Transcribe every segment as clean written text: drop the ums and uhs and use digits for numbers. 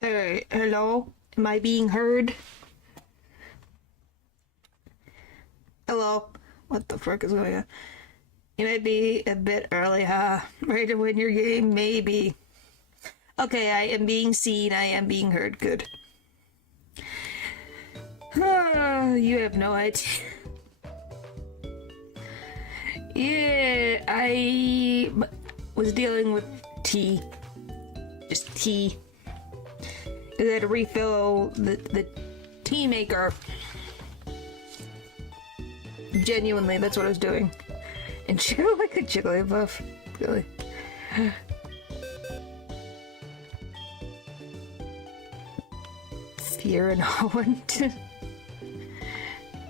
Hello? Am I being heard? Hello? What the frick is going on? You might be a bit early, huh? Ready to win your game? Maybe. Okay, I am being seen. I am being heard. Good. You have no idea. Yeah, I was dealing with tea. Just tea. I had to refill the tea maker. Genuinely, that's what I was doing. And chew like a Jigglypuff. Really. Fear and Owen.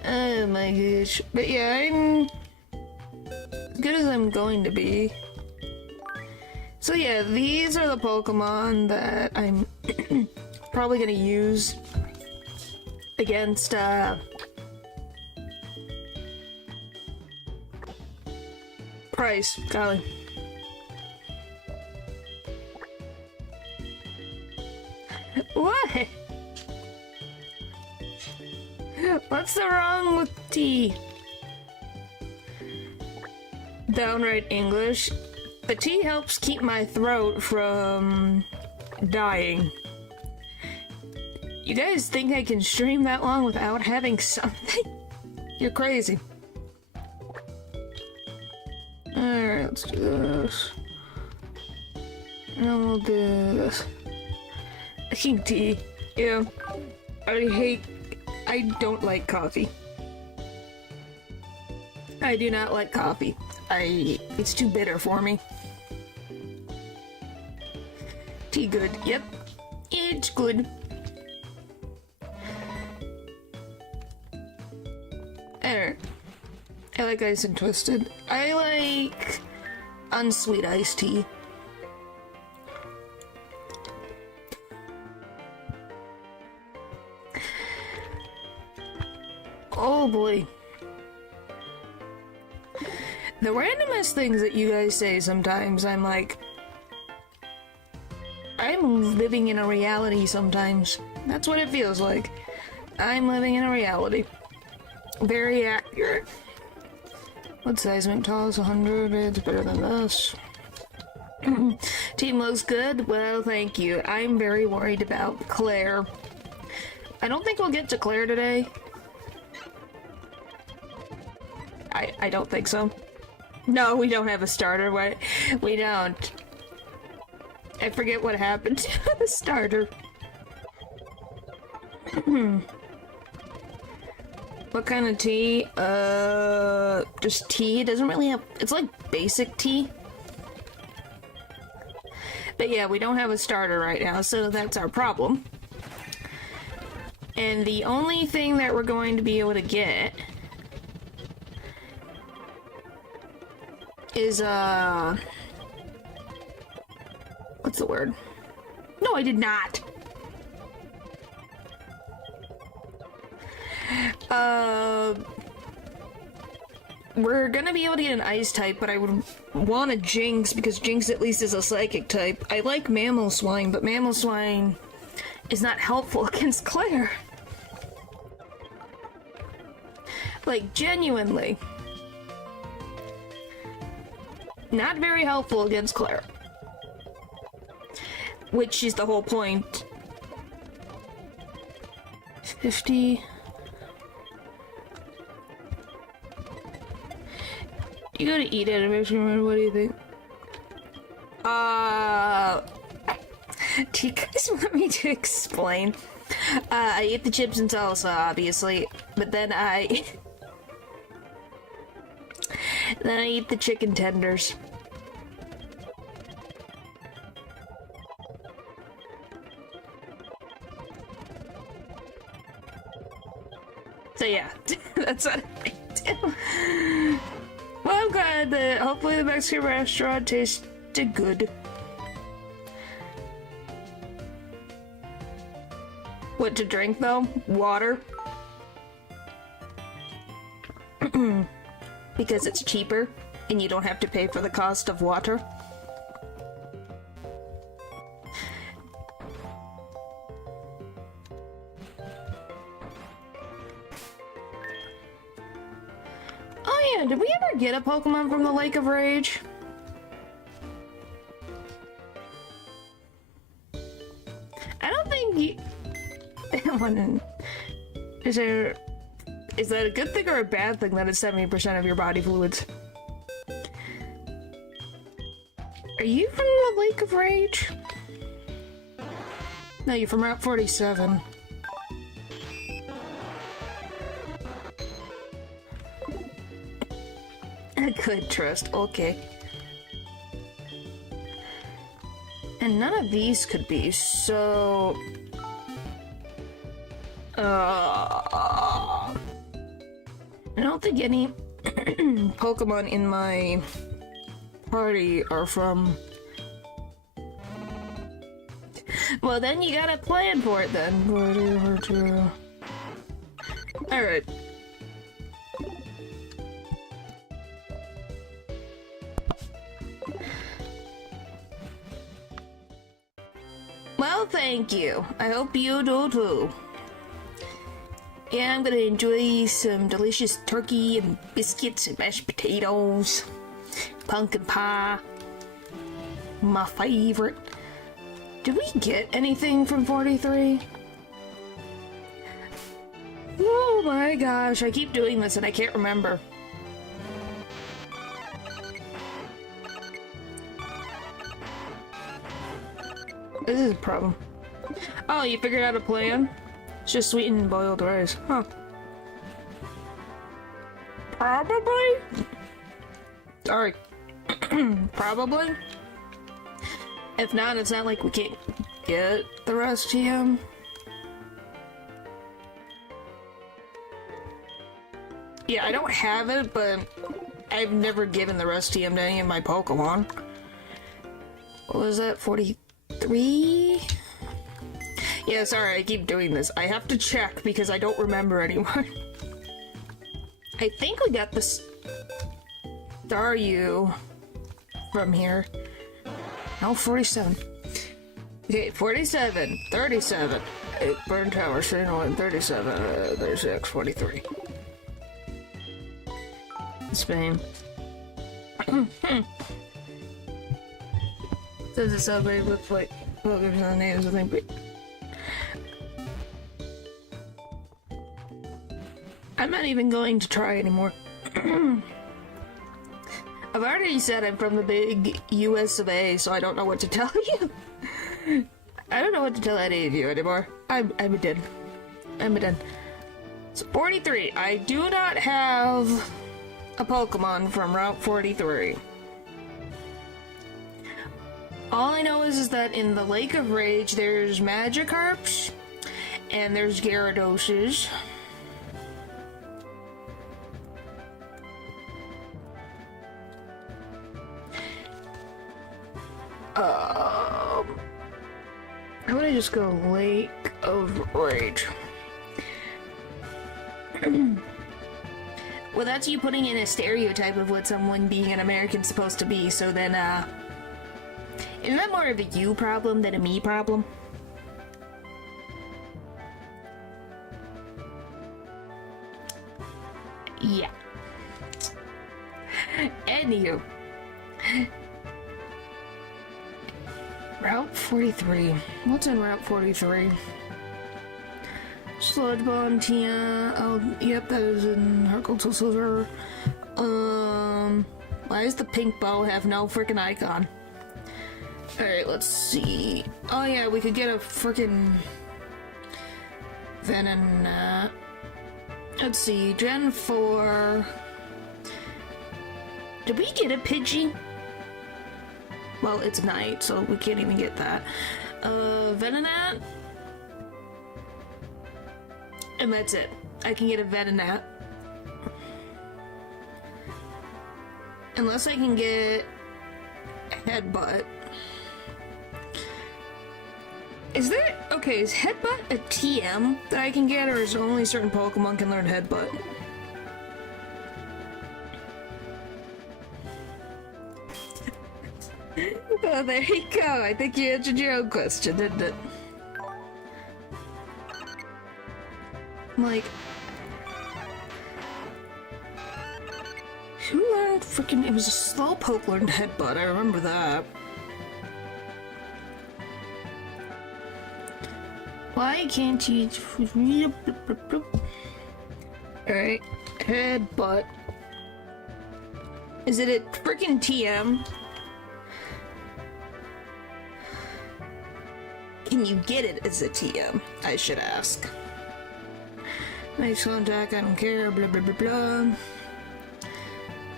Oh my gosh. But yeah, I'm as good as I'm going to be. So yeah, these are the Pokemon that I'm probably gonna use against Price. Golly. What? What's the wrong with tea? Downright English. The tea helps keep my throat from dying. You guys think I can stream that long without having something? You're crazy. Alright, let's do this. And we'll do this. I think tea. Yeah. I don't like coffee. I do not like coffee. It's too bitter for me. Tea good. Yep. It's good. There. I like Ice and Twisted. I like unsweet iced tea. Oh boy. The randomest things that you guys say sometimes, I'm like... I'm living in a reality sometimes. That's what it feels like. I'm living in a reality. Very accurate. What size mint tall? 100. It's better than this. Team looks good. Well, thank you. I'm very worried about Claire. I don't think we'll get to Claire today. I don't think so. No, we don't have a starter. We don't. I forget what happened to the starter. What kind of tea? Just tea. It doesn't really have... It's like basic tea. But yeah, we don't have a starter right now, so that's our problem. And the only thing that we're going to be able to get... is, what's the word? No, I did not! We're gonna be able to get an ice type, but I would want a Jinx, because Jinx at least is a psychic type. I like Mamoswine, but Mamoswine is not helpful against Claire. Like, genuinely. Not very helpful against Claire. Which is the whole point. 50... You gotta eat animation, what do you think? Do you guys want me to explain? I eat the chips and salsa, obviously, but then I eat the chicken tenders. So yeah, that's what I do. Well, I'm glad that hopefully the Mexican restaurant tasted good. What to drink though? Water. Because it's cheaper and you don't have to pay for the cost of water. get a Pokemon from the Lake of Rage? I don't think you... Is that a good thing or a bad thing that it's 70% of your body fluids? Are you from the Lake of Rage? No, you're from Route 47. Good trust, okay. And none of these could be, so... I don't think any Pokemon in my party are from... Well, then you gotta plan for it then. Alright. Well, thank you. I hope you do too. Yeah, I'm gonna enjoy some delicious turkey and biscuits and mashed potatoes. Pumpkin pie. My favorite. Did we get anything from 43? Oh my gosh, I keep doing this and I can't remember. This is a problem. Oh, you figured out a plan? It's just sweetened boiled rice. Huh. Probably? Sorry. Probably? If not, it's not like we can't get the rest to him. Yeah, I don't have it, but I've never given the rest to him to any of my Pokemon. What was that? 43? Yeah, sorry, I keep doing this. I have to check because I don't remember anymore. I think we got this Staryu from here. No, 47. Okay, 47, 37, 8 Burn Tower, Sinnoh, 37, 36, 43. Spain. Says it's celebrated with like Pokemon on the names, I think. I'm not even going to try anymore. I've already said I'm from the big US of A, so I don't know what to tell you. I don't know what to tell any of you anymore. I'm done. I'm done. So 43. I do not have a Pokemon from Route 43. All I know is that in the Lake of Rage there's Magikarps and there's Gyarados. I'm gonna just go Lake of Rage. Well, that's you putting in a stereotype of what someone being an American's supposed to be, so then, isn't that more of a you problem than a me problem? Yeah. Anywho. Route 43. What's in Route 43? Sludge Bomb, Tia. Oh, yep, that is in HeartGold Soul Silver. Why does the pink bow have no freaking icon? Alright, let's see. Oh yeah, we could get a freaking Venonat. Let's see, Gen 4. Did we get a Pidgey? Well, it's night, so we can't even get that. Venonat? And that's it. I can get a Venonat. Unless I can get Headbutt. Is there... Okay, is Headbutt a TM that I can get, or is only certain Pokemon can learn Headbutt? Oh, there you go. I think you answered your own question, didn't it? I'm like... Who learned freaking, it was a Slowpoke learned Headbutt, I remember that. Why can't you... Alright, Headbutt. Is it a freaking TM? Can you get it as a TM? I should ask. Nice contact, I don't care, blah blah blah blah.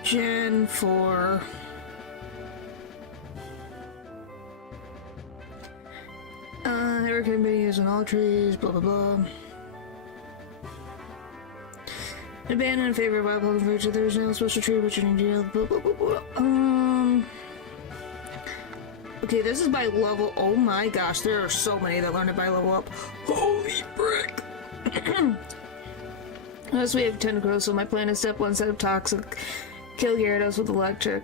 Gen 4. Never can be used on all trees, blah blah blah. Abandoned in favor of wild Pokemon creature, there is no special tree which you need to blah blah blah blah. Okay, this is by level. Oh my gosh, there are so many that learn it by level up. Holy brick! Unless we have Tentacruel, so my plan is step 1, set up Toxic, kill Gyarados with Electric,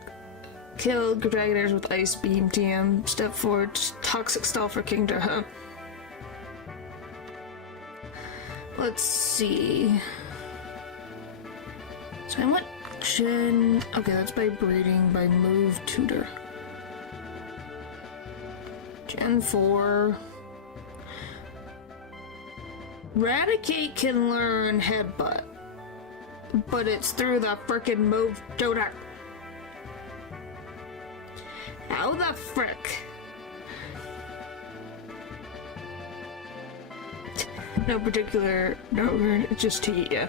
kill Dragonairs with Ice Beam TM, step 4, Toxic Stall for Kingdra. Let's see. So I want Gen... Okay, that's by breeding, by move, tutor. Gen 4. Raticate can learn Headbutt, but it's through the frickin' move tutor. How the frick? No particular, no, just to eat ya.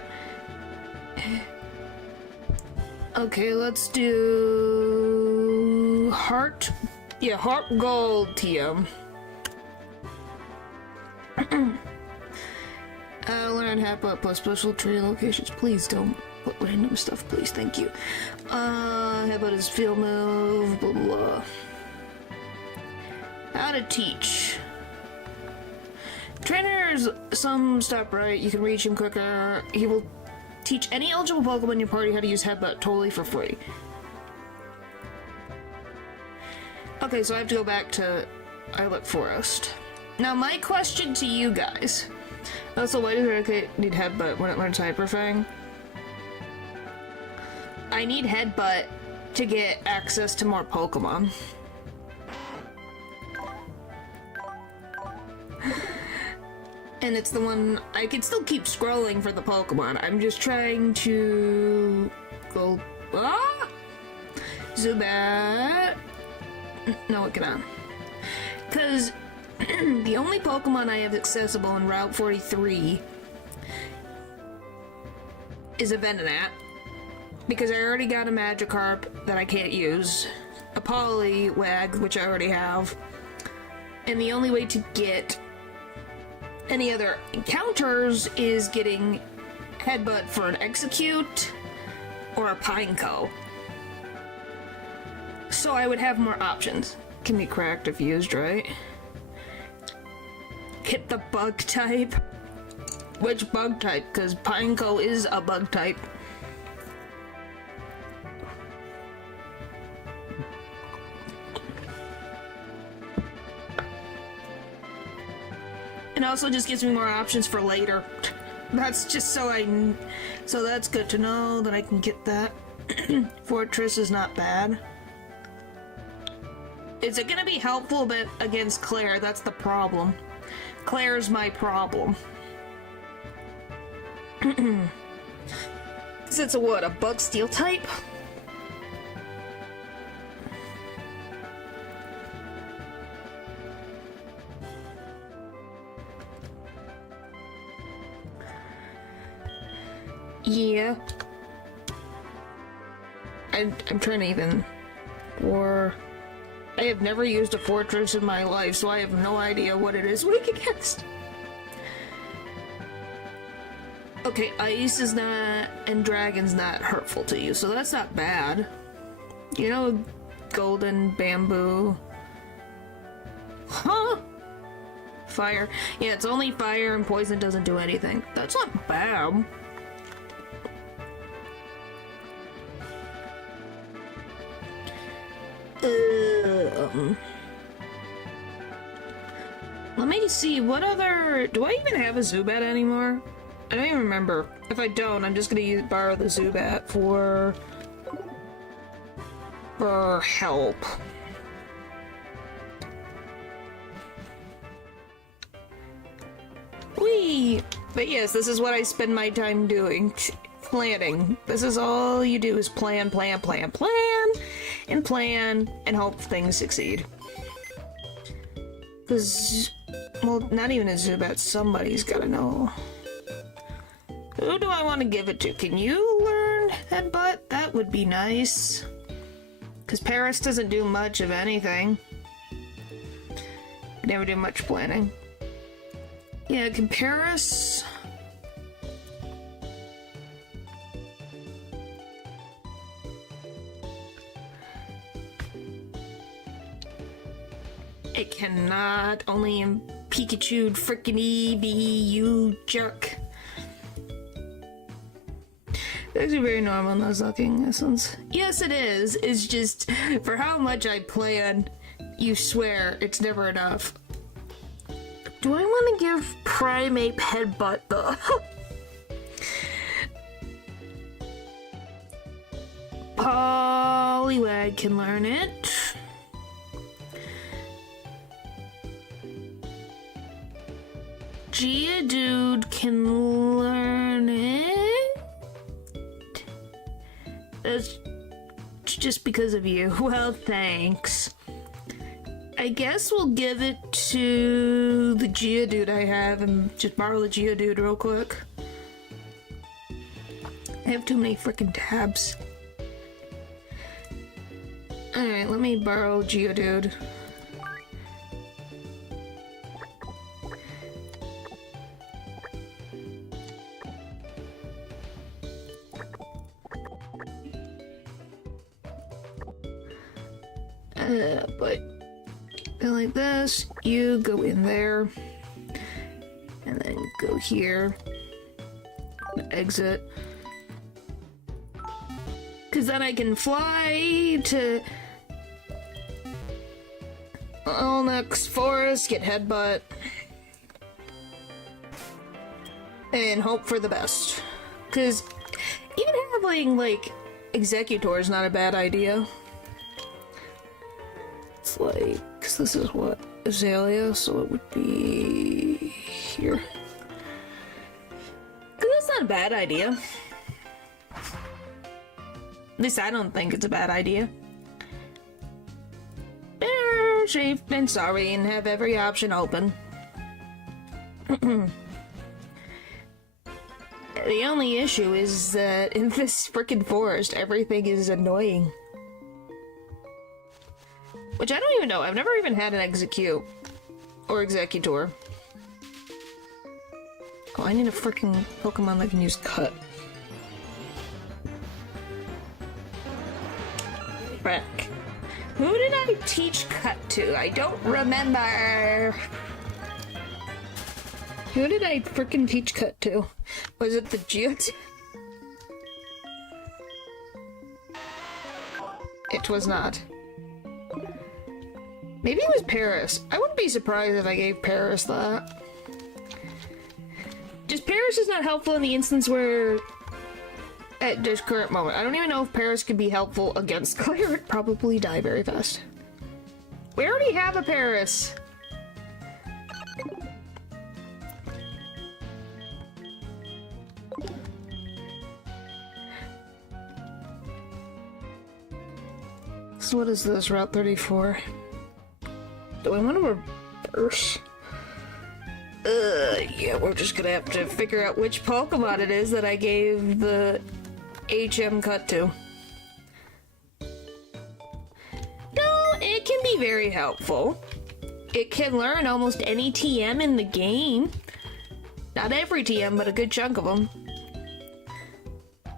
Okay, let's do HeartGold TM. Learn Headbutt plus special tree locations. Please don't put random stuff, please. Thank you. Headbutt is field move. Blah blah blah. How to teach. Trainers, some stop right. You can reach him quicker. He will teach any eligible Pokemon in your party how to use Headbutt totally for free. Okay, so I have to go back to Islet Forest. Now, my question to you guys. Also, why does Raticate need Headbutt when it learns Hyper Fang? I need Headbutt to get access to more Pokemon. And it's the one... I can still keep scrolling for the Pokemon. I'm just trying to... go... Ah! Zubat... No, it cannot. Because the only Pokemon I have accessible in Route 43 is a Venonat. Because I already got a Magikarp that I can't use. A Poliwag, which I already have. And the only way to get any other encounters is getting Headbutt for an Execute or a Pineco. So I would have more options. Can be cracked if used, right? Hit the bug type. Which bug type? Because Pineco is a bug type. It also just gives me more options for later. That's just so so that's good to know that I can get that. Fortress is not bad. Is it gonna be helpful but against Claire? That's the problem. Claire's my problem. Cause it's a what? A bug steel type? Yeah. I'm trying to even... I have never used a fortress in my life, so I have no idea what it is weak against. Okay, ice is not... and dragon's not hurtful to you, so that's not bad. You know, golden bamboo... Huh? Fire. Yeah, it's only fire and poison doesn't do anything. That's not bad. Let me see, what other... Do I even have a Zubat anymore? I don't even remember. If I don't, I'm just gonna borrow the Zubat for... for help. Whee! But yes, this is what I spend my time doing. Planning. This is all you do is plan, plan, plan, plan, and hope things succeed. Because, well, not even a Zubat, somebody's gotta know. Who do I want to give it to? Can you learn Headbutt? That would be nice. Because Paris doesn't do much of anything. Never do much planning. Yeah, can Paris... It cannot. Only in Pikachu frickin' Eevee, you jerk. It's actually very normal Nuzlocking lessons. Yes, it is. It's just, for how much I plan, you swear it's never enough. Do I want to give Primeape Headbutt though? Poliwag can learn it. Geodude can learn it. That's just because of you. Well, thanks. I guess we'll give it to the Geodude I have and just borrow the Geodude real quick. I have too many freaking tabs. Alright, let me borrow Geodude. But go like this, you go in there, and then go here, exit, because then I can fly to next forest, get Headbutt, and hope for the best, because even having, like, Executor is not a bad idea. Like, because this is what? Azalea, so it would be here. Because that's not a bad idea. At least I don't think it's a bad idea. Better safe than sorry and have every option open. The only issue is that in this frickin' forest, everything is annoying. Which I don't even know. I've never even had an Execute. Or Executor. Oh, I need a freaking Pokemon that can use Cut. Frick. Who did I teach Cut to? I don't remember. Who did I freaking teach Cut to? Was it the Geodude? It was not. Maybe it was Paris. I wouldn't be surprised if I gave Paris that. Just Paris is not helpful in the instance where... At this current moment. I don't even know if Paris could be helpful against Claire. It would probably die very fast. We already have a Paris. So what is this? Route 34. Do I want to reverse? Yeah, we're just gonna have to figure out which Pokemon it is that I gave the HM Cut to. No, it can be very helpful. It can learn almost any TM in the game. Not every TM, but a good chunk of them.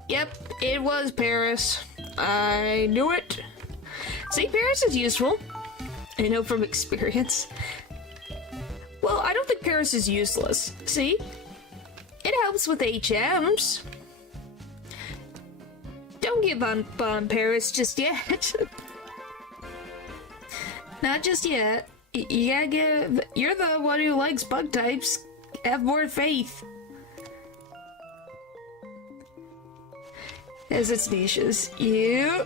Yep, it was Paris. I knew it. See, Paris is useful. I know from experience. Well, I don't think Paris is useless. See? It helps with HMs. Don't give up on Paris just yet. Not just yet. You gotta give... You're the one who likes bug types. Have more faith. As its niches. You...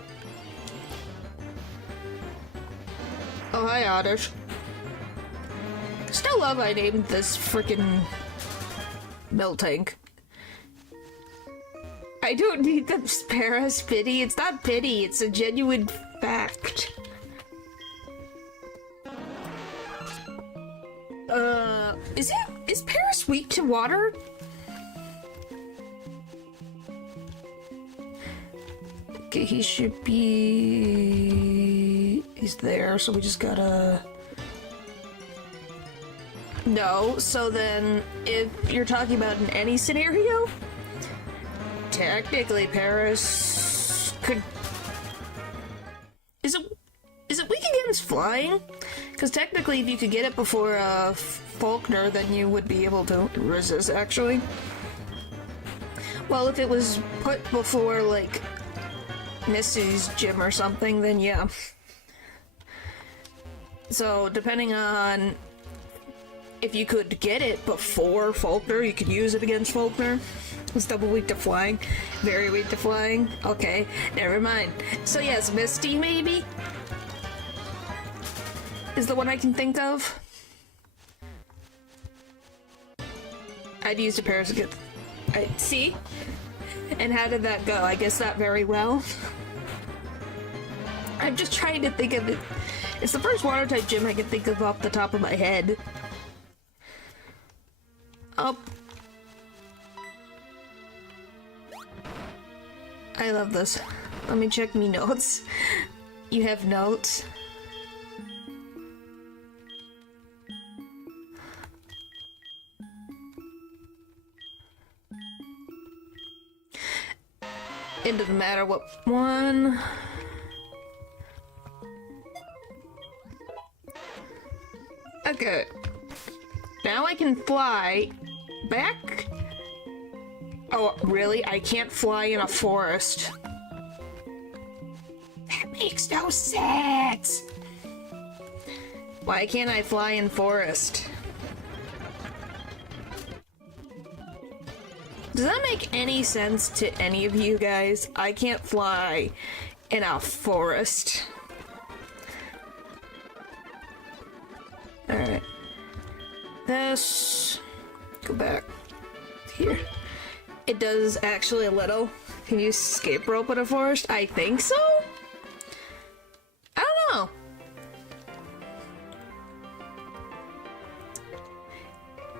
Oh, hi, Oddish. Still love I named this freaking milk tank. I don't need them spare us pity. It's not pity, it's a genuine fact. Is Paris weak to water? Okay, he should be... He's there, so we just gotta... No, so then, if you're talking about in any scenario, technically Paris could... Is it weak against flying? Because technically if you could get it before Faulkner, then you would be able to resist, actually. Well, if it was put before, like, Missy's gym or something, then yeah. So, depending on if you could get it before Faulkner, you could use it against Faulkner. It's double weak to flying. Very weak to flying. Okay, never mind. So yes, Misty, maybe? Is the one I can think of. I'd use a Paris again. See? And how did that go? I guess not very well. I'm just trying to think of it. It's the first water type gym I can think of off the top of my head. Oh. I love this. Let me check me notes. You have notes? It doesn't matter what one. Okay. Now I can fly back. Oh, really? I can't fly in a forest. That makes no sense. Why can't I fly in forest? Does that make any sense to any of you guys? I can't fly in a forest. Alright. This... Go back. Here. It does actually a little. Can you escape rope in a forest? I think so? I don't know.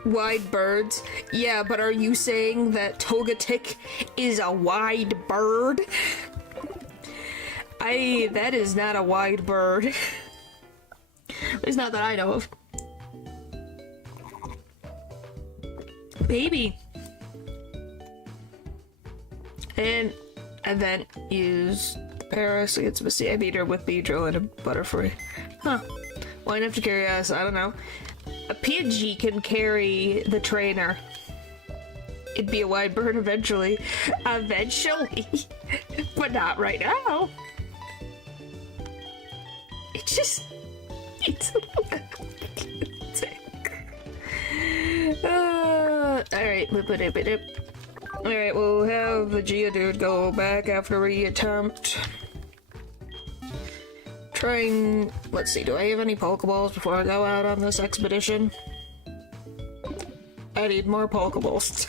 Wide birds? Yeah, but are you saying that Togetic is a wide bird? That is not a wide bird. It's not that I know of. Baby. And then use Paris against Misty. I beat her with Beedrill and a Butterfree. Huh. Why enough to carry us? I don't know. A Pidgey can carry the trainer. It'd be a wide bird eventually. Eventually. But not right now. It just... It's a little alright, alright, we'll have the Geodude go back after we attempt trying... Let's see, do I have any Pokeballs before I go out on this expedition? I need more Pokeballs.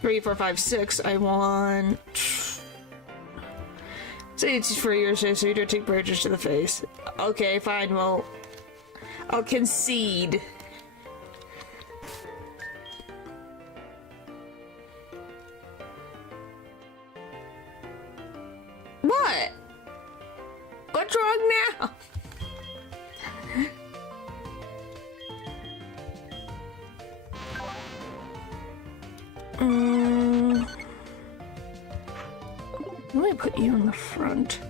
3, 4, 5, 6. I want... Say it's for your sake, so you don't take bridges to the face. Okay, fine, well... I'll concede. What? What's wrong now? Let me put you in the front.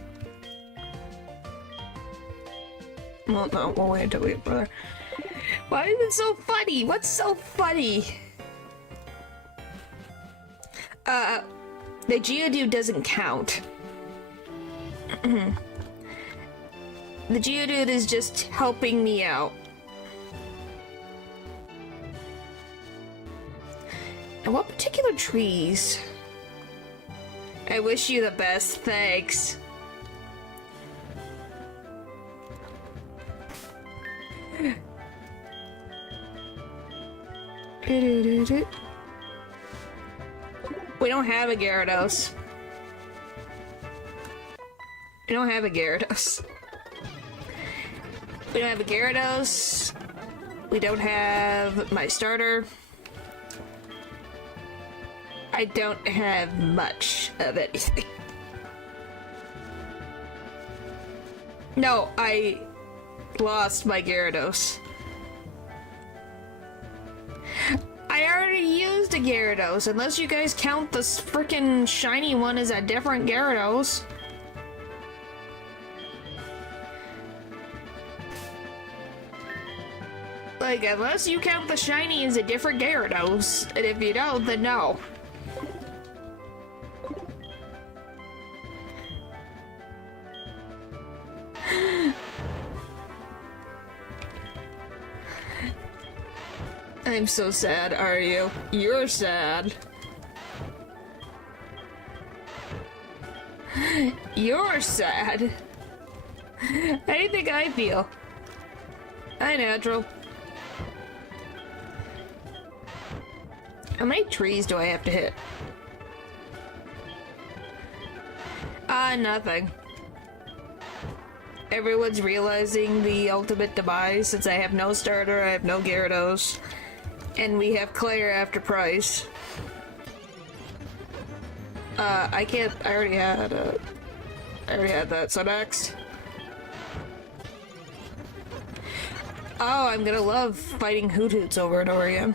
Well, no, we'll wait until we get brother. Why is it so funny? What's so funny? The Geodude doesn't count. The Geodude is just helping me out. And what particular trees? I wish you the best, thanks. We don't have a Gyarados. We don't have a Gyarados. We don't have a Gyarados. We don't have my starter. I don't have much of anything. No, I lost my Gyarados. I already used a Gyarados, unless you guys count this frickin' shiny one as a different Gyarados. Like, unless you count the shiny as a different Gyarados, and if you don't, then no. I'm so sad, are you? You're sad. You're sad. How do you think I feel? Hi, Natural. How many trees do I have to hit? Nothing. Everyone's realizing the ultimate demise since I have no starter, I have no Gyarados, and we have Claire after Price. I can't. I already had that. So next. Oh, I'm gonna love fighting Hoot-Hoots over and over again.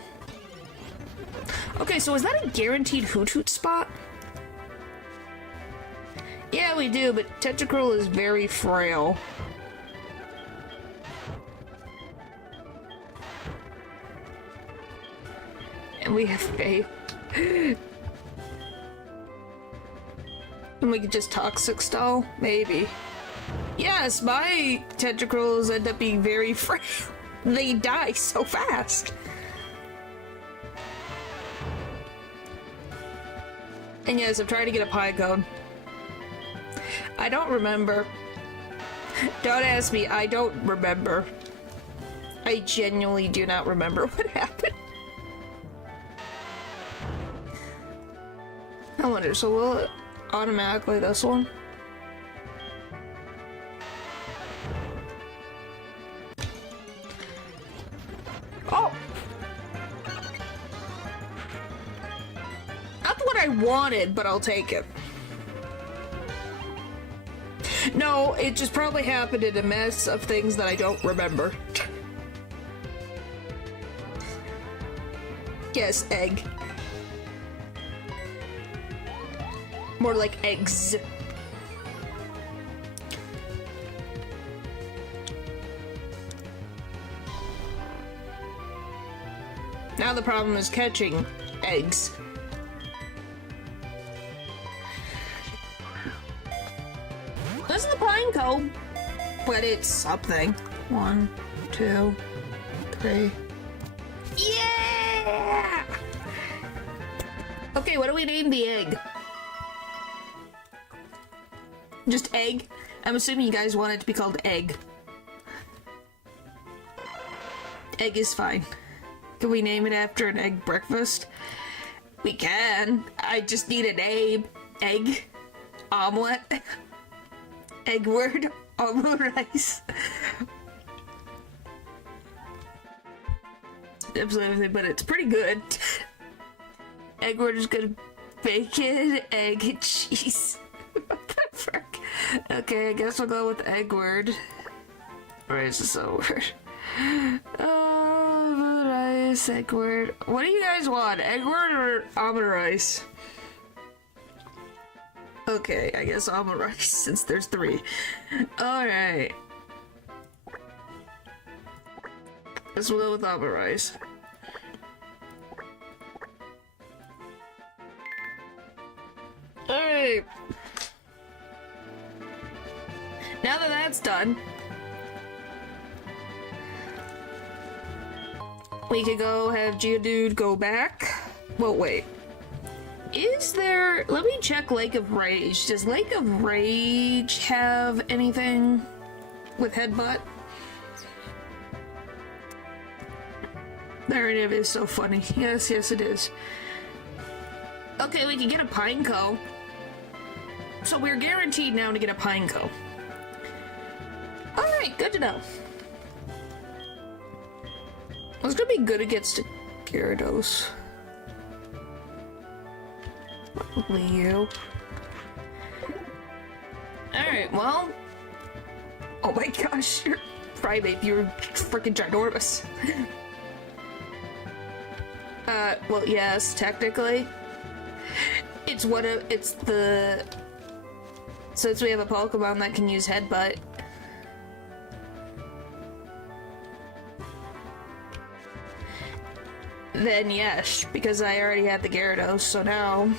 Okay, so is that a guaranteed Hoot-Hoot spot? Yeah, we do, but Tentacruel is very frail. And we have faith. And we could just Toxic Stall? Maybe. Yes, my Tentacruels end up being very frail. They die so fast. And yes, I'm trying to get a pie cone. I don't remember. Don't ask me, I don't remember. I genuinely do not remember what happened. I wonder, so will it automatically this one? Oh! Not what I wanted, but I'll take it. No, it just probably happened in a mess of things that I don't remember. Yes, egg. More like eggs. Now the problem is catching eggs. This is the pine cone, but it's something. 1, 2, 3. Yeah! Okay, what do we name the egg? Just egg? I'm assuming you guys want it to be called egg. Egg is fine. Can we name it after an egg breakfast? We can. I just need a name. Egg. Omelet. Egg word. Omelet rice. Absolutely, but it's pretty good. Egg word is good. Bacon, egg, and cheese. What the frick? Okay, I guess we'll go with egg word. Or is this a word? Oh, rice, egg word. What do you guys want? Egg word or almond rice? Okay, I guess almond rice since there's 3. Alright. Guess we'll go with almond rice. Alright. Now that that's done, we could go have Geodude go back. Well, wait. Is there... Let me check Lake of Rage. Does Lake of Rage have anything with Headbutt? narrative is so funny. Yes, yes it is. Okay, we can get a Pineco. So we're guaranteed now to get a Pineco. Alright, good to know. It's gonna be good against Gyarados. Probably you. Alright, well... Oh my gosh, you're Primeape, you're freaking ginormous. Well, yes, technically. It's the... Since we have a Pokemon that can use Headbutt. Then yes, because I already had the Gyarados, so now...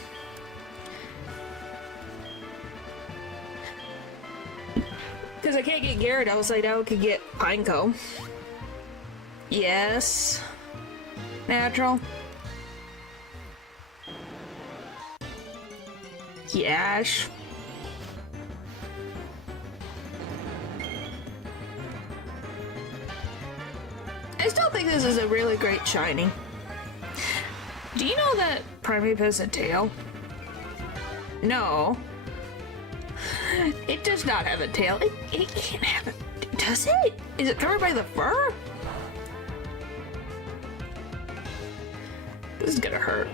Because I can't get Gyarados, I now can get Pineco. Yes. Natural. Yes. I still think this is a really great shiny. Do you know that Primeape has a tail? No. It does not have a tail. It can't have it. Does it? Is it covered by the fur? This is gonna hurt.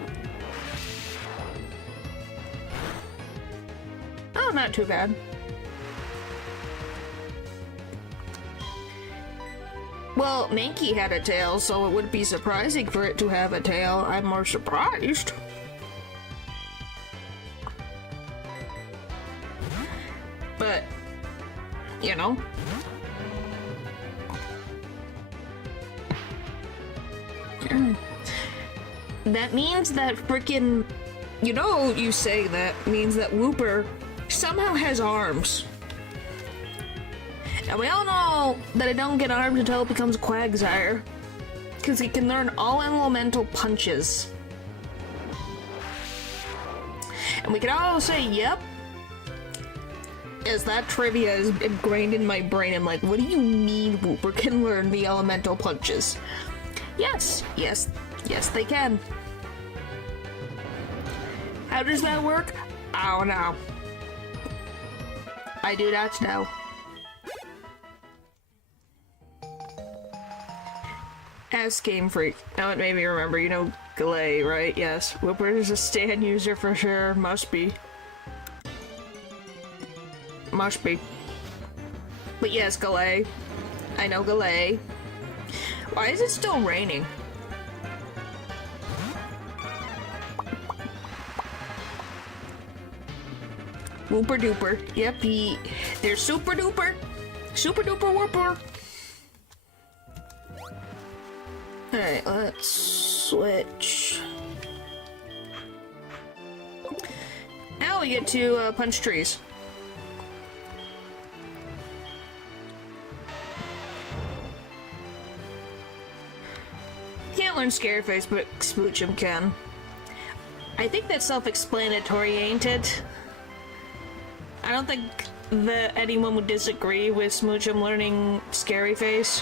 Oh, not too bad. Well, Mankey had a tail, so it wouldn't be surprising for it to have a tail. I'm more surprised. But, you know. That means that frickin'... You know, you say that means that Wooper somehow has arms. And we all know that it don't get arms until it becomes Quagsire. Because it can learn all elemental punches. And we can all say, yep. As that trivia is ingrained in my brain, I'm like, what do you mean Wooper can learn the elemental punches? Yes, yes, yes they can. How does that work? I don't know. I do not know. Ask Game Freak. Now it made me remember, you know Galay, right? Yes. Wooper is a stand user for sure. Must be. Must be. But yes, Galay. I know Galay. Why is it still raining? Wooper duper. Yep, they're super duper. Super duper whooper. Alright, let's switch. Now we get to punch trees. Can't learn Scary Face, but Smoochum can. I think that's self-explanatory, ain't it? I don't think that anyone would disagree with Smoochum learning Scary Face.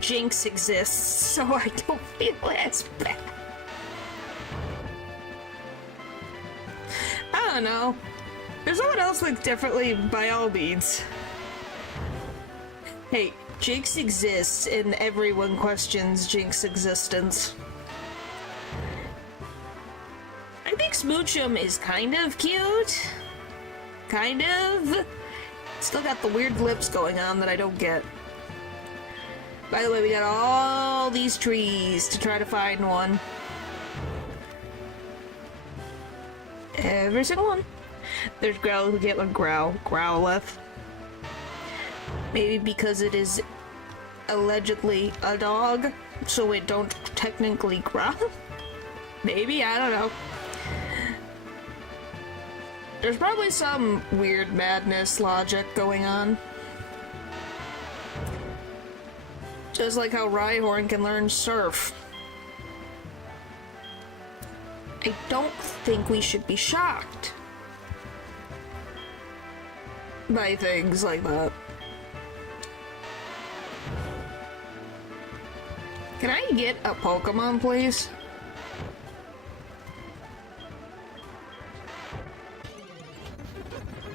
Jinx exists, so I don't feel as bad. I don't know. There's someone else thinks differently, by all means. Hey, Jinx exists, and everyone questions Jinx's existence. I think Smoochum is kind of cute. Kind of. Still got the weird lips going on that I don't get. By the way, we got all these trees to try to find one. Every single one. There's Growl who get one Growlithe. Maybe because it is allegedly a dog, so it don't technically growl? Maybe, I don't know. There's probably some weird madness logic going on. Just like how Rhyhorn can learn Surf. I don't think we should be shocked by things like that. Can I get a Pokemon, please?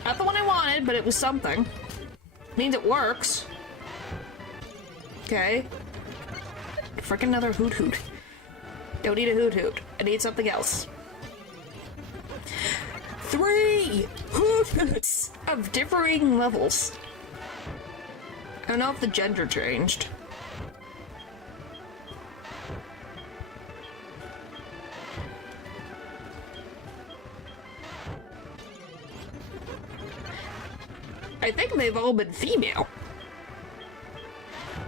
Not the one I wanted, but it was something. Means it works. Okay. Frickin' another Hoot Hoot. Don't need a Hoot Hoot. I need something else. 3 Hoot Hoots of differing levels. I don't know if the gender changed. I think they've all been female.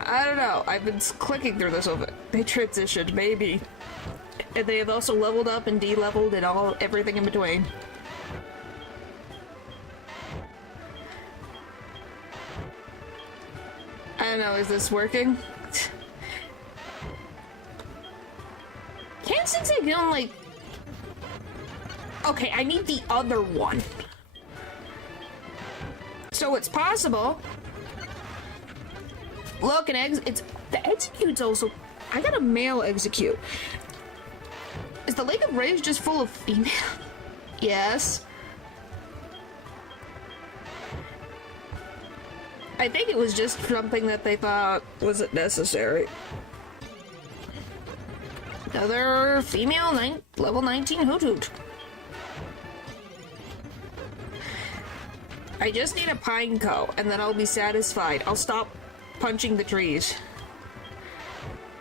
I don't know. I've been clicking through this over. They transitioned, maybe. And they have also leveled up and de-leveled and everything in between. I don't know, is this working? Can't since I can like... Okay, I need the other one. So it's possible. Look, it's the execute's also. I got a male execute. Is the Lake of Rage just full of female? Yes. I think it was just something that they thought wasn't necessary. Another female level 19 Hoot Hoot. I just need a Pineco, and then I'll be satisfied. I'll stop punching the trees.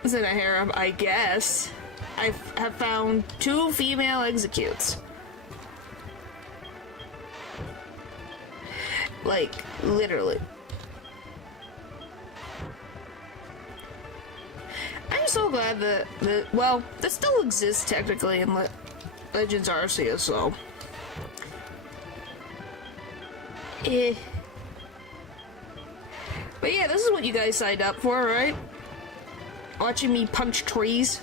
Is it a harem? I guess. I have found 2 female executes. Like, literally. I'm so glad that, well, that still exists technically in Legends Arceus, so. But yeah, this is what you guys signed up for, right? Watching me punch trees.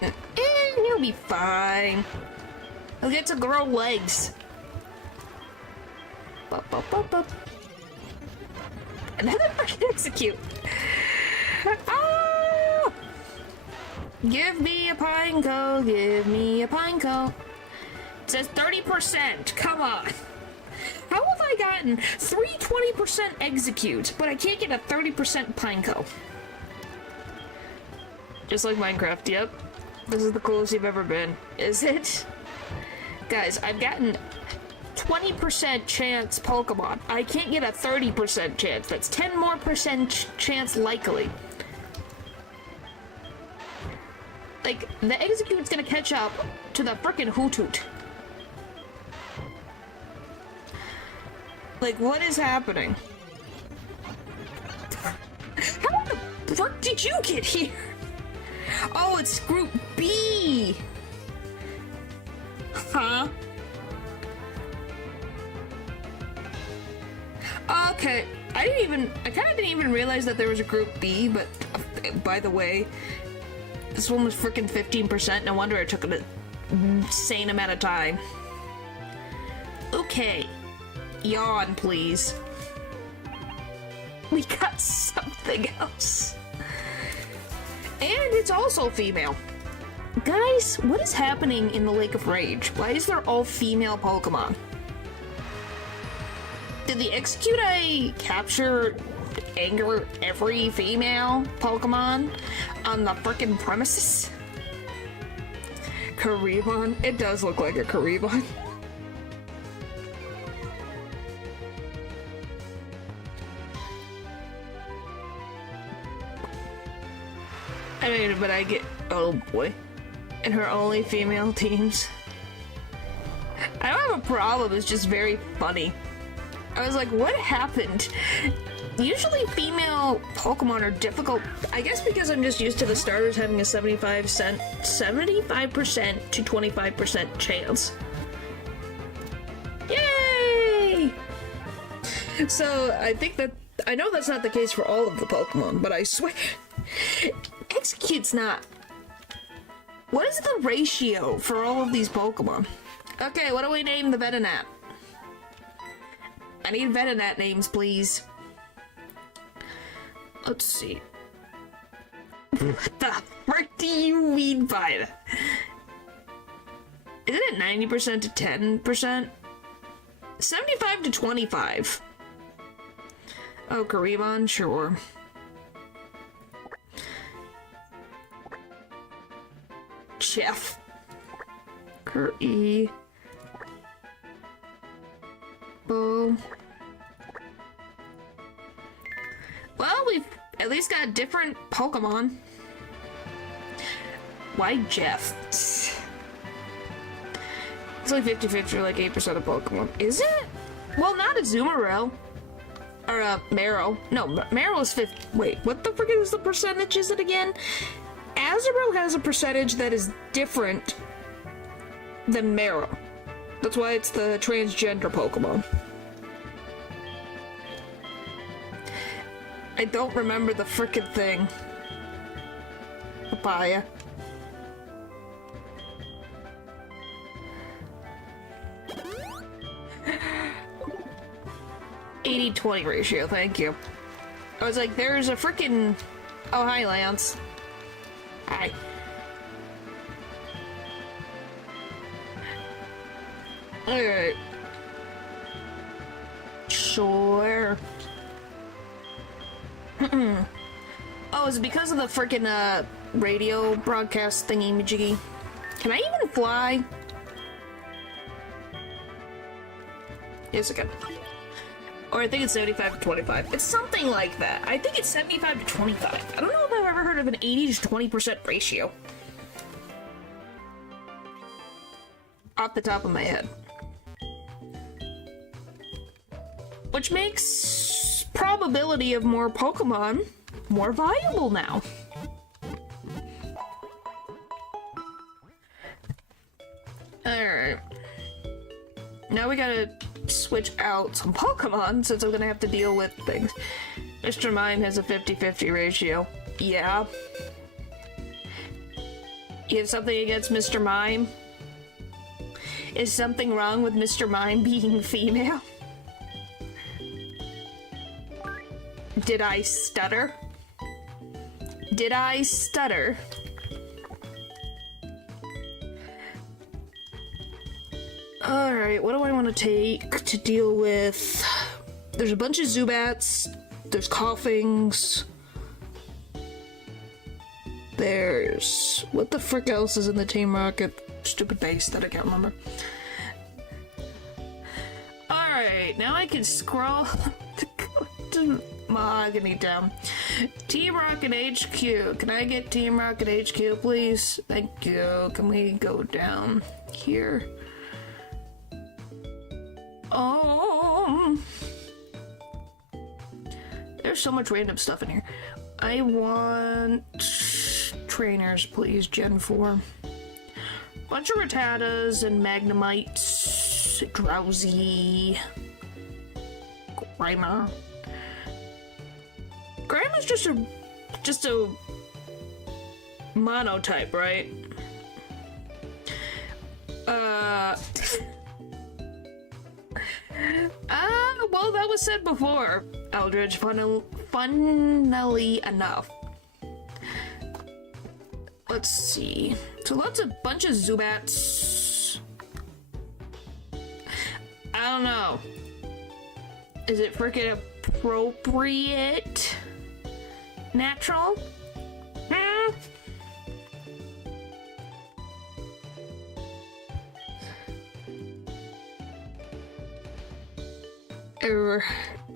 And you'll be fine. I'll get to grow legs. Another fucking execute. Ah! Give me a Pineco, give me a Pineco. It says 30%, come on. How have I gotten 320% execute, but I can't get a 30% Pineco? Just like Minecraft, yep. This is the coolest you've ever been. Is it? Guys, I've gotten 20% chance Pokemon. I can't get a 30% chance. That's 10 more percent chance likely. Like, the execute's gonna catch up to the frickin' Hoot Hoot. Like, what is happening? How the frick did you get here? Oh, it's Group B! Huh? Okay, I kinda didn't even realize that there was a Group B, but by the way, this one was frickin' 15%, no wonder it took an insane amount of time. Okay. Yawn, please. We got something else. And it's also female. Guys, what is happening in the Lake of Rage? Why is there all female Pokemon? Did the execute I capture anger every female Pokemon on the frickin' premises? Karibon? It does look like a Karibon. I mean, but I get... Oh boy. And her only female teams. I don't have a problem, it's just very funny. I was like, what happened? Usually female Pokemon are difficult. I guess because I'm just used to the starters having a 75% to 25% chance. Yay! So I think that... I know that's not the case for all of the Pokemon, but I swear... Execute's not... What is the ratio for all of these Pokemon? Okay, what do we name the Venonat? I need Venonat names, please. Let's see. What the frick do you mean by that? Isn't it 90% to 10%? 75 to 25. Oh, Karimon, sure. Chef. Curry. Bo. Well, we've at least got different Pokemon. Why Jeff? It's like 50-50, like 8% of Pokemon. Is it? Well, not Azumarill. Or, Marrow. No, Marrow is 50. Wait, what the frick is the percentage, is it again? Azumarill has a percentage that is different than Marrow. That's why it's the transgender Pokemon. I don't remember the frickin' thing. Papaya. 80-20 ratio, thank you. I was like, there's a frickin'... Oh, hi, Lance. Hi. Alright. Sure. Oh, is it because of the frickin' radio broadcast thingy-majiggy? Can I even fly? Yes, I can. Or I think it's 75 to 25. It's something like that. I think it's 75 to 25. I don't know if I've ever heard of an 80 to 20% ratio. Off the top of my head. Which makes probability of more Pokemon more viable now. Alright. Now we gotta switch out some Pokemon since I'm gonna have to deal with things. Mr. Mime has a 50-50 ratio. Yeah. You have something against Mr. Mime? Is something wrong with Mr. Mime being female? Did I stutter? Did I stutter? Alright, what do I want to take to deal with? There's a bunch of Zubats. There's Coughings. There's... What the frick else is in the Team Rocket stupid base that I can't remember? Alright, now I can scroll to Mahogany down. Team Rocket HQ. Can I get Team Rocket HQ, please? Thank you. Can we go down here? There's so much random stuff in here. I want trainers, please, Gen 4. Bunch of Rattatas and Magnemites, Drowsy, Grimer. Grimer's just a monotype, right? Well, that was said before, Eldridge, funnily enough. Let's see. So bunch of Zubats. I don't know. Is it freaking appropriate? Natural?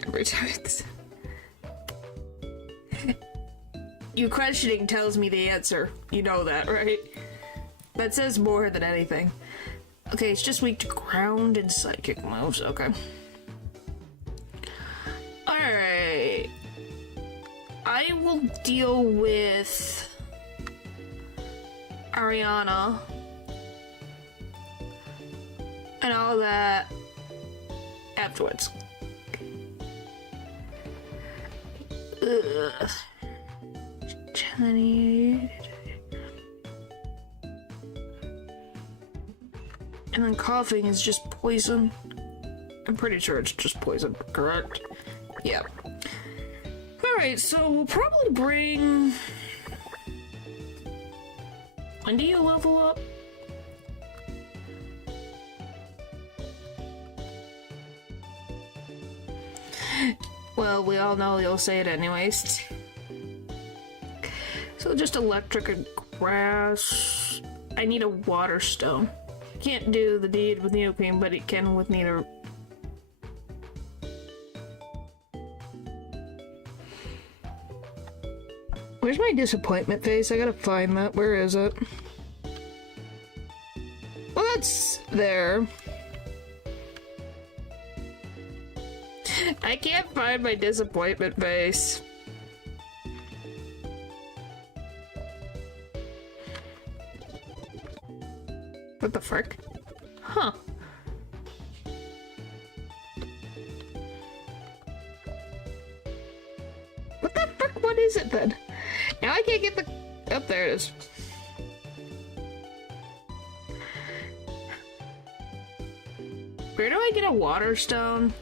Every time it's... You questioning tells me the answer. You know that, right? That says more than anything. Okay, it's just weak to ground and psychic moves. Okay. Alright. I will deal with Ariana and all that afterwards. Ugh. And then Coughing is just poison. I'm pretty sure it's just poison, correct? Yeah. Alright, so we'll probably bring... When do you level up? Well, we all know you'll say it anyways. So just electric and grass. I need a water stone. Can't do the deed with Neopene, but it can with neither. Where's my disappointment face? I gotta find that. Where is it? Well, that's there. I can't find my disappointment face. What the frick? Huh. What the frick? What is it then? Now I can't get the... Oh, there it is. Where do I get a water stone?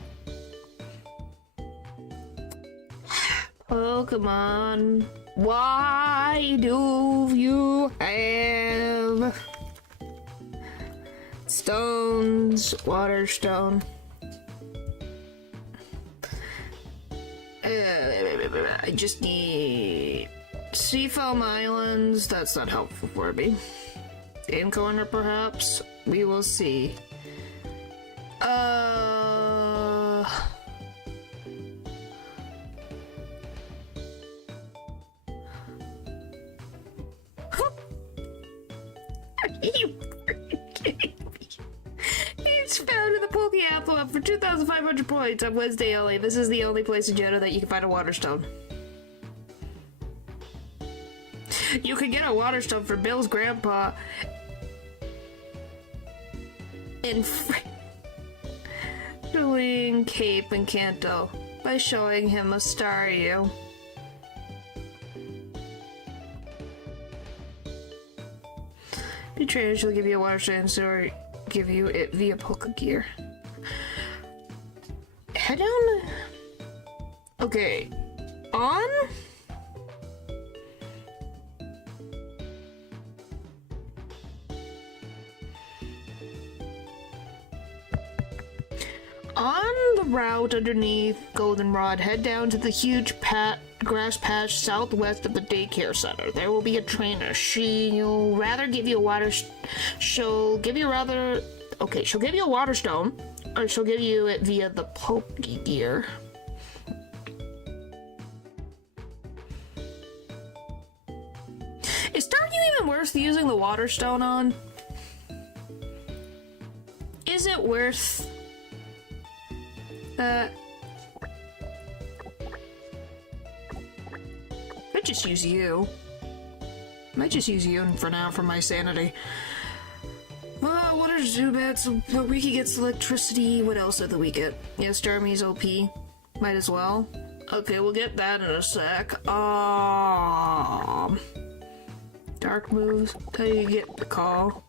Pokemon, why do you have stones? Water stone. I just need Seafoam Islands. That's not helpful for me. Game corner, perhaps. We will see. It's found in the Poke Apple Hub for 2,500 points on Wednesday only. This is the only place in Johto that you can find a water stone. You can get a water stone for Bill's grandpa in doing Cape and Kanto by showing him a Staryu. Be trained, she'll give you a water stone or give you it via Poke Gear. Head down. Okay. On. On the route underneath Goldenrod, head down to the huge grass patch southwest of the daycare center. There will be a trainer. She'll rather give you a water... she'll give you a water stone, or she'll give you it via the Poke Gear. Is Staryu even worth using the water stone on? Is it worth... Might just use you. Might just use you for now for my sanity. What are Zubats? The Wiki gets electricity. What else do we get? Yeah, Starmie's OP. Might as well. Okay, we'll get that in a sec. Dark moves. How do you get the call?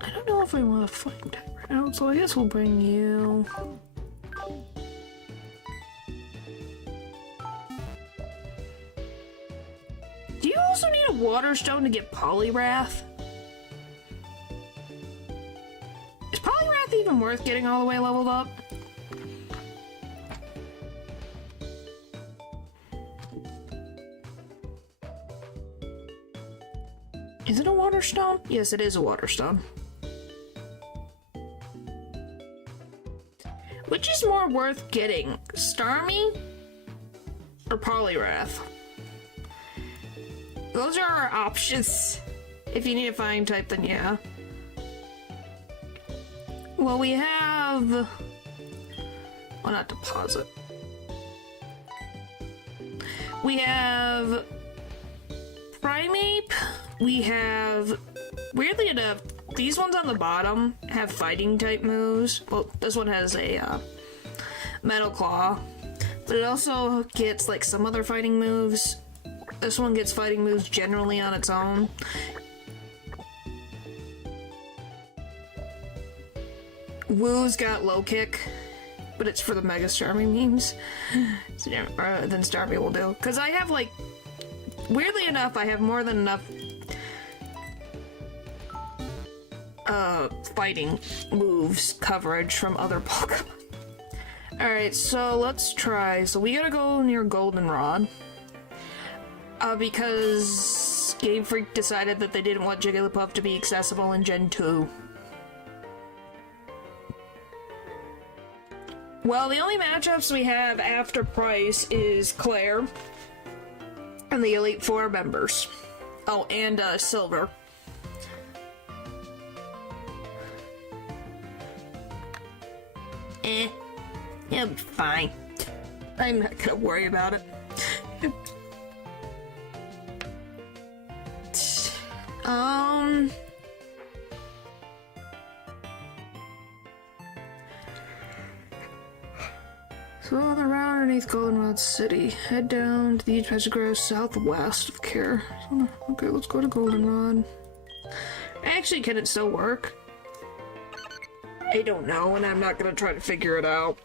I don't know if I want to fight that right now, so I guess we'll bring you. Do you also need a water stone to get Poliwrath? Is Poliwrath even worth getting all the way leveled up? Is it a water stone? Yes, it is a water stone. Which is more worth getting, Starmie or Poliwrath? Those are our options. If you need a fighting type, then yeah. Well, we have... Why not deposit? We have... Primeape. We have... Weirdly enough, these ones on the bottom have fighting type moves. Well, this one has a Metal Claw. But it also gets like some other fighting moves. This one gets fighting moves generally on its own. Woo's got low kick. but it's for the Mega Starmie memes. So, yeah, then Starmie will do. Because I have, like, weirdly enough, I have more than enough fighting moves coverage from other Pokemon. Alright, so let's try. So we gotta go near Goldenrod. Because Game Freak decided that they didn't want Jigglypuff to be accessible in Gen 2. Well, the only matchups we have after Price is Claire and the Elite Four members. Oh, and Silver. It'll be fine. I'm not gonna worry about it. So on the route underneath Goldenrod City, head down to the East Passage Grove southwest of Care. Okay, let's go to Goldenrod. Actually, can it still work? I don't know, and I'm not gonna try to figure it out.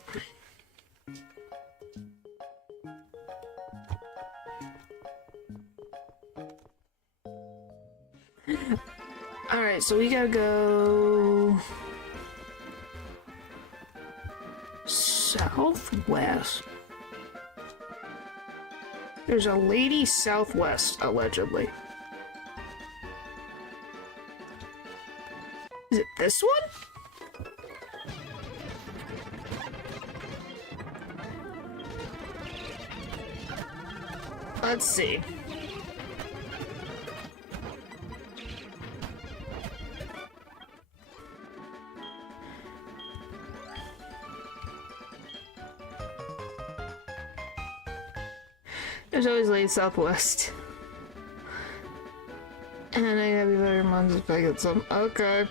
Alright, so we gotta go southwest. There's a lady southwest, allegedly. Is it this one? Let's see. There's always late southwest. And I gotta be better months if I get some. Okay.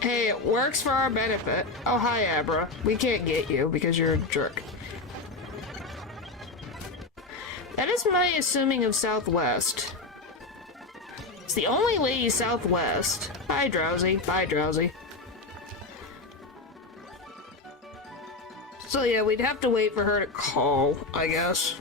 Hey, it works for our benefit. Oh, hi, Abra. We can't get you because you're a jerk. That is my assuming of Southwest. It's the only lady Southwest. Bye, Drowsy. Bye, Drowsy. So yeah, we'd have to wait for her to call, I guess.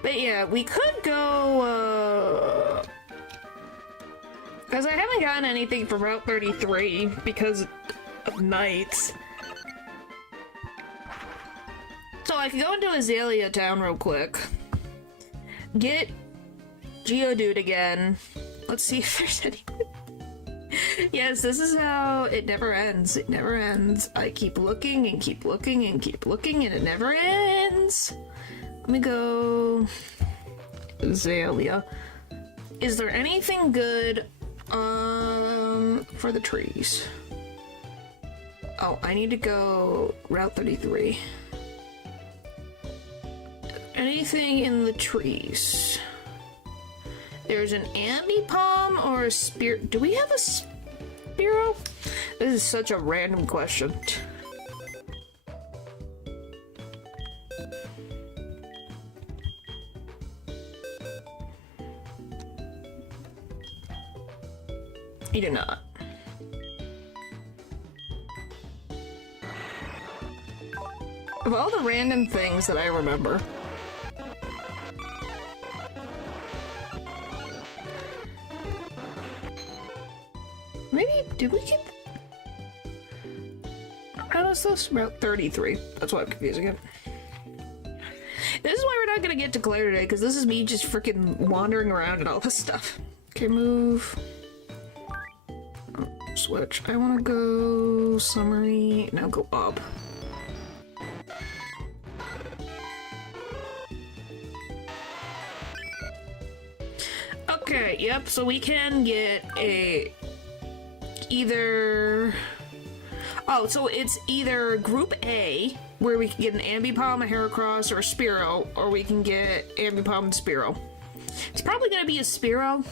But yeah, we could go, because I haven't gotten anything from Route 33 because of nights. So I could go into Azalea Town real quick. Get Geodude again. Let's see if there's any... Yes, this is how it never ends. It never ends. I keep looking and keep looking and keep looking and it never ends. Let me go... Azalea. Is there anything good, for the trees? Oh, I need to go Route 33. Anything in the trees? There's an Ambipom or a Spear... Do we have a Spearow? This is such a random question. You do not. Of all the random things that I remember... Maybe, did we get... How is this? Route 33. That's why I'm confusing it. This is why we're not gonna get to Claire today, because this is me just freaking wandering around and all this stuff. Okay, move. Oh, switch. I want to go summary. Now go up. Okay, yep, so we can get a... Either... Oh, so it's either Group A, where we can get an Ambipom, a Heracross, or a Spearow, or we can get Ambipom and Spearow. It's probably gonna be a Spearow.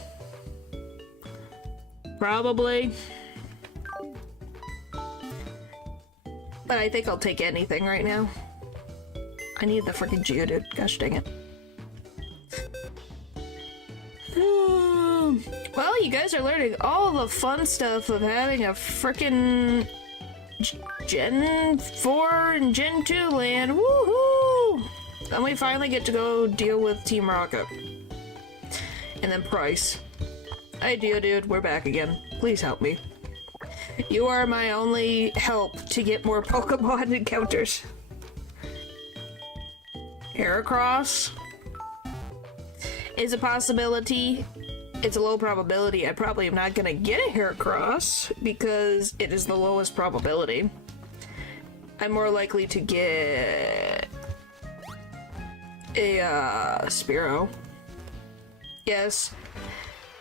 Probably. But I think I'll take anything right now. I need the freaking Geodude. Gosh dang it. Well, you guys are learning all the fun stuff of having a frickin' Gen 4 and Gen 2 land. Woohoo! Then we finally get to go deal with Team Rocket. And then Price. Hey, Geodude, we're back again. Please help me. You are my only help to get more Pokemon encounters. Heracross is a possibility. It's a low probability. I probably am not gonna get a Heracross because it is the lowest probability. I'm more likely to get a Spearow. Yes.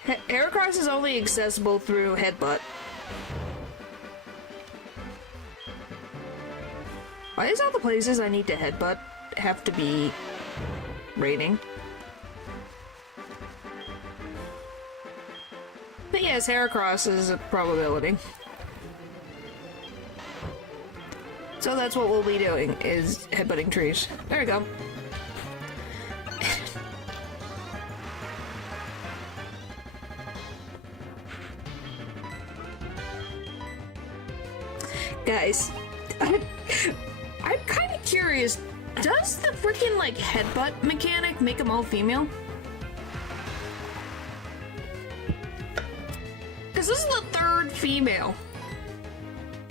Heracross is only accessible through Headbutt. Why is all the places I need to Headbutt have to be raining? But yes, Heracross is a probability. So that's what we'll be doing, is headbutting trees. There we go. Guys, I'm kind of curious. Does the freaking like headbutt mechanic make them all female? Because this is the third female.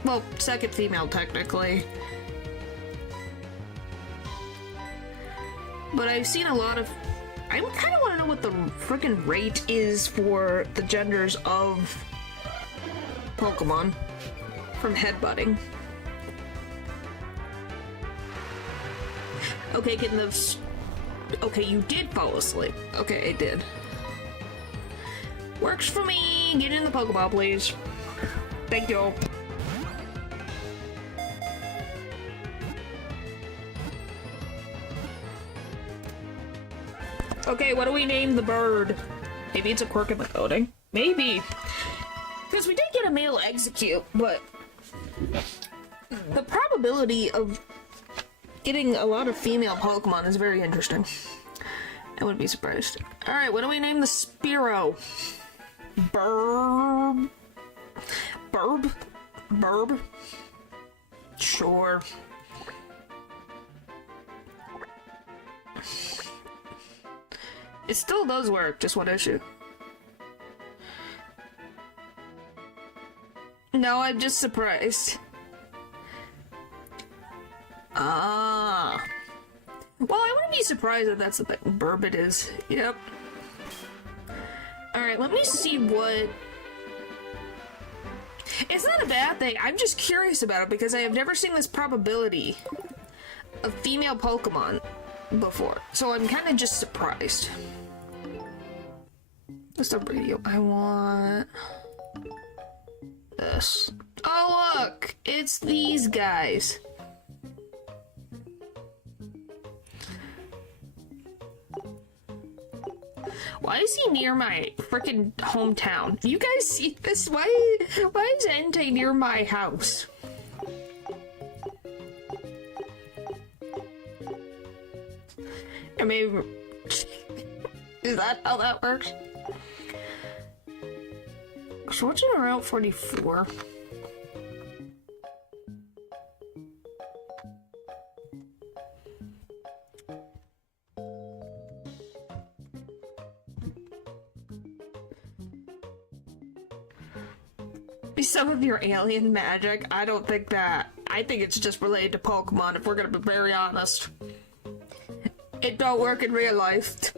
Well, second female technically. But I've seen a lot of... I kind of want to know what the freaking rate is for the genders of Pokemon from headbutting. Okay, getting those... Okay, you did fall asleep. Okay, it did. Works for me. Get in the Pokeball, please. Thank you. Okay, what do we name the bird? Maybe it's a quirk in the coding. Maybe. Because we did get a male Execute, but the probability of getting a lot of female Pokemon is very interesting. I wouldn't be surprised. Alright, what do we name the Spearow? Burb? Burb? Burb? Sure. It still does work, just one issue. No, I'm just surprised. Ah. Well, I wouldn't be surprised if that's the thing. Burb it is. Yep. Alright, let me see what... It's not a bad thing. I'm just curious about it because I have never seen this probability of female Pokemon before. So I'm kind of just surprised. What's the radio? I want... this. Oh, look! It's these guys. Why is he near my freaking hometown? Do you guys see this? Why is Entei near my house? I mean, is that how that works? So what's in Route 44? Some of your alien magic, I don't think that. I think it's just related to Pokemon, if we're gonna be very honest. It don't work in real life.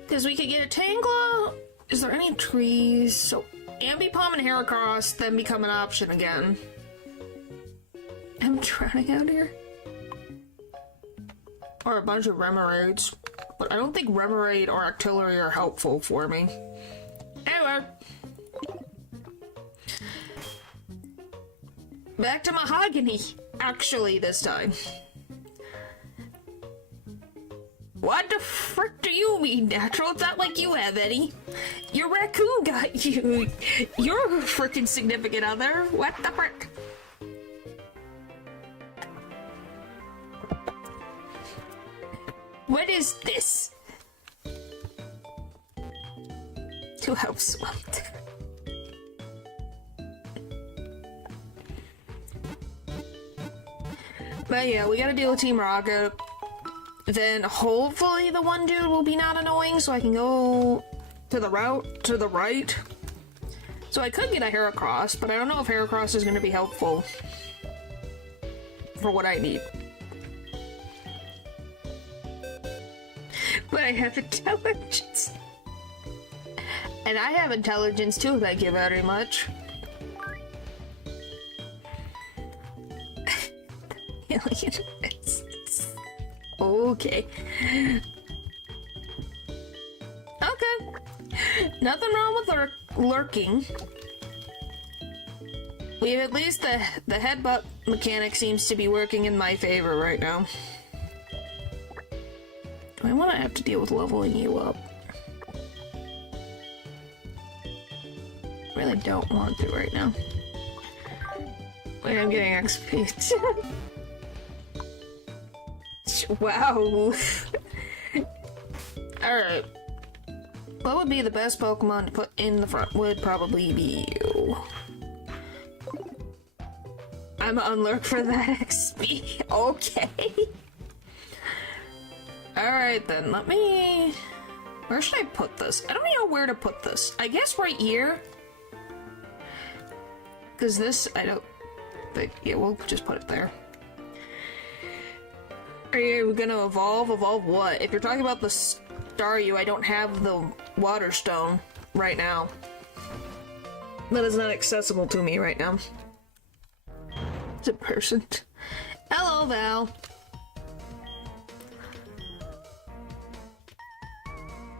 Because we could get a Tangela. Is there any trees? So, Ambipom and Heracross then become an option again. I'm drowning out here. Or a bunch of Remoraid's. But I don't think Remoraid or Octillery are helpful for me. Anyway. Back to Mahogany, actually, this time. What the frick do you mean, Natural? It's not like you have any. Your raccoon got you. You're a frickin' significant other. What the frick? What is this? To help swamped. But yeah, we gotta deal with Team Rocket. Then hopefully the one dude will be not annoying so I can go to the right. So I could get a Heracross, but I don't know if Heracross is gonna be helpful for what I need. But I have intelligence. And I have intelligence too, thank you very much. Okay. Okay. Nothing wrong with lurking. We've at least the headbutt mechanic seems to be working in my favor right now. Do I want to have to deal with leveling you up? Really don't want to right now. Wait, I'm getting XP. Wow. Alright. What would be the best Pokemon to put in the front? Would probably be you. I'm on lurk for that XP. Okay. Alright then, let me... Where should I put this? I don't know where to put this. I guess right here. Because this, I don't think... Yeah, we'll just put it there. Are you gonna evolve? Evolve what? If you're talking about the Staryu, I don't have the Water Stone right now. That is not accessible to me right now. It's a person. Hello, Val.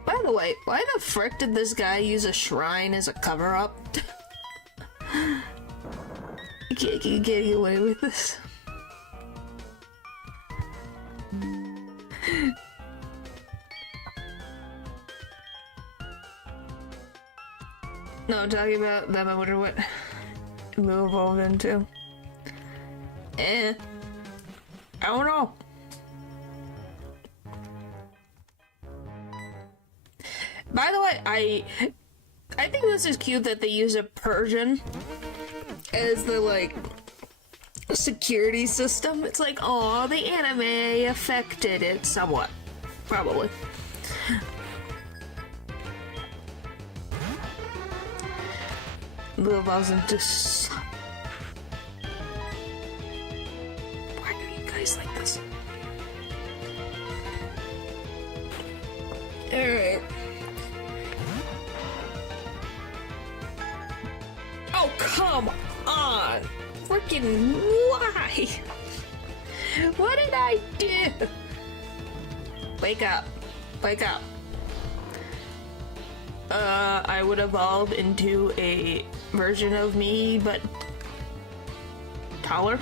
By the way, why the frick did this guy use a shrine as a cover-up? You can't get away with this. No, I'm talking about them. I wonder what we'll evolve into. I don't know. By the way, I think this is cute that they use a Persian as the, like, security system. It's like, oh, the anime affected it somewhat. Probably. Blue evolves into... Why are you guys like this? Alright. Oh, come on! Freaking why? What did I do? Wake up. Wake up. I would evolve into a version of me, but taller.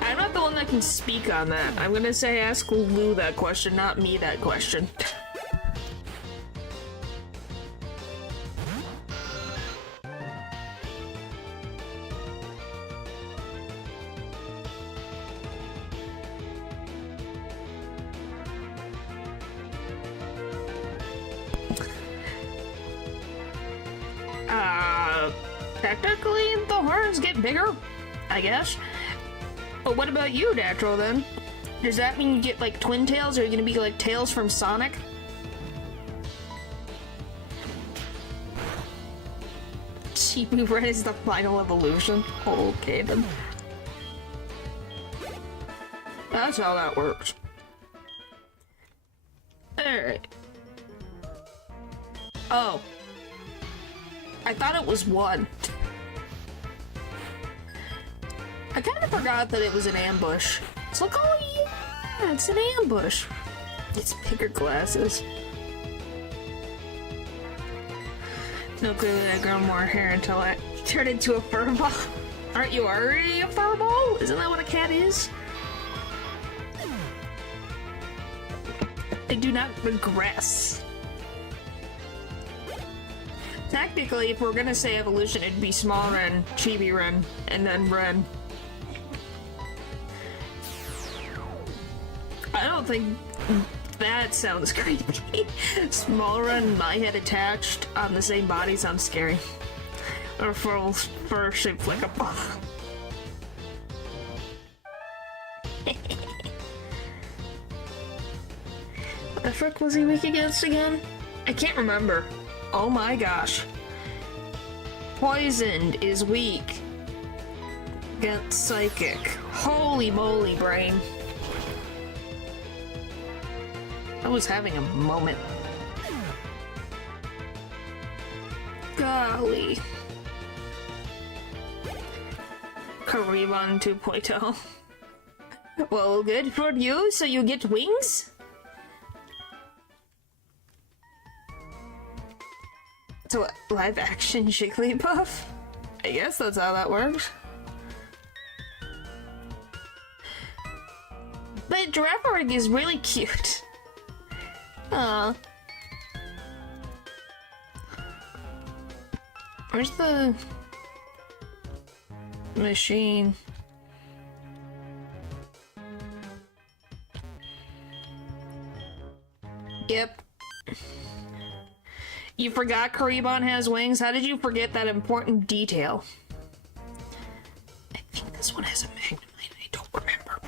I'm not the one that can speak on that. I'm gonna say ask Lou that question, not me that question. Technically, the horns get bigger, I guess. But what about you, Natural, then? Does that mean you get, like, twin tails? Or are you gonna be like Tails from Sonic? Chibi Red is the final evolution? Okay, then. That's how that works. Alright. Oh. I thought it was one. I kind of forgot that it was an ambush. It's like, oh yeah, it's an ambush. It's bigger glasses. No, clearly I grow more hair until I turn into a furball. Aren't you already a furball? Isn't that what a cat is? I do not regress. Technically, if we're gonna say evolution, it'd be small Ren, Chibi Ren, and then Ren. I don't think that sounds creepy. Smaller and my head attached on the same body sounds scary. Or fur shaped like a ball. What the frick was he weak against again? I can't remember. Oh my gosh. Poisoned is weak against psychic. Holy moly, brain. I was having a moment. Golly. Kariban 2.0. Well, good for you, so you get wings? So, live action Jigglypuff? I guess that's how that works. But Girafarig is really cute. Aw. Where's the machine? Yep. You forgot Kariban has wings? How did you forget that important detail? I think this one has a Magnemite. I don't remember.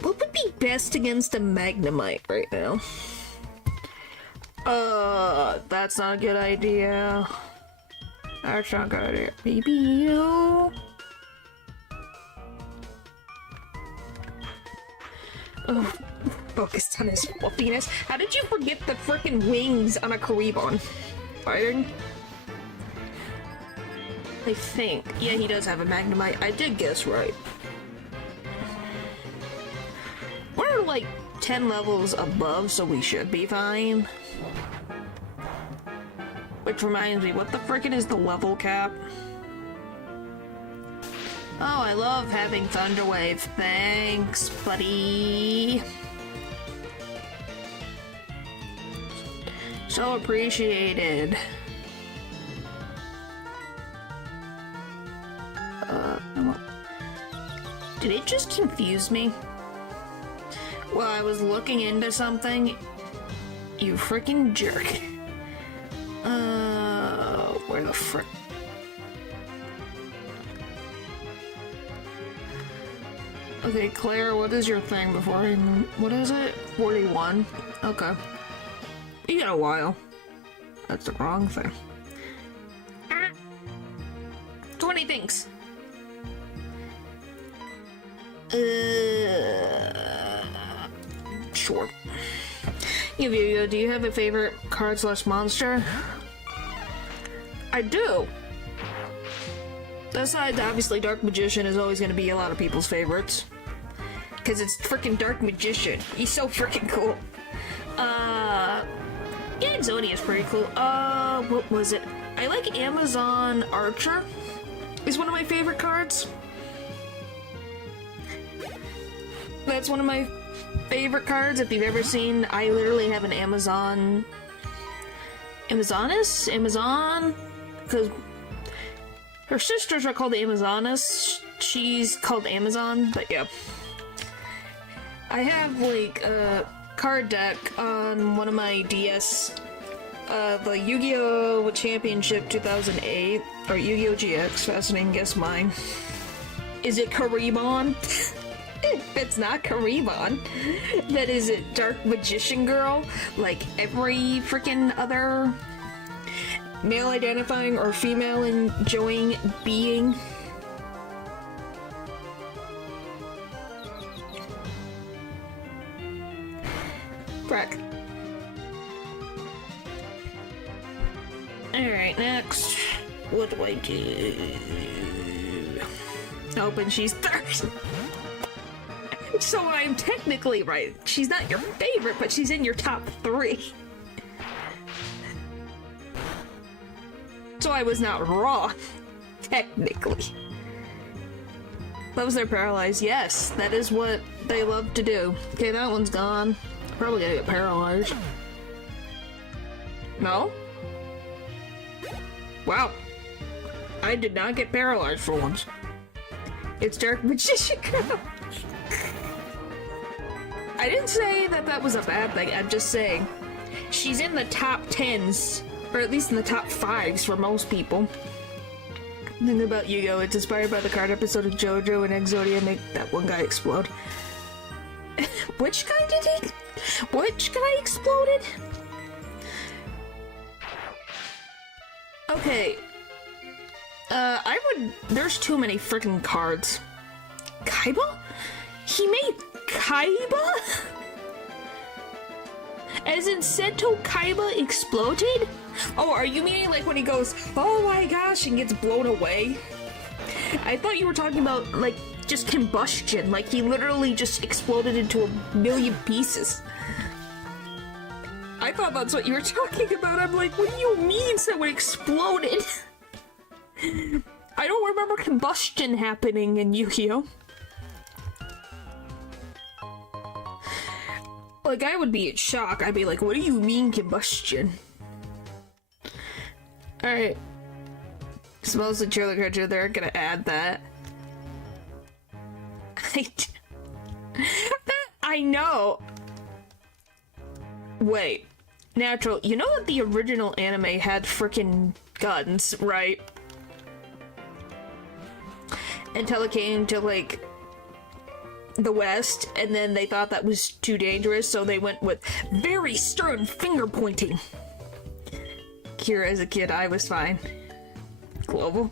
What would be best against a Magnemite right now? That's not a good idea. That's not a good idea. Maybe you... Oh, focused on his fluffiness. How did you forget the frickin' wings on a Kariban? Iron? I think. Yeah, he does have a Magnemite. I did guess right. We're like 10 levels above, so we should be fine. Which reminds me, what the frickin' is the level cap? Oh, I love having Thunderwave. Thanks, buddy. So appreciated. Did it just confuse me? Well, I was looking into something. You freaking jerk. Where the frick? Okay, Claire, what is your thing before I... What is it? 41? Okay. You got a while. That's the wrong thing. 20 things. Sure. Yo, do you have a favorite card/monster? I do. Besides, obviously, Dark Magician is always going to be a lot of people's favorites. Because it's freaking Dark Magician. He's so freaking cool. Yeah, Exodia is pretty cool. What was it? I like Amazon Archer. Is one of my favorite cards. That's one of my favorite cards. If you've ever seen, I literally have an Amazon... Amazon? Because her sisters are called Amazonas. She's called Amazon, but yeah. I have, like, a card deck on one of my DS. The Yu-Gi-Oh! Championship 2008. Or Yu-Gi-Oh! GX, fascinating, guess mine. Is it Kariban? If it's not Kariban, that is a Dark Magician girl, like every freaking other male identifying or female enjoying being. Brack. Alright, next. What do I do? Open, she's third. So I'm technically right. She's not your favorite, but she's in your top 3. So I was not wrong, technically. Loves their paralyzed. Yes, that is what they love to do. Okay, that one's gone. Probably gonna get paralyzed. No? Wow. I did not get paralyzed for once. It's Dark Magician Girl. I didn't say that that was a bad thing. I'm just saying she's in the top 10s, or at least in the top 5s for most people. The thing about Yu-Gi-Oh! It's inspired by the card episode of JoJo and Exodia make that one guy explode. Which guy did he? Which guy exploded? Okay. There's too many freaking cards. Kaiba? He made Kaiba? As in Seto Kaiba exploded? Oh, are you meaning like when he goes, oh my gosh, and gets blown away? I thought you were talking about, like, just combustion. Like, he literally just exploded into a million pieces. I thought that's what you were talking about. I'm like, what do you mean someone exploded? I don't remember combustion happening in Yu-Gi-Oh! Like, I would be in shock. I'd be like, what do you mean combustion? Alright. Smells the trailer creature, they're gonna add that. I know. Wait. Natural, you know that the original anime had frickin' guns, right? Until it came to, like, the West, and then they thought that was too dangerous, so they went with very stern finger pointing. Kira, as a kid, I was fine. Global.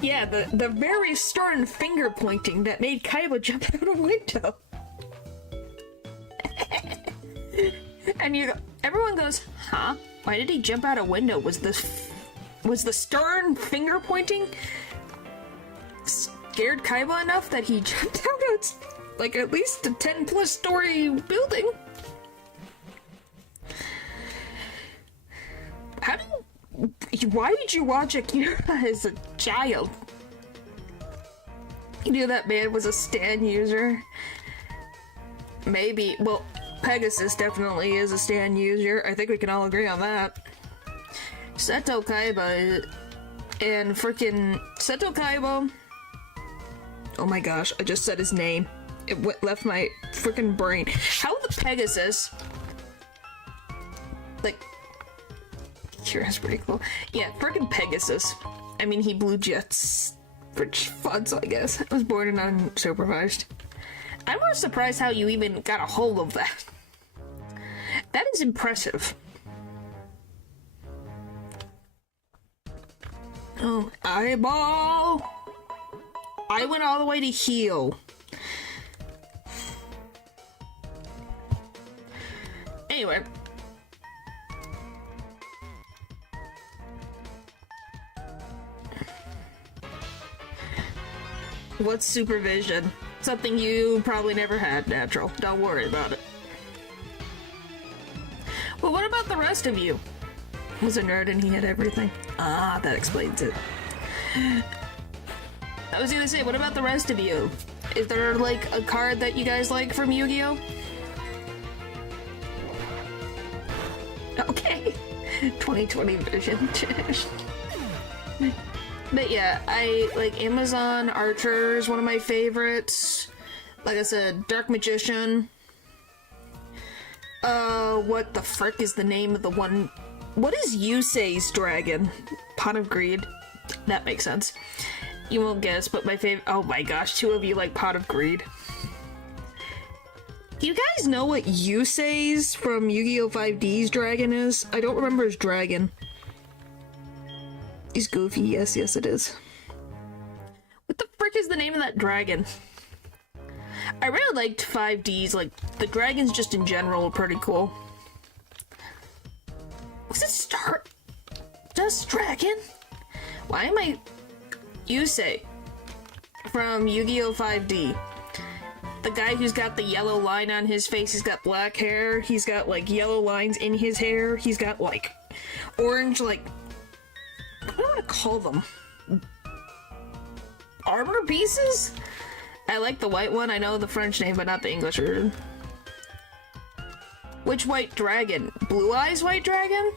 Yeah, the very stern finger pointing that made Kaiba jump out a window. And everyone goes, huh? Why did he jump out a window? Was the stern finger pointing scared Kaiba enough that he jumped out of, like, at least a 10+ story building? Why did you watch Akira as a child? You knew that man was a Stan user? Maybe. Well, Pegasus definitely is a Stan user. I think we can all agree on that. Seto Kaiba and frickin' Seto Kaiba. Oh my gosh, I just said his name. It left my frickin' brain. How the Pegasus, like, Kira's pretty cool. Yeah, frickin' Pegasus. I mean, he blew jets for fun, so I guess. I was born and unsupervised. I'm more surprised how you even got a hold of that. That is impressive. Oh, eyeball! I went all the way to heal. Anyway. What's supervision? Something you probably never had, Natural. Don't worry about it. Well, what about the rest of you? Was a nerd and he had everything. Ah, that explains it. I was gonna say, what about the rest of you? Is there, like, a card that you guys like from Yu-Gi-Oh? Okay. 2020 vision. But yeah, I like Amazon Archer is one of my favorites. Like I said, Dark Magician. What the frick is the name of the one? What is Yusei's dragon? Pot of Greed. That makes sense. You won't guess, but my favorite. Oh my gosh, two of you like Pot of Greed. Do you guys know what Yusei's from Yu-Gi-Oh! 5D's dragon is? I don't remember his dragon. He's goofy. Yes, yes, it is. What the frick is the name of that dragon? I really liked 5D's. Like, the dragons just in general were pretty cool. Was it Stardust Dragon? Why am I... Yusei from Yu-Gi-Oh! 5D. The guy who's got the yellow line on his face, he's got black hair, he's got, like, yellow lines in his hair, he's got, like, orange, like... What do I want to call them? Armor pieces? I like the white one. I know the French name, but not the English version. Which white dragon? Blue Eyes White Dragon?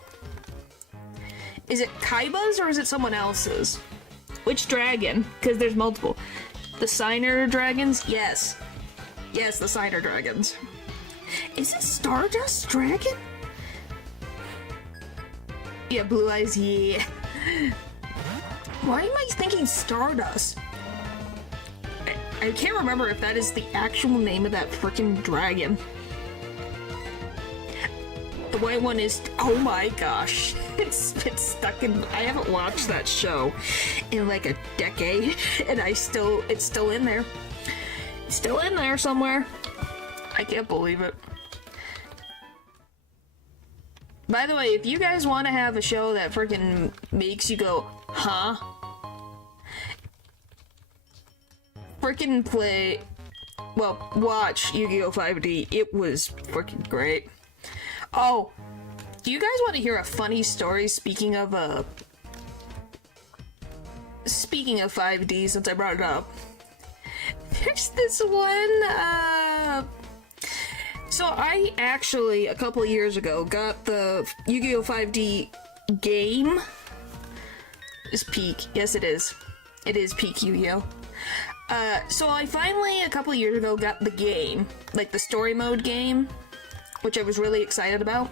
Is it Kaiba's or is it someone else's? Which dragon? Because there's multiple. The Signer dragons? Yes. Yes, the Cider Dragons. Is it Stardust Dragon? Yeah, Blue Eyes, yeah. Why am I thinking Stardust? I can't remember if that is the actual name of that freaking dragon. The white one is, oh my gosh. It's been stuck in, I haven't watched that show in like a decade, and it's still in there. It's still in there somewhere. I can't believe it. By the way, if you guys want to have a show that freaking makes you go, huh? Freaking play, well, watch Yu-Gi-Oh! 5D. It was freaking great. Oh, do you guys want to hear a funny story speaking of 5D, since I brought it up? There's this one, so I actually, a couple of years ago, got the Yu-Gi-Oh! 5D game. It's peak. Yes, it is. It is peak Yu-Gi-Oh! So I finally, a couple of years ago, got the game. Like, the story mode game, which I was really excited about.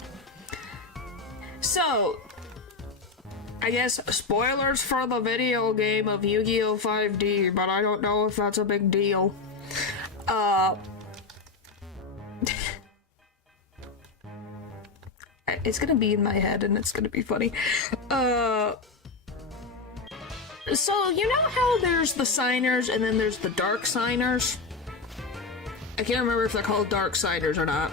So, I guess, spoilers for the video game of Yu-Gi-Oh! 5D, but I don't know if that's a big deal. It's gonna be in my head, and it's gonna be funny. So, you know how there's the signers, and then there's the dark signers? I can't remember if they're called dark signers or not.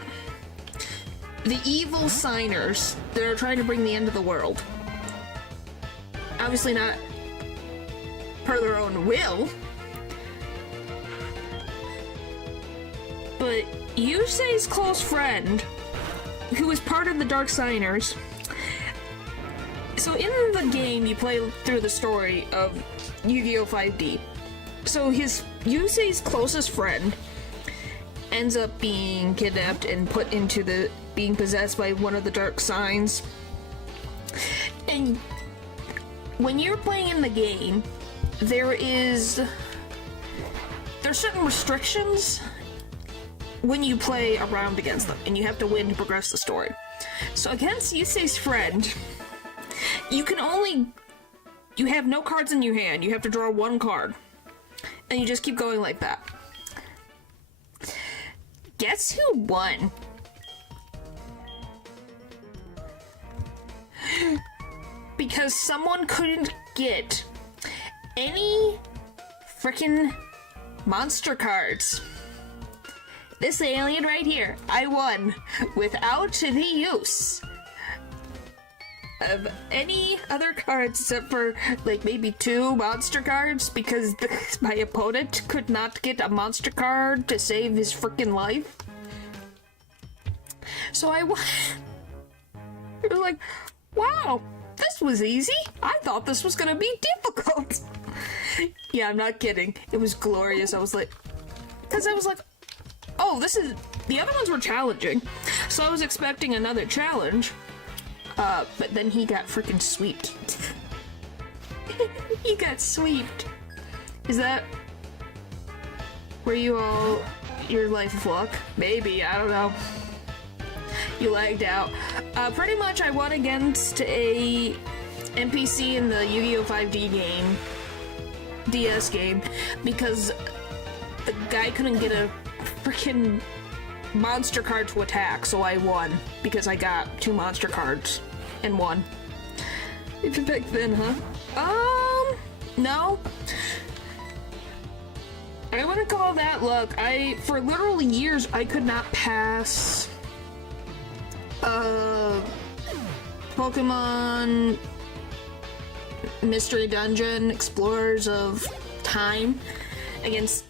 The evil signers that are trying to bring the end of the world. Obviously not per their own will. But Yusei's close friend, who was part of the Dark Signers. So in the game, you play through the story of Yu-Gi-Oh! 5D. So Yusei's closest friend ends up being kidnapped and put into being possessed by one of the dark signs. And when you're playing in the game, there's certain restrictions when you play around against them, and you have to win to progress the story. So against Yusei's friend, you have no cards in your hand. You have to draw one card, and you just keep going like that. Guess who won? Because someone couldn't get any frickin' monster cards. This alien right here, I won without the use of any other cards except for like maybe 2 monster cards, because my opponent could not get a monster card to save his freaking life. So I won. It was like, wow, this was easy. I thought this was gonna be difficult. Yeah, I'm not kidding. It was glorious. I was like, oh, the other ones were challenging, so I was expecting another challenge, but then he got freaking sweeped. He got sweeped. Is that were you all your life of luck? Maybe, I don't know. You lagged out. Pretty much I won against a NPC in the Yu-Gi-Oh! 5D game, DS game, because the guy couldn't get a freaking monster card to attack, so I won because I got 2 monster cards and won. If you pick then, huh? No. I wouldn't call that luck. For literal years, I could not pass Pokémon Mystery Dungeon Explorers of Time against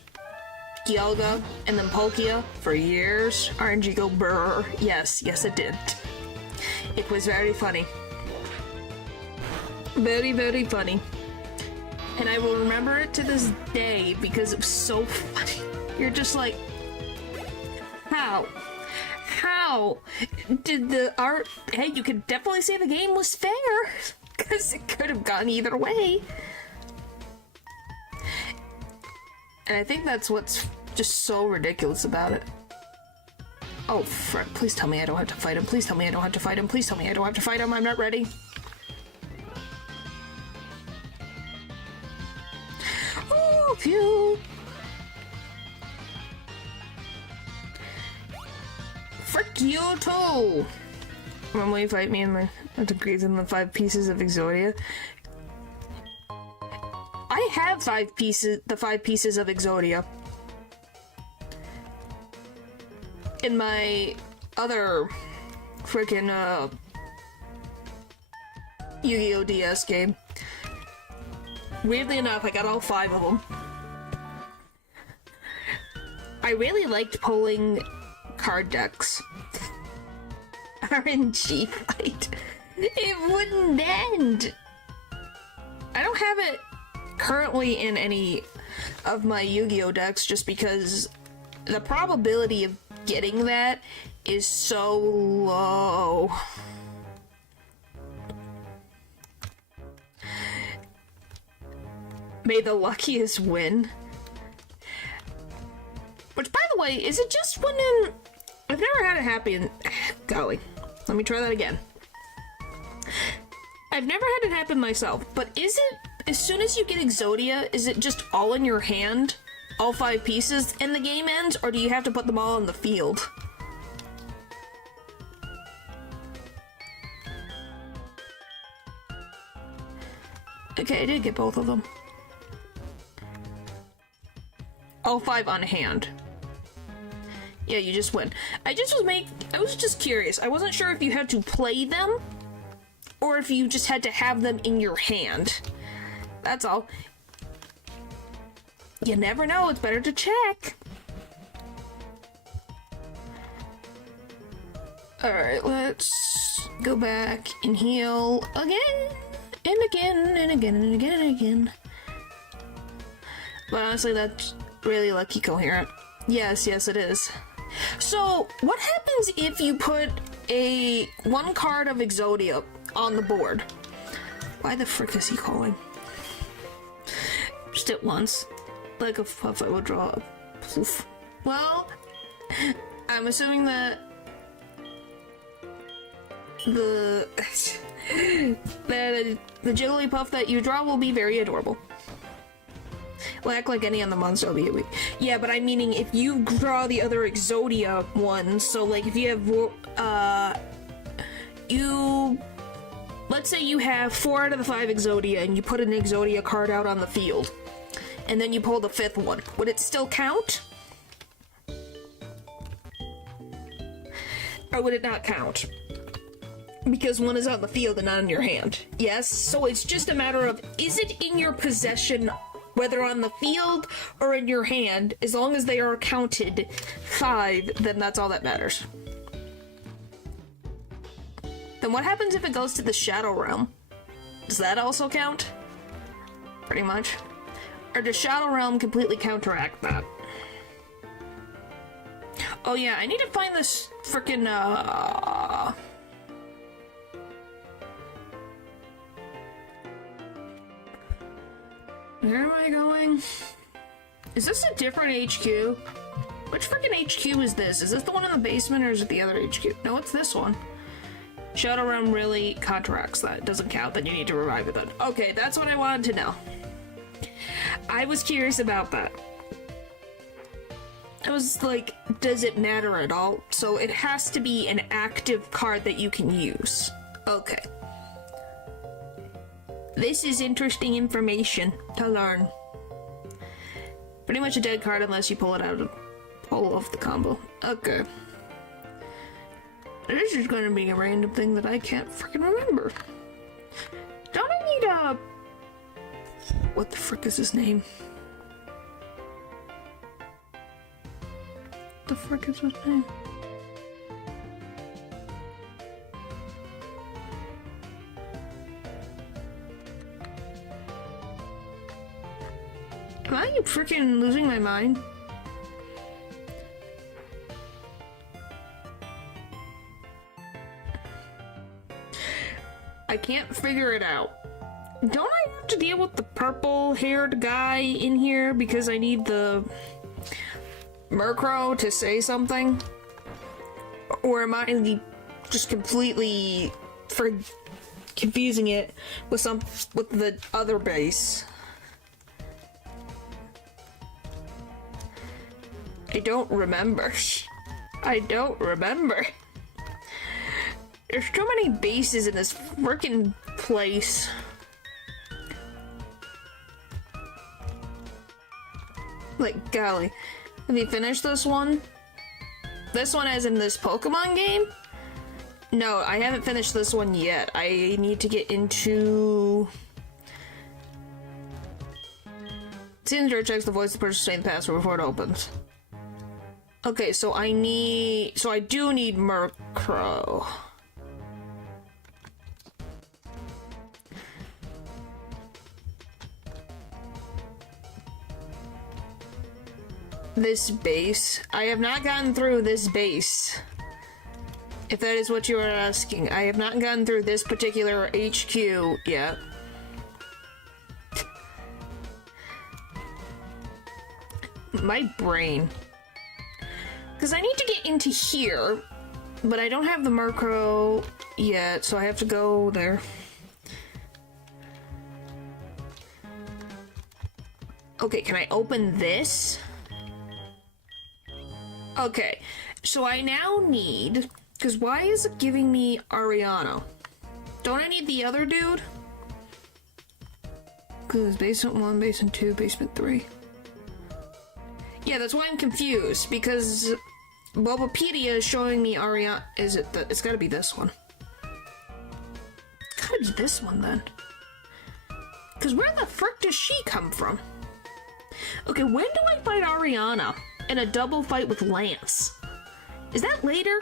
Gyalga and then Palkia for years. RNG go brr. Yes, it did. It was very funny. Very, very funny. And I will remember it to this day because it was so funny. You're just like, how? How did the art... Hey, you could definitely say the game was fair, because it could have gone either way. And I think that's what's just so ridiculous about it. Oh, frick. Please tell me I don't have to fight him. Please tell me I don't have to fight him. Please tell me I don't have to fight him. I'm not ready. Oh, phew. Frick you too. When will you fight me in my degrees in the 5 pieces of Exodia? I have 5 pieces, the 5 pieces of Exodia. In my other freaking Yu-Gi-Oh! DS game. Weirdly enough, I got all 5 of them. I really liked pulling card decks. RNG fight. It wouldn't end. I don't have it currently in any of my Yu-Gi-Oh! Decks just because the probability of getting that is so low. May the luckiest win. Which, by the way, is it just when in... I've never had it happen. Golly. Let me try that again. I've never had it happen myself, but is it, as soon as you get Exodia, is it just all in your hand? All 5 pieces and the game ends? Or do you have to put them all on the field? Okay, I did get both of them. All 5 on hand. Yeah, you just win. I was just curious. I wasn't sure if you had to play them or if you just had to have them in your hand. That's all. You never know. It's better to check. Alright, let's go back and heal again and again and again and again and again. But honestly, that's really lucky coherent. Yes, it is. So, what happens if you put one card of Exodia on the board? Why the frick is he calling? Just at once. Like a puff, I would draw a poof. Well, I'm assuming that the Jigglypuff that you draw will be very adorable. Will act like any on the monster will be weak. Yeah, but I'm meaning if you draw the other Exodia ones, so like if you have, let's say you have 4 out of the 5 Exodia and you put an Exodia card out on the field, and then you pull the 5th one, would it still count? Or would it not count? Because one is on the field and not in your hand. Yes, so it's just a matter of, is it in your possession, whether on the field or in your hand? As long as they are counted 5, then that's all that matters. Then what happens if it goes to the Shadow Realm? Does that also count? Pretty much. Or does Shadow Realm completely counteract that? Oh yeah, I need to find this frickin' Where am I going? Is this a different HQ? Which freaking HQ is this? Is this the one in the basement or is it the other HQ? No, it's this one. Shadow Realm really counteracts that. It doesn't count, then you need to revive it then. Okay, that's what I wanted to know. I was curious about that. I was like, does it matter at all? So it has to be an active card that you can use. Okay. This is interesting information to learn. Pretty much a dead card unless you pull it out of the combo. Okay. This is gonna be a random thing that I can't freaking remember. Don't I need a... What the frick is his name? What the frick is his name? Am I freaking losing my mind? I can't figure it out. Don't I have to deal with the purple-haired guy in here because I need the Murkrow to say something? Or am I just completely confusing it with the other base? I don't remember. I don't remember. There's too many bases in this frickin' place. Like, golly. Have you finished this one? This one as in this Pokemon game? No, I haven't finished this one yet. I need to get into... Sandra checks the voice of the person saying the password before it opens. Okay, so I do need Murkrow. This base. I have not gotten through this base. If that is what you are asking. I have not gotten through this particular HQ yet. My brain. Because I need to get into here, but I don't have the Murkrow yet, so I have to go there. Okay, can I open this? Okay, so I now need... Because why is it giving me Ariana? Don't I need the other dude? Because basement 1, basement 2, basement 3. Yeah, that's why I'm confused, because Bulbapedia is showing me Ariana. Is it it's gotta be this one. It's gotta be this one then. Because where the frick does she come from? Okay, when do I fight Ariana in a double fight with Lance? Is that later?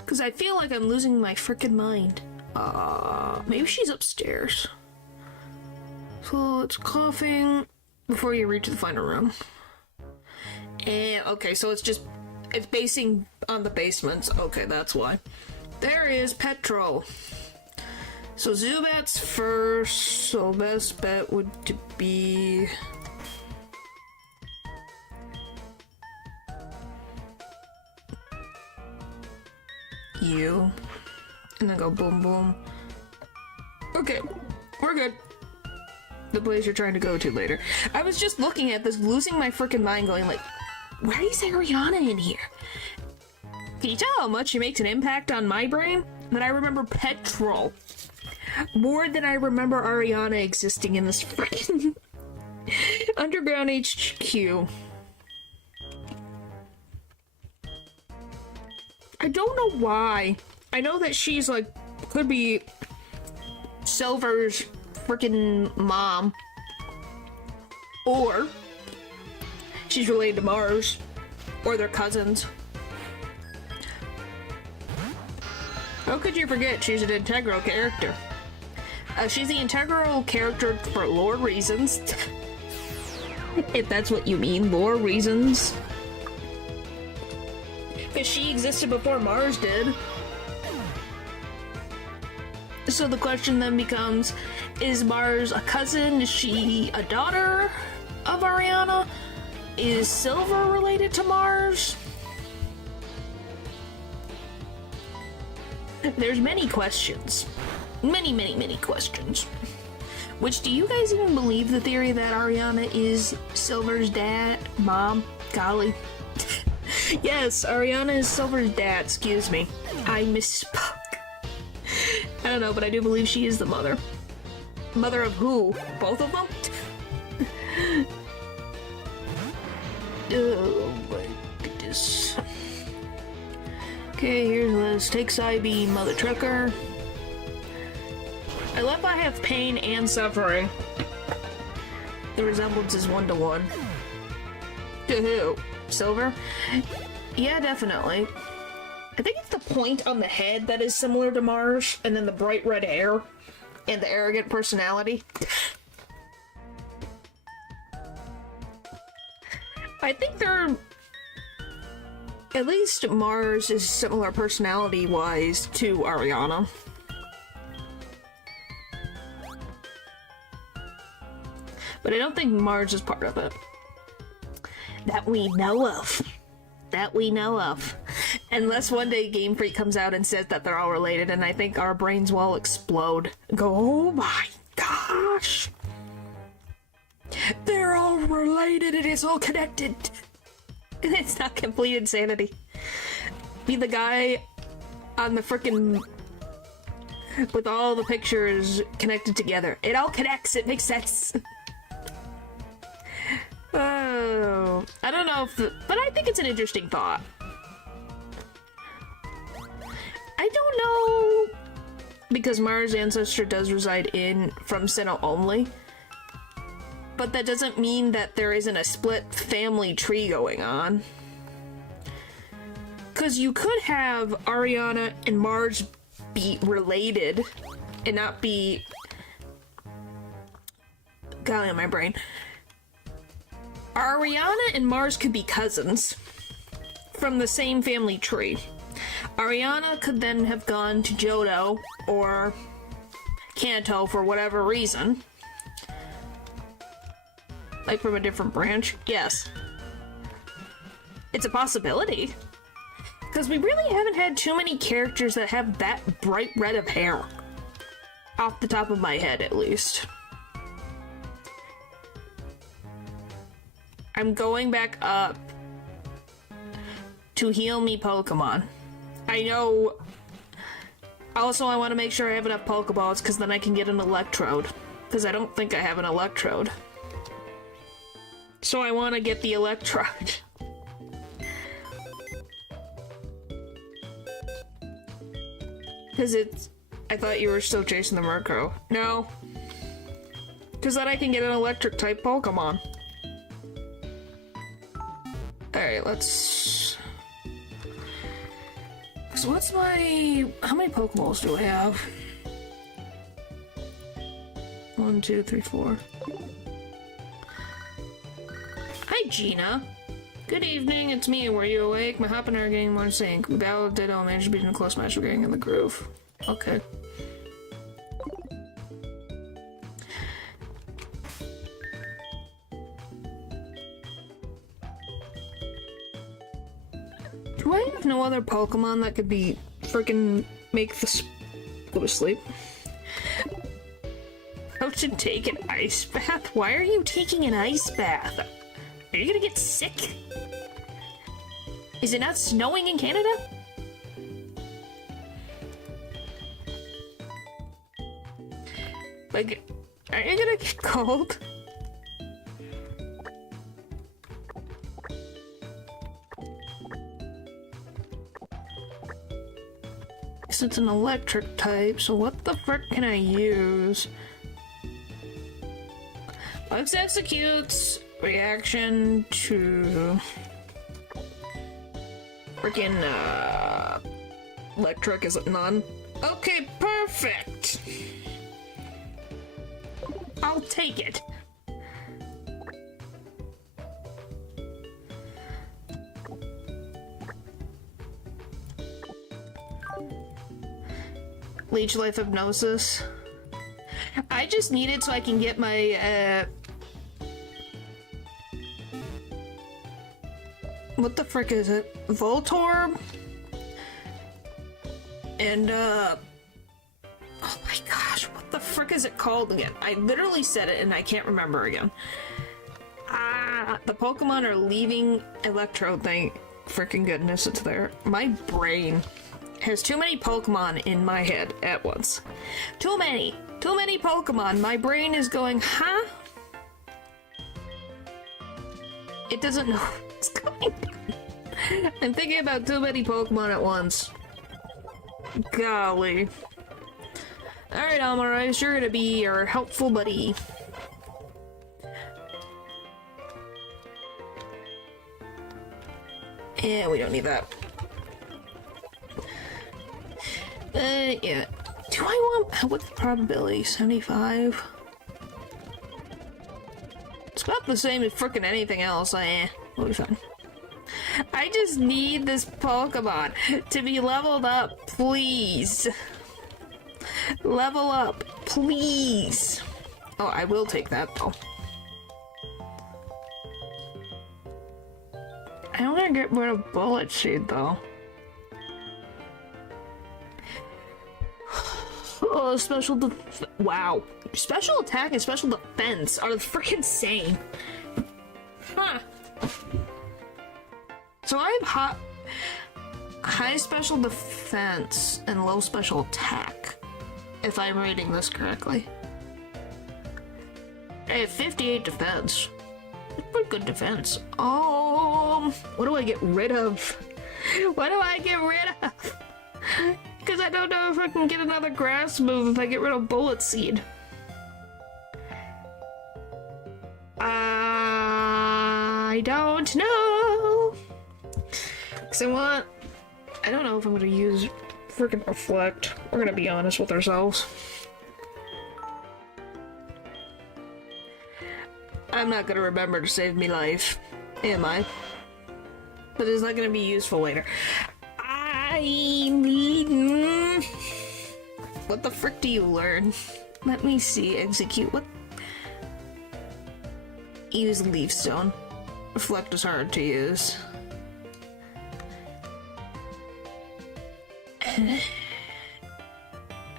Because I feel like I'm losing my frickin' mind. Maybe she's upstairs. So it's coughing before you reach the final room. And okay, so it's basing on the basements. Okay, that's why. There is Petrol. So Zubat's first, so best bet would be... you. And then go boom boom. Okay, we're good. The place you're trying to go to later. I was just looking at this, losing my freaking mind, going like, why is Ariana in here? Can you tell how much she makes an impact on my brain? That I remember Petrol more than I remember Ariana existing in this freaking underground HQ. I don't know why. I know that she's like, could be Silver's freaking mom. Or she's related to Mars. Or they're cousins. How could you forget she's an integral character? She's the integral character for lore reasons. If that's what you mean, lore reasons. Because she existed before Mars did. So the question then becomes, is Mars a cousin? Is she a daughter of Ariana? Is Silver related to Mars? There's many questions. Many questions. Which, do you guys even believe the theory that Ariana is Silver's mom? Golly. Yes, Ariana is Silver's dad, excuse me. I misspoke. I don't know, but I do believe she is the mother. Mother of who? Both of them? Oh my goodness. Okay, here's Liz. Takes IB, Mother Trucker. I love I have pain and suffering. The resemblance is 1-to-1. To who? Silver? Yeah, definitely. I think it's the point on the head that is similar to Mars, and then the bright red hair, and the arrogant personality. I think they're... At least Mars is similar personality-wise to Ariana. But I don't think Mars is part of it. That we know of. That we know of. Unless one day Game Freak comes out and says that they're all related, and I think our brains will explode. Go, oh my gosh! They're all related, it is all connected! It's not complete insanity. Be the guy on the frickin' with all the pictures connected together. It all connects, it makes sense. Oh, I don't know if, but I think it's an interesting thought. I don't know, because Mara's ancestor does reside from Sinnoh only, but that doesn't mean that there isn't a split family tree going on. Because you could have Ariana and Mars be related and not be... Golly on my brain. Ariana and Mars could be cousins from the same family tree. Ariana could then have gone to Johto or Kanto for whatever reason. Like from a different branch? Yes. It's a possibility. Because we really haven't had too many characters that have that bright red of hair. Off the top of my head, at least. I'm going back up to heal me Pokemon. I know... Also, I want to make sure I have enough Pokeballs, because then I can get an Electrode. Because I don't think I have an Electrode. So I want to get the Electrode. Because it's... I thought you were still chasing the Murkrow. No. Because then I can get an Electric-type Pokemon. Alright, let's... So what's my... How many Pokeballs do I have? 1, 2, 3, 4. Hi, Gina. Good evening, it's me. Were you awake? My hop and I are getting more sync. We battled Ditto and managed to beat in a close match. We're getting in the groove. Okay. Do I have no other Pokemon that could be freaking make this go to sleep? How to take an ice bath? Why are you taking an ice bath? Are you gonna get sick? Is it not snowing in Canada? Like, are you gonna get cold? It's an electric type, so what the frick can I use? Bugs executes reaction to freaking electric, is it none? Okay, perfect! I'll take it. Leech Life Hypnosis. I just need it so I can get my, what the frick is it? Voltorb? And, oh my gosh, what the frick is it called again? I literally said it and I can't remember again. The Pokemon are leaving Electro, thank freaking goodness it's there. My brain has too many Pokemon in my head at once. Too many Pokemon. My brain is going, huh? It doesn't know what's going on. I'm thinking about too many Pokemon at once. Golly. Alright, Amara, you're gonna be your helpful buddy. Yeah, we don't need that. Yeah. Do I want... What's the probability? 75? It's about the same as frickin' anything else. We'll be fine. I just need this Pokemon to be leveled up, please. Level up, please. Oh, I will take that, though. I don't want to get rid of bullet seed though. Oh, wow. Special attack and special defense are the freaking same. Huh. So I have high special defense and low special attack, if I'm reading this correctly. I have 58 defense. That's pretty good defense. What do I get rid of? What do I get rid of? Because I don't know if I can get another grass move if I get rid of bullet seed. I don't know. Because I don't know if I'm going to use freaking reflect. We're going to be honest with ourselves. I'm not going to remember to save me life, am I? But it's not going to be useful later. What the frick do you learn? Let me see. Execute. What? Use leaf stone. Reflect is hard to use.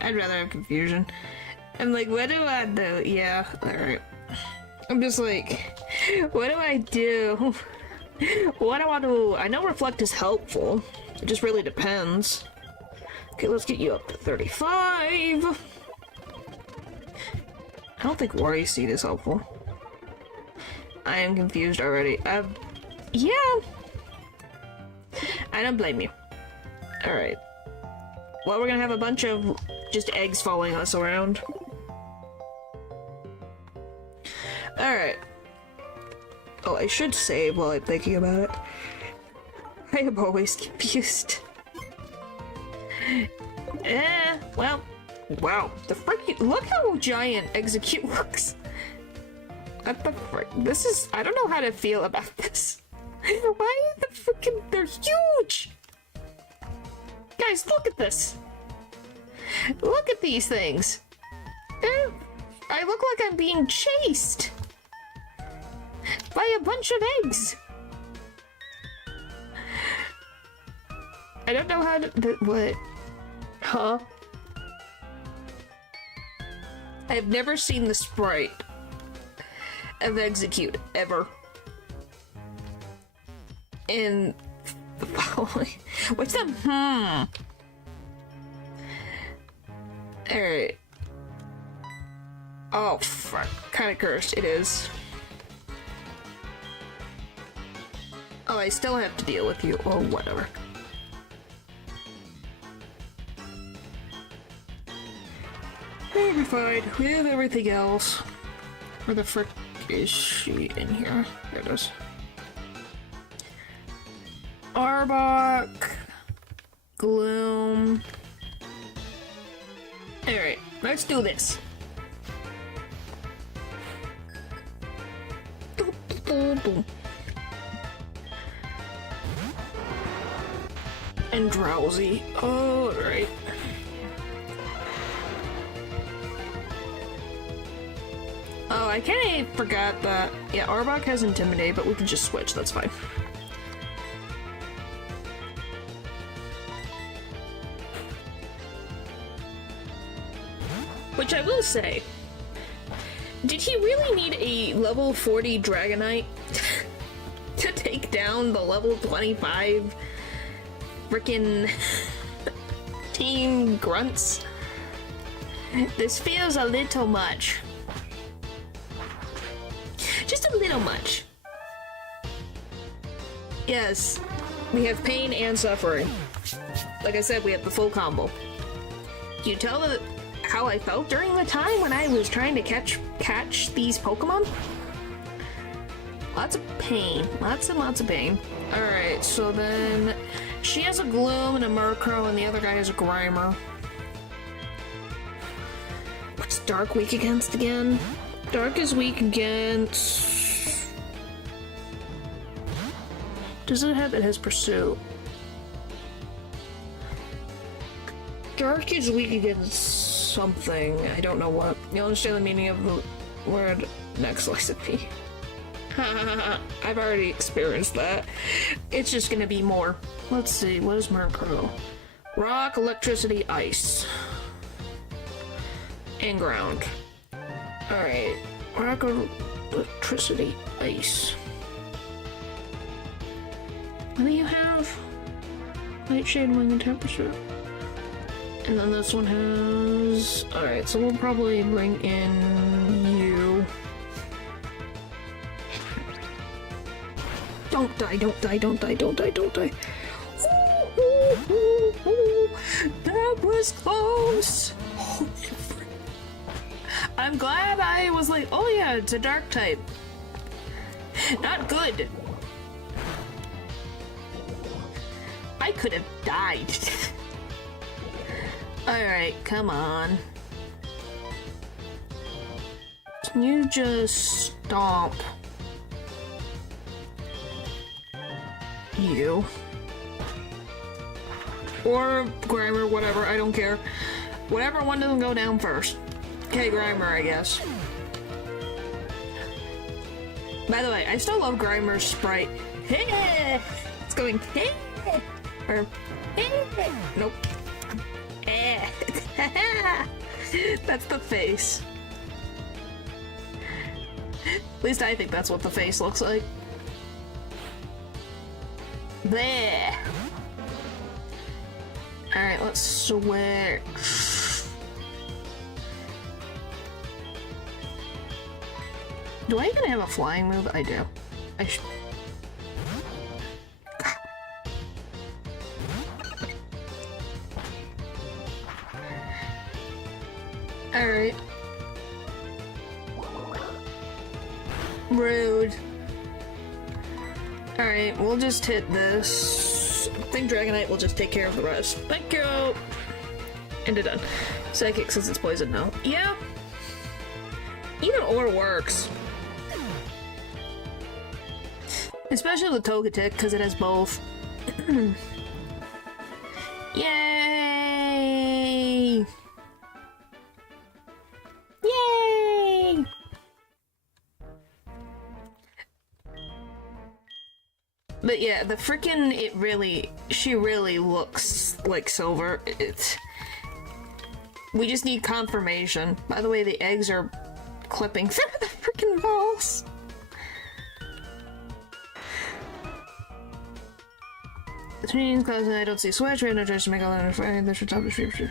I'd rather have confusion. I'm like, what do I do? Yeah, alright. I'm just like, what do I do? What do I do? I know reflect is helpful. It just really depends. Okay, let's get you up to 35. I don't think worry seed is helpful. I am confused already. Yeah. I don't blame you. Alright. Well, we're gonna have a bunch of just eggs following us around. Alright. Oh, I should save while I'm thinking about it. I am always confused. Well. Wow. The freaking. Look how giant execute looks. What the frick? This is. I don't know how to feel about this. Why the freaking. They're huge! Guys, look at this. Look at these things. I look like I'm being chased by a bunch of eggs. I don't know how to. What? Huh? I've never seen the sprite of execute ever. In the following. What's that? Alright. Oh, fuck. Kinda cursed. It is. Oh, I still have to deal with you. Oh, whatever. We'll be fine. We have everything else. Where the frick is she in here? There it is. Arbok. Gloom. Alright, let's do this. And drowsy. Oh, alright. Oh, I kinda forgot that. Yeah, Arbok has Intimidate, but we can just switch, that's fine. Which I will say, did he really need a level 40 Dragonite to take down the level 25 frickin' Team Grunts? This feels a little much. Just a little much. Yes, we have pain and suffering. Like I said, we have the full combo. Can you tell how I felt during the time when I was trying to catch these Pokemon? Lots of pain. Lots and lots of pain. Alright, so then she has a Gloom and a Murkrow and the other guy has a Grimer. What's Dark weak against again? Dark is weak against... Does it have... It has Pursue. Dark is weak against something. I don't know what. You understand the meaning of the word next, Lexipede? I've already experienced that. It's just gonna be more. Let's see, what is Murkrow? Rock, electricity, ice. And ground. Alright. Rock, electricity, ice. What do you have? Nightshade, wing, and temperature. And then this one has... Alright, so we'll probably bring in you. Don't die, don't die, don't die, don't die, don't die. Ooh, ooh, ooh, ooh. That was close! I'm glad I was like, oh yeah, it's a dark type. Not good. I could have died. Alright, come on. Can you just stomp? You. Or Grimer, whatever, I don't care. Whatever one doesn't go down first. Okay, Grimer, I guess. By the way, I still love Grimer's sprite. Hey! It's going, hey! Or, hey! Nope. Eh. That's the face. At least I think that's what the face looks like. There. Alright, let's switch. Do I even have a flying move? I do. I should. Alright. Rude. Alright, we'll just hit this. I think Dragonite will just take care of the rest. Thank you! And it done. Psychic since it's poison now. Yeah. Either or works. Especially with Togetic, because it has both. Yay! Yay! But yeah, the frickin' she really looks like Silver. We just need confirmation. By the way, the eggs are clipping through the frickin' balls. Between clouds and I don't see switch, random tries to make a lot of fire, this should top the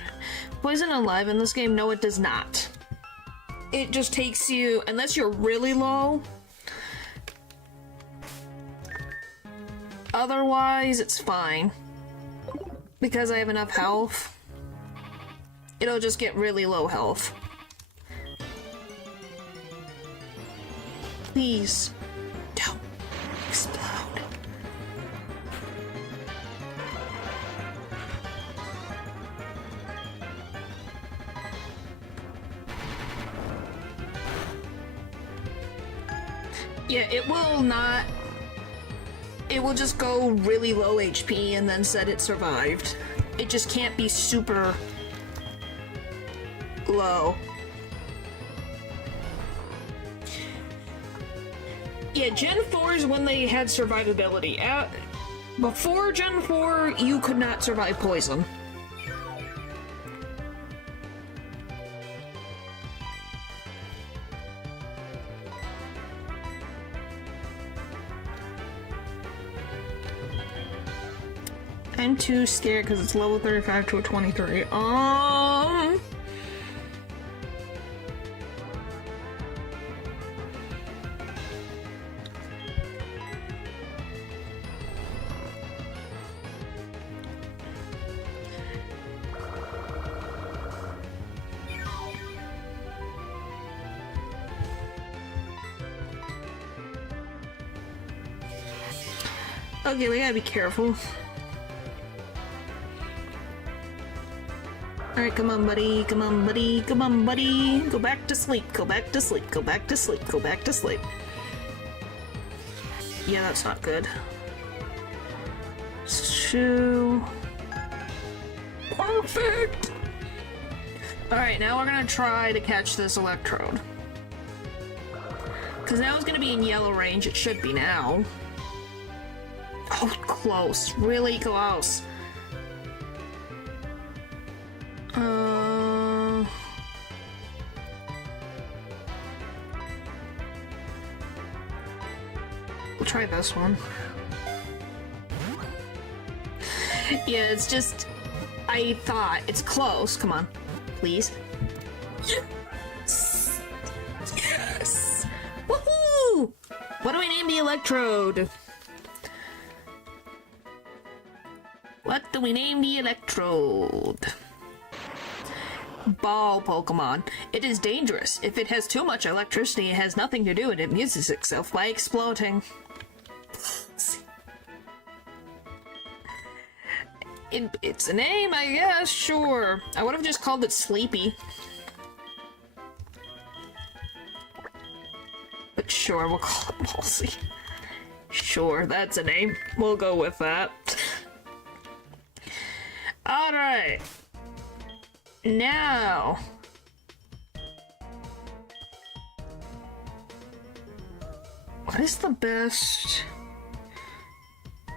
poison alive in this game? No, it does not. It just takes you, unless you're really low. Otherwise, it's fine. Because I have enough health, it'll just get really low health. Please, don't explode. Yeah, it will not. It will just go really low HP and then said it survived. It just can't be super low. Yeah, Gen 4 is when they had survivability. Before Gen 4, you could not survive poison. I'm too scared because it's level 35 to a 23. Okay, we gotta be careful. Alright, come on, buddy. Come on, buddy. Come on, buddy. Go back to sleep. Go back to sleep. Go back to sleep. Go back to sleep. Yeah, that's not good. Shoo. Perfect! Alright, now we're gonna try to catch this Electrode. Because now it's gonna be in yellow range. It should be now. Oh, close. Really close. We'll try this one. Yeah, it's just... I thought it's close. Come on. Please. Yes! Yes! Woohoo! What do we name the electrode? What do we name the electrode? Ball Pokemon. It is dangerous. If it has too much electricity, it has nothing to do and it amuses itself by exploding. It's a name, I guess, sure. I would have just called it Sleepy. But sure, we'll call it Palsy. Sure, that's a name. We'll go with that. Alright. Now... what is the best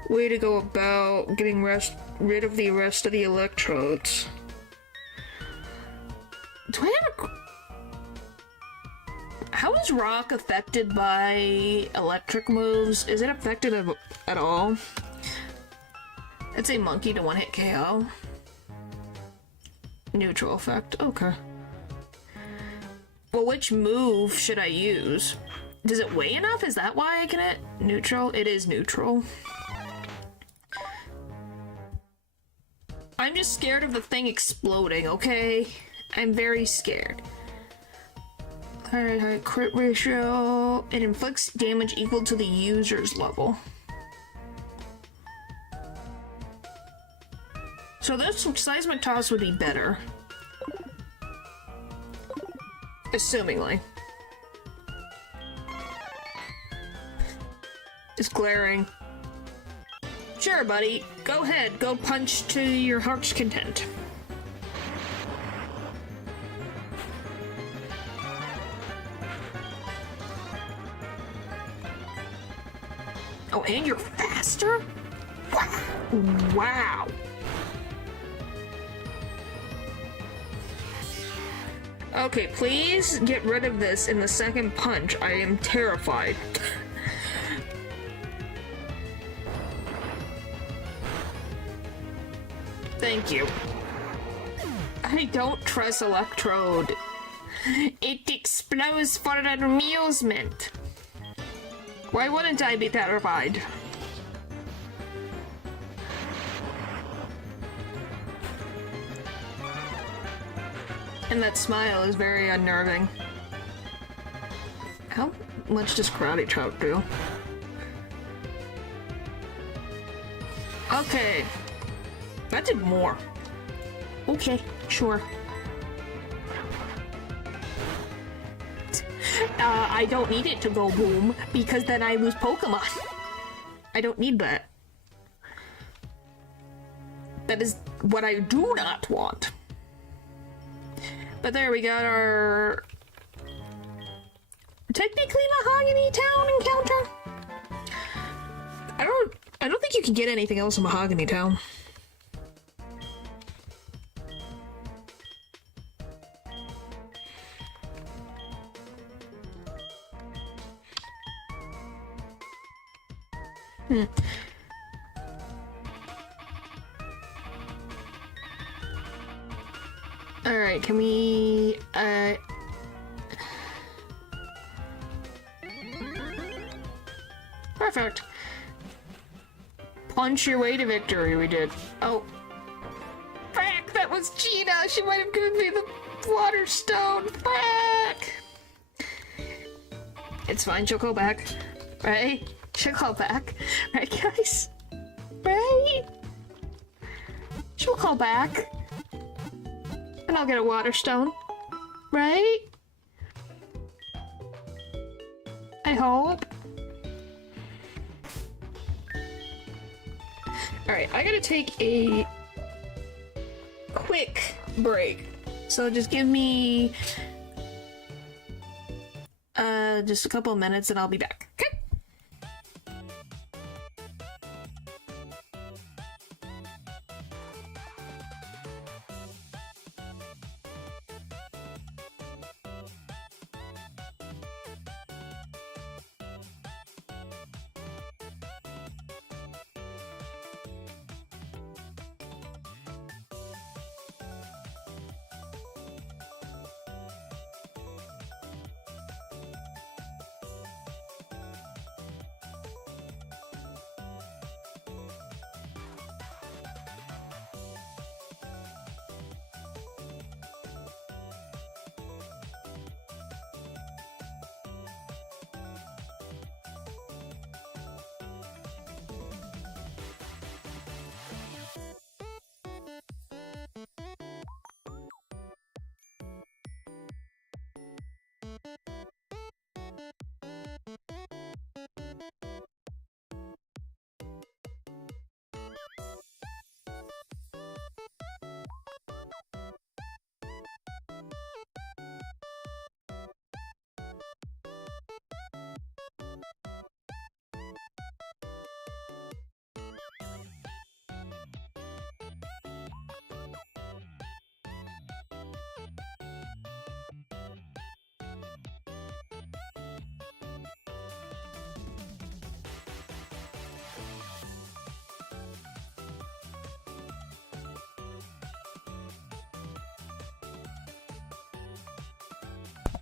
way to go about getting rid of the rest of the electrodes? Do I have a... how is rock affected by electric moves? Is it affected at all? I'd say monkey to one-hit KO. Neutral effect, okay. Well, which move should I use? Does it weigh enough? Is that why I can hit neutral? It is neutral. I'm just scared of the thing exploding, okay? I'm very scared. Alright, crit ratio. It inflicts damage equal to the user's level. So this seismic toss would be better. Assumingly. It's glaring. Sure, buddy. Go ahead. Go punch to your heart's content. Oh, and you're faster? Wow. Okay, please get rid of this in the second punch. I am terrified. Thank you. I don't trust Electrode. It explodes for an amusement. Why wouldn't I be terrified? And that smile is very unnerving. How much does Karate Chop do? Okay. That did more. Okay, sure. I don't need it to go boom, because then I lose Pokemon. I don't need that. That is what I do not want. But there we got our... technically Mahogany Town encounter? I don't think you can get anything else in Mahogany Town. Alright, can we, perfect. Punch your way to victory, we did. Oh. Frack, that was Gina! She might have given me the water stone! Frack! It's fine, she'll go back. Right? She'll call back. Right, guys? Right? She'll call back. And I'll get a water stone. Right? I hope. Alright, I gotta take a quick break. So just give me just a couple of minutes and I'll be back. Okay?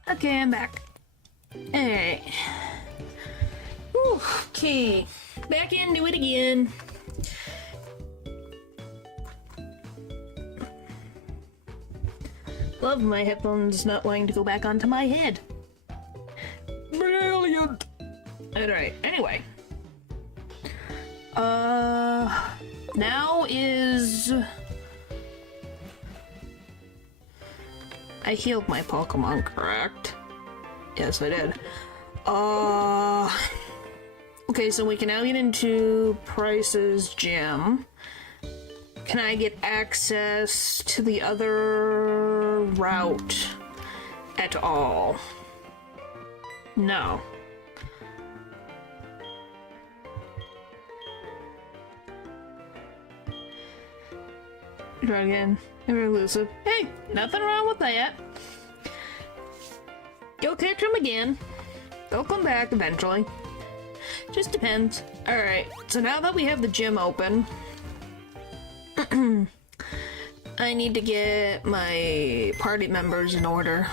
Okay, I'm back. Alright. Okay. Back into it again. Love my headphones not wanting to go back onto my head. Brilliant! Alright, anyway. Now is... I healed my Pokemon, correct? Yes, I did. Okay, so we can now get into Price's gym. Can I get access to the other route at all? No. Try again. Never elusive. Hey, nothing wrong with that. You'll catch them again. They'll come back eventually. Just depends. Alright, so now that we have the gym open, I need to get my party members in order.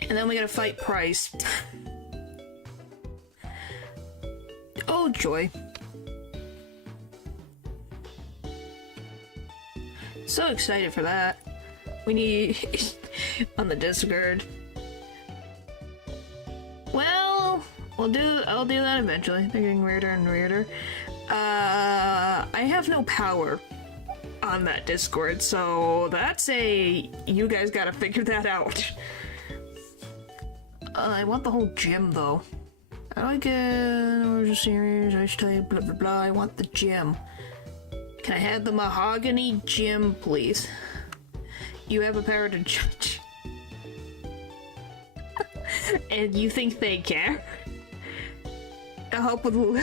And then we gotta fight Price. Oh joy. So excited for that. We need on the Discord. Well, I'll do that eventually. They're getting weirder and weirder. I have no power on that Discord, so that's you guys gotta figure that out. I want the whole gym though. I like a series, I should tell you blah blah blah. I want the gym. Can I have the mahogany gym, please? You have a power to judge. And you think they care? I'll help with Lulu.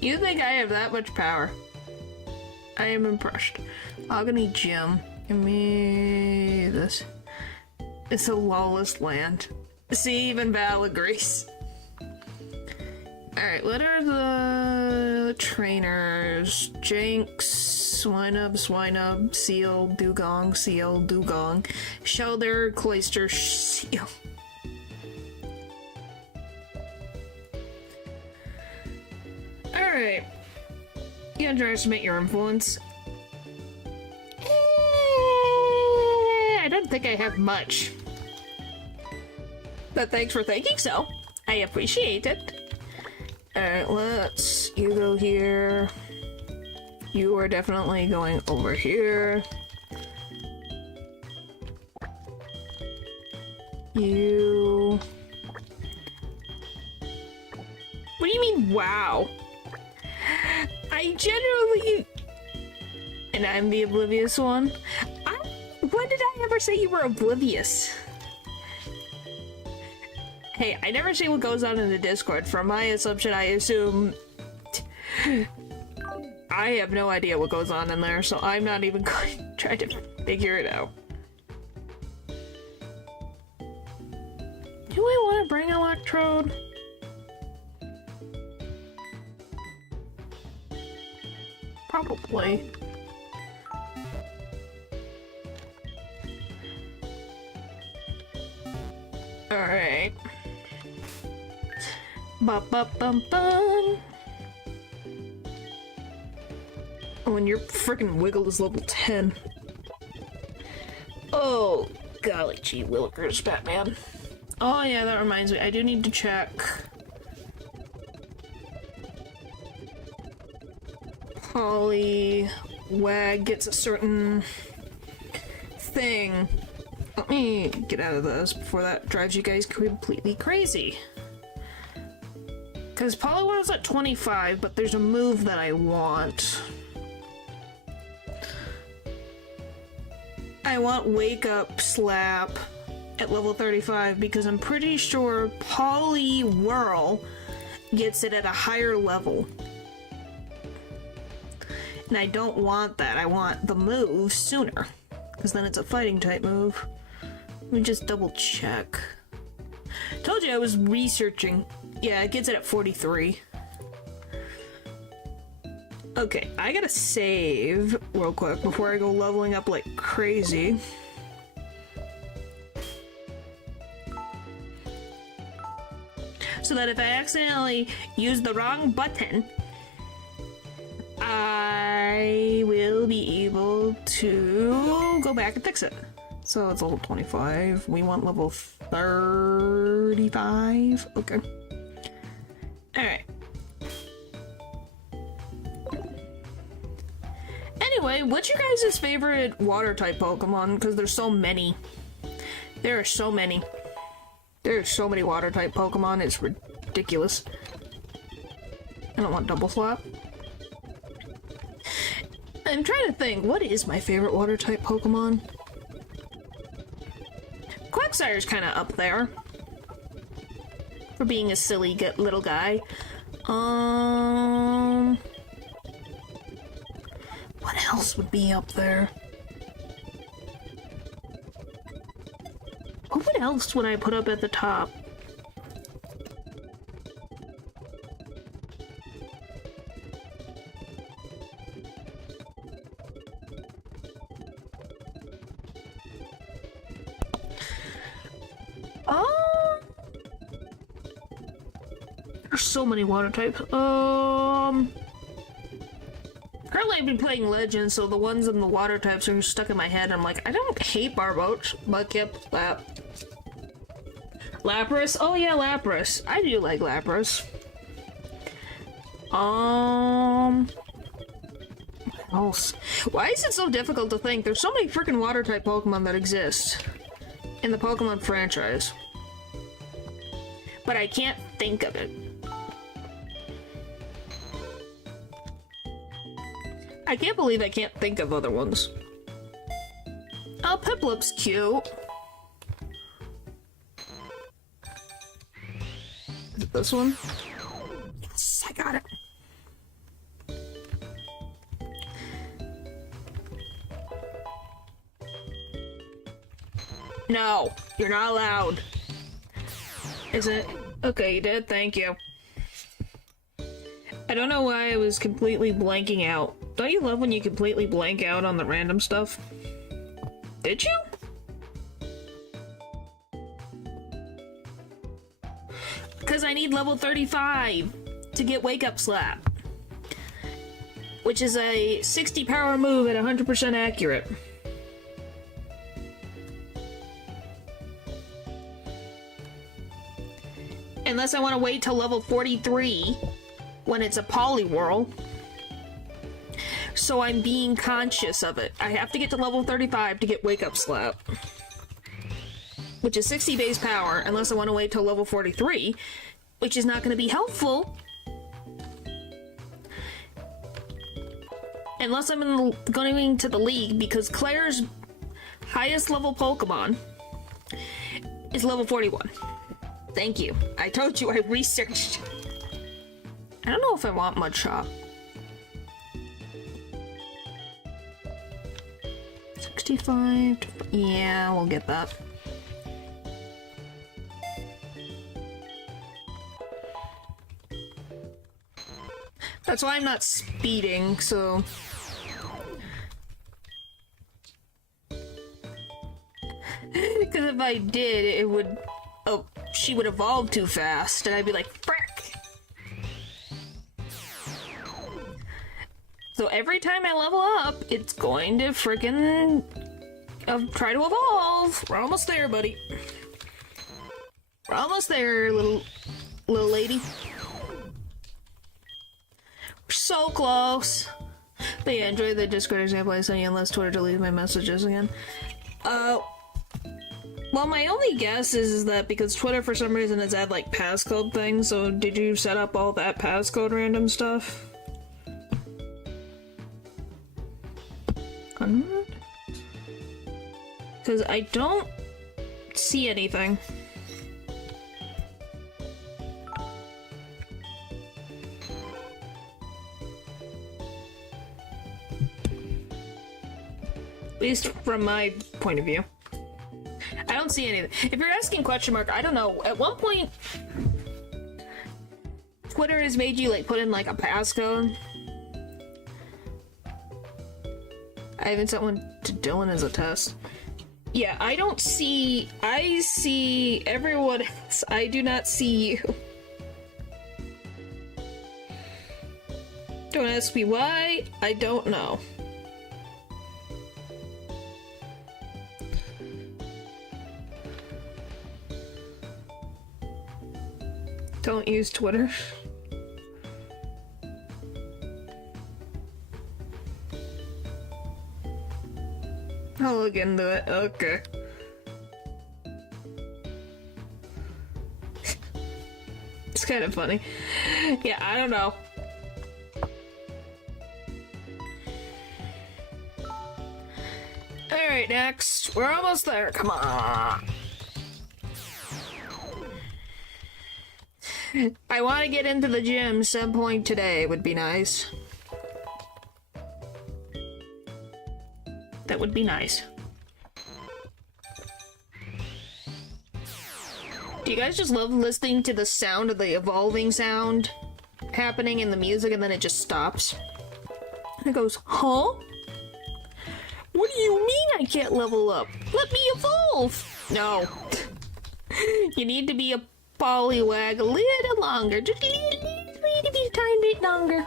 You think I have that much power? I am impressed. Mahogany gym. Give me this. It's a lawless land. See, even Val agrees. Alright, what are the trainers? Jinx, Swinub, Seal, Dugong, Shelder, Cloister, Seal. Alright. You underestimate your influence. I don't think I have much. But thanks for thinking so. I appreciate it. Alright, you go here. You are definitely going over here. You... What do you mean, wow? I generally... And I'm the oblivious one. When did I ever say you were oblivious? Hey, I never say what goes on in the Discord. From my assumption, I assume... I have no idea what goes on in there, so I'm not even going to try to figure it out. Do I want to bring Electrode? Probably. Alright. Ba-ba-bum-bum. Oh, and your freaking Wiggle is level 10. Oh, golly gee willikers, Batman. Oh yeah, that reminds me, I do need to check. Poliwag gets a certain thing. Let me get out of this before that drives you guys completely crazy. Because Poliwag's at 25, but there's a move that I want. I want Wake Up Slap at level 35 because I'm pretty sure Poliwhirl gets it at a higher level. And I don't want that. I want the move sooner. Because then it's a fighting type move. Let me just double check. Told you I was researching. Yeah, it gets it at 43. Okay, I gotta save real quick before I go leveling up like crazy. So that if I accidentally use the wrong button, I will be able to go back and fix it. So it's level 25. We want level 35. Okay. Alright. Anyway, what's your guys' favorite water type Pokemon? Because there's so many. There are so many. There's so many water type Pokemon, it's ridiculous. I don't want Double Slap. I'm trying to think, what is my favorite water type Pokemon? Quagsire's kind of up there. For being a silly little guy. What else would be up there? What else would I put up at the top? There's so many water types. Currently I've been playing Legends, so the ones in the water types are stuck in my head. I'm like, I don't hate Barboach, but yep, Lapras? Oh yeah, Lapras. I do like Lapras. What else? Why is it so difficult to think? There's so many freaking water type Pokemon that exist in the Pokemon franchise. But I can't think of it. I can't believe I can't think of other ones. Oh, Piplup's cute. Is it this one? Yes, I got it. No, you're not allowed. Is it? Okay, you did. Thank you. I don't know why I was completely blanking out. Don't you love when you completely blank out on the random stuff? Did you? Because I need level 35 to get Wake Up Slap. Which is a 60 power move at 100% accurate. Unless I want to wait till level 43 when it's a Poliwhirl. So I'm being conscious of it. I have to get to level 35 to get Wake Up Slap. Which is 60 base power, unless I want to wait till level 43, which is not going to be helpful. Unless I'm going to the league, because Claire's highest level Pokemon is level 41. Thank you. I told you I researched. I don't know if I want Mudshot. 65. Yeah, we'll get that. That's why I'm not speeding, so... Because if I did, it would... Oh, she would evolve too fast, and I'd be like, frick! So every time I level up, it's going to frickin' try to evolve. We're almost there, buddy. We're almost there, little lady. We're so close. But yeah, enjoy the Discord example I sent you, unless Twitter deleted my messages again. Well, my only guess is that because Twitter for some reason has had like passcode things, so did you set up all that passcode random stuff? 100? Because I don't see anything. At least from my point of view. I don't see anything. If you're asking question mark, I don't know. At one point, Twitter has made you like put in like a passcode. I even sent one to Dylan as a test. Yeah, I don't see... I see everyone else. I do not see you. Don't ask me why. I don't know. Don't use Twitter. I'll look into it. Okay. It's kind of funny. Yeah, I don't know. Alright, next. We're almost there. Come on. I want to get into the gym some point today would be nice. That would be nice. Do you guys just love listening to the sound of the evolving sound happening in the music and then it just stops? And it goes, huh? What do you mean I can't level up? Let me evolve! No. You need to be a Poliwag a little longer. Just a little tiny bit longer.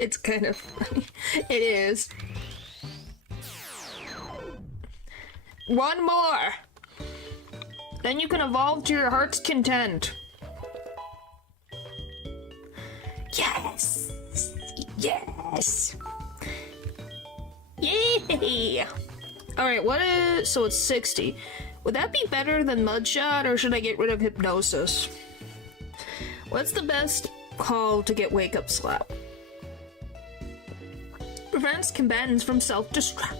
It's kind of funny. It is. One more! Then you can evolve to your heart's content. Yes! Yes! Yay! Alright, what is... So it's 60. Would that be better than Mudshot, or should I get rid of Hypnosis? What's the best call to get Wake Up Slap? Prevents combatants from self-destruct.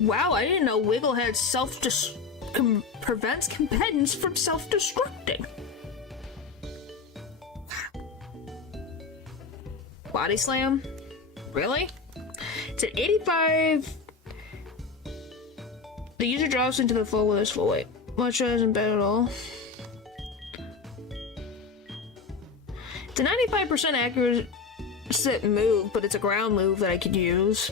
Wow, I didn't know Wiggle had prevents combatants from self-destructing. Body Slam? Really? It's at 85... The user drops into the floor with his full weight. Mudshot isn't bad at all. It's a 95% accurate move, but it's a ground move that I could use.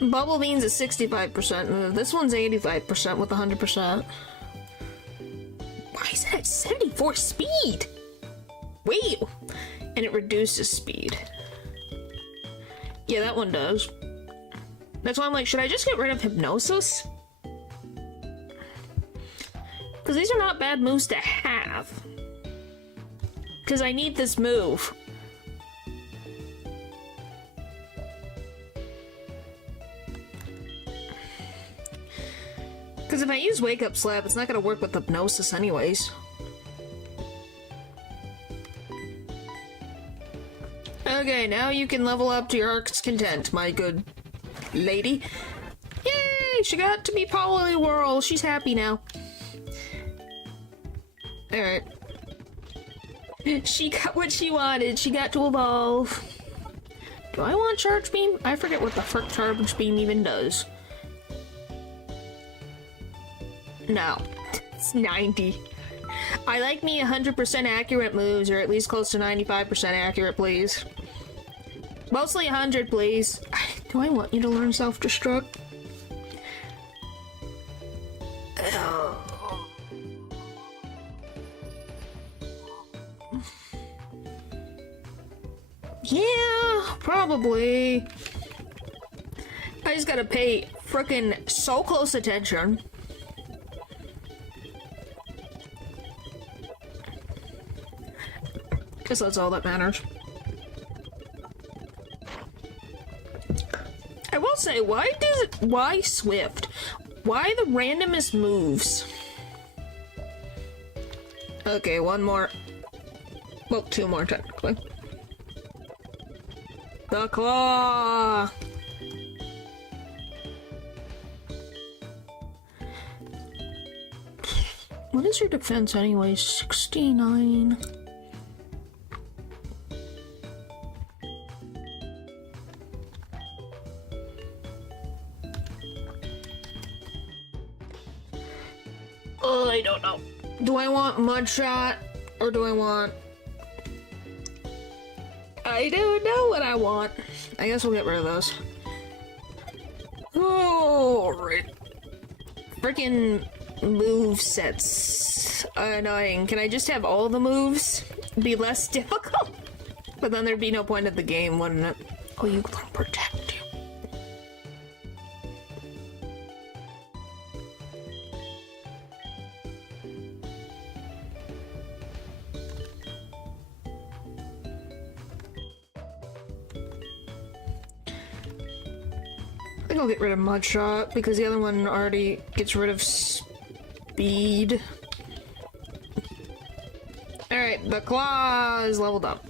Bubble Beans is 65%. This one's 85% with 100%. Why is that at 74 speed? Wait! And it reduces speed. Yeah, that one does. That's why I'm like, should I just get rid of Hypnosis? Because these are not bad moves to have. Because I need this move. Because if I use Wake Up Slap, it's not going to work with Hypnosis anyways. Okay, now you can level up to your heart's content, my good lady. Yay! She got to be Poliwhirl. She's happy now. Alright. She got what she wanted. She got to evolve. Do I want Charge Beam? I forget what the frick Charge Beam even does. No. It's 90. I like me 100% accurate moves, or at least close to 95% accurate, please. Mostly 100, please. Do I want you to learn self-destruct? Yeah, probably. I just gotta pay frickin' so close attention. Guess that's all that matters. I will say, why Swift? Why the randomest moves? Okay, one more. Well, two more technically. The claw! What is your defense anyway? 69. Oh, I don't know. Do I want Mudshot or do I want... I don't know what I want. I guess we'll get rid of those. Alright. Freaking move sets. Annoying. Can I just have all the moves be less difficult? But then there'd be no point of the game, wouldn't it? Oh, you can protect. I think I'll get rid of Mudshot because the other one already gets rid of speed. Alright, the claw is leveled up.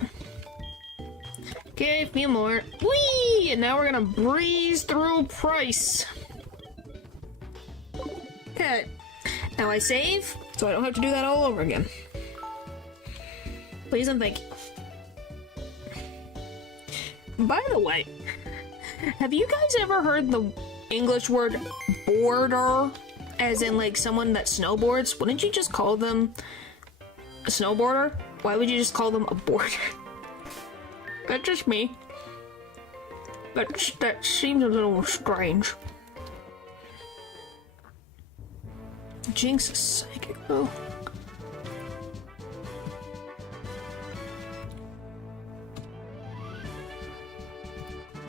Okay, a few more. Whee! And now we're gonna breeze through Price. Okay. Now I save, so I don't have to do that all over again. Please and thank you. By the way, have you guys ever heard the English word boarder? As in, like, someone that snowboards? Wouldn't you just call them a snowboarder? Why would you just call them a boarder? That's just me. That seems a little strange. Jinx is psychic, though.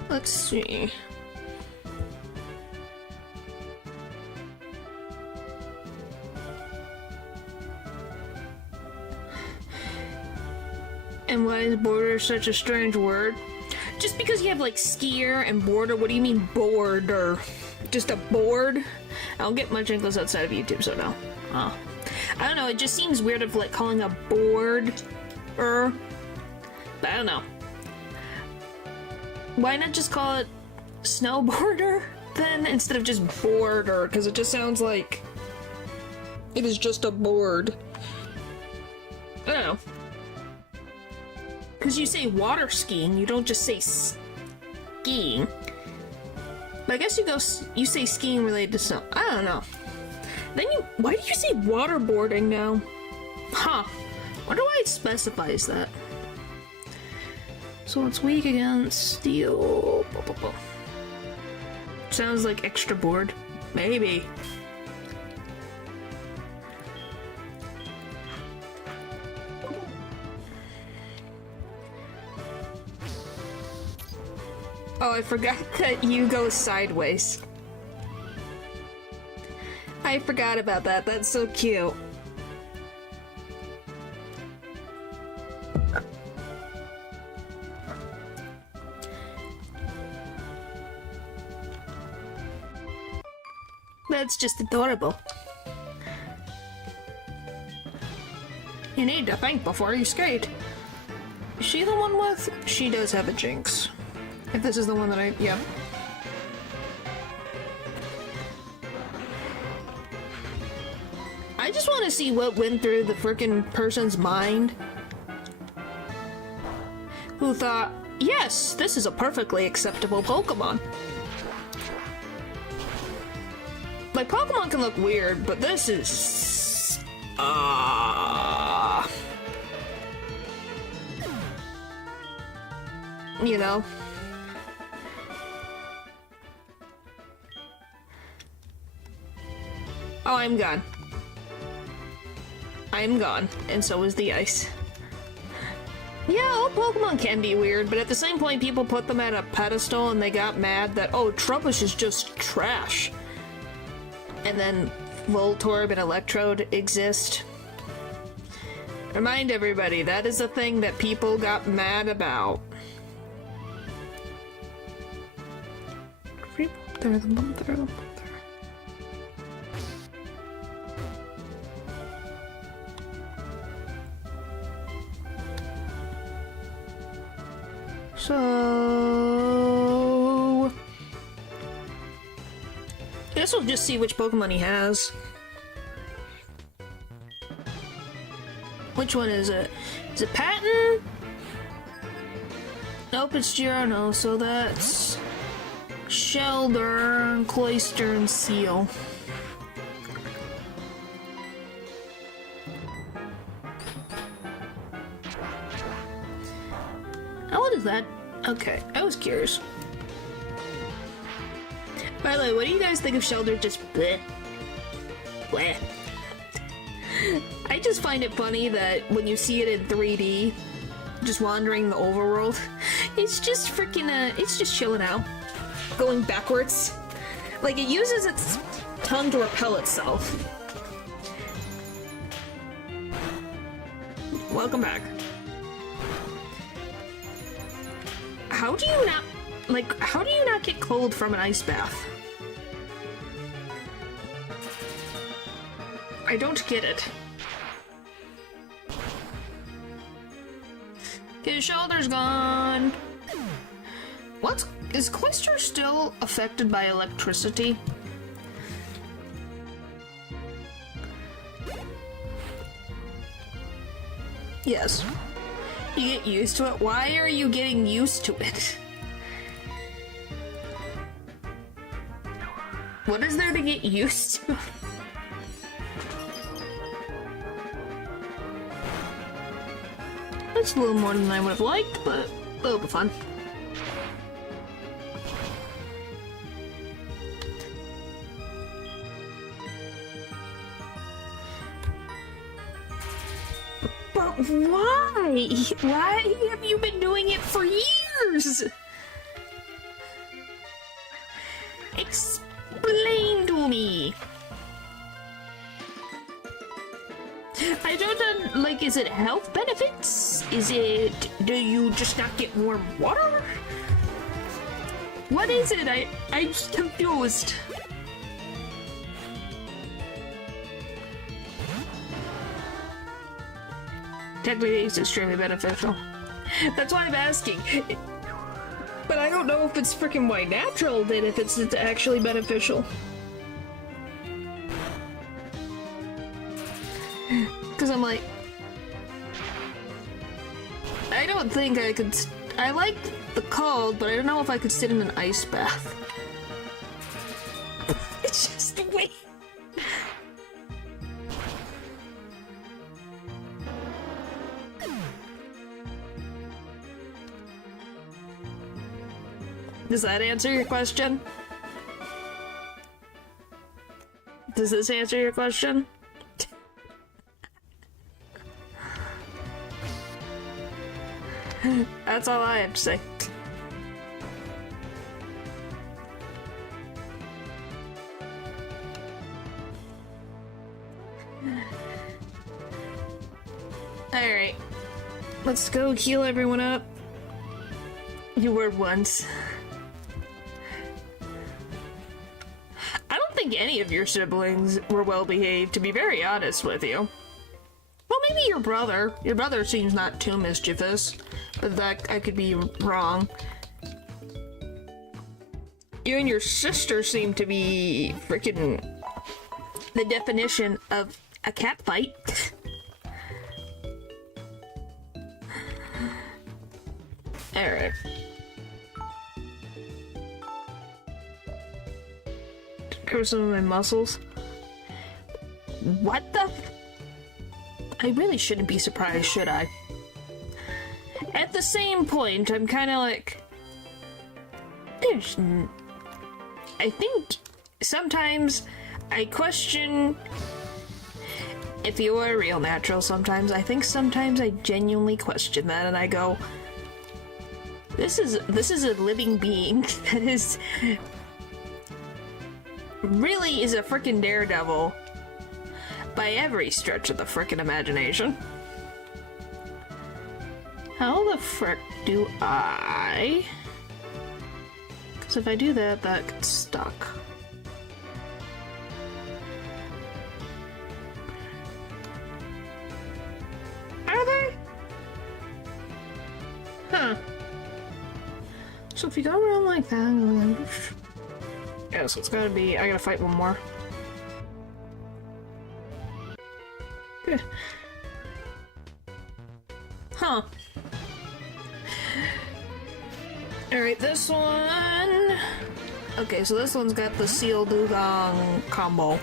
Let's see. And why is border such a strange word? Just because you have like skier and border, what do you mean border? Just a board? I don't get much English outside of YouTube, so no. Oh. I don't know, it just seems weird of like calling a board but I don't know. Why not just call it snowboarder then instead of just boarder? Because it just sounds like it is just a board. I don't know. Because you say water skiing, you don't just say skiing. But I guess you say skiing related to snow. I don't know. Then why do you say waterboarding now? Huh. Wonder why it specifies that. So it's weak against steel. Sounds like extra board. Maybe. Oh, I forgot that you go sideways. I forgot about that. That's so cute. That's just adorable. You need to think before you skate. Is she the one with? She does have a Jinx. If this is the one that I... Yep. I just want to see what went through the frickin' person's mind who thought, yes, this is a perfectly acceptable Pokemon. Like, Pokemon can look weird, but this is... you know? Oh, I'm gone. I'm gone, and so is the ice. Yeah, all Pokemon can be weird, but at the same point, people put them at a pedestal and they got mad that, oh, Trubbish is just trash. And then Voltorb and Electrode exist. Remind everybody, that is a thing that people got mad about. So... I guess we'll just see which Pokemon he has. Which one is it? Is it Patton? Nope, it's Giorno, so that's... Shelder, Cloyster, and Seal. Oh, what is that? Okay, I was curious. By the way, what do you guys think of Shelder just bleh? Bleh. I just find it funny that when you see it in 3D, just wandering the overworld, it's just freaking, it's just chilling out. Going backwards. Like, it uses its tongue to repel itself. Welcome back. How do you not, like, how do you not get cold from an ice bath? I don't get it. His shoulder's gone. What? Is Cloyster still affected by electricity? Yes. You get used to it? Why are you getting used to it? What is there to get used to? That's a little more than I would have liked, but it'll be fun. But why? Why have you been doing it for years? Explain to me. I don't know, like, is it health benefits? Is it, do you just not get warm water? What is it? I'm just confused. Technically, it's extremely beneficial. That's why I'm asking. But I don't know if it's freaking white natural, then if it's actually beneficial. Because I'm like... I don't think I could... I like the cold, but I don't know if I could sit in an ice bath. It's just the way... Does that answer your question? Does this answer your question? That's all I have to say. Alright. Let's go heal everyone up. You were once. I don't think any of your siblings were well behaved, to be very honest with you. Well, maybe your brother. Your brother seems not too mischievous. but that I could be wrong. You and your sister seem to be freaking the definition of a cat fight. Alright. Cover some of my muscles. What the I really shouldn't be surprised, should I? At the same point, I'm kind of like... I think sometimes I question if you are a real natural sometimes. I think sometimes I genuinely question that and I go, this is a living being that is really is a freaking daredevil by every stretch of the frickin' imagination. How the frick do I... Because if I do that, that gets stuck. Are they? Huh. So if you go around like that... Yeah, so it's gotta be... I gotta fight one more. Okay. Huh. Alright, this one... Okay, so this one's got the Seal Dugong combo.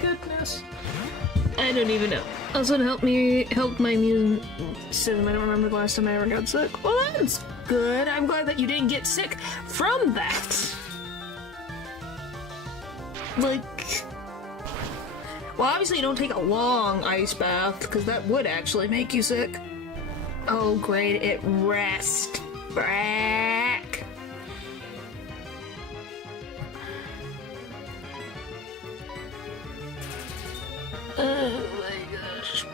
Goodness. I don't even know. Also, to help my immune system. I don't remember the last time I ever got sick. Well, that's good. I'm glad that you didn't get sick from that. Like, well, obviously you don't take a long ice bath because that would actually make you sick. Oh, great! It rests back. Oh my gosh.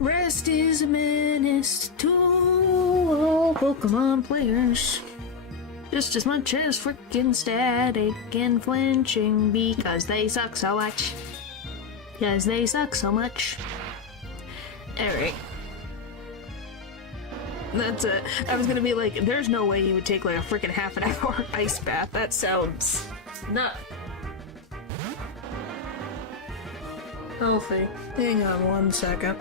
Rest is a menace to all Pokemon players. Just as much as frickin' static and flinching because they suck so much. Because they suck so much. Alright. That's it. I was gonna be like, there's no way you would take like a frickin' half an hour ice bath. That sounds nuts. Healthy. Hang on 1 second.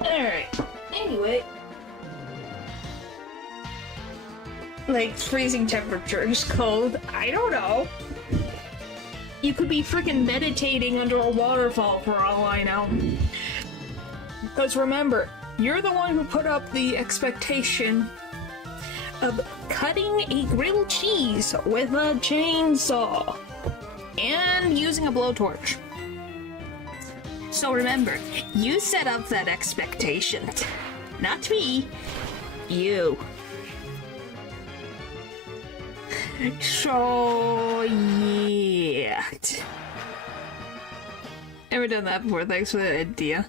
Alright, anyway. Like, freezing temperatures, cold, I don't know. You could be freaking meditating under a waterfall for all I know. Because remember, you're the one who put up the expectation of cutting a grilled cheese with a chainsaw and using a blowtorch. So remember, you set up that expectation. Not me. You. So, yeah. Never done that before, thanks for the idea.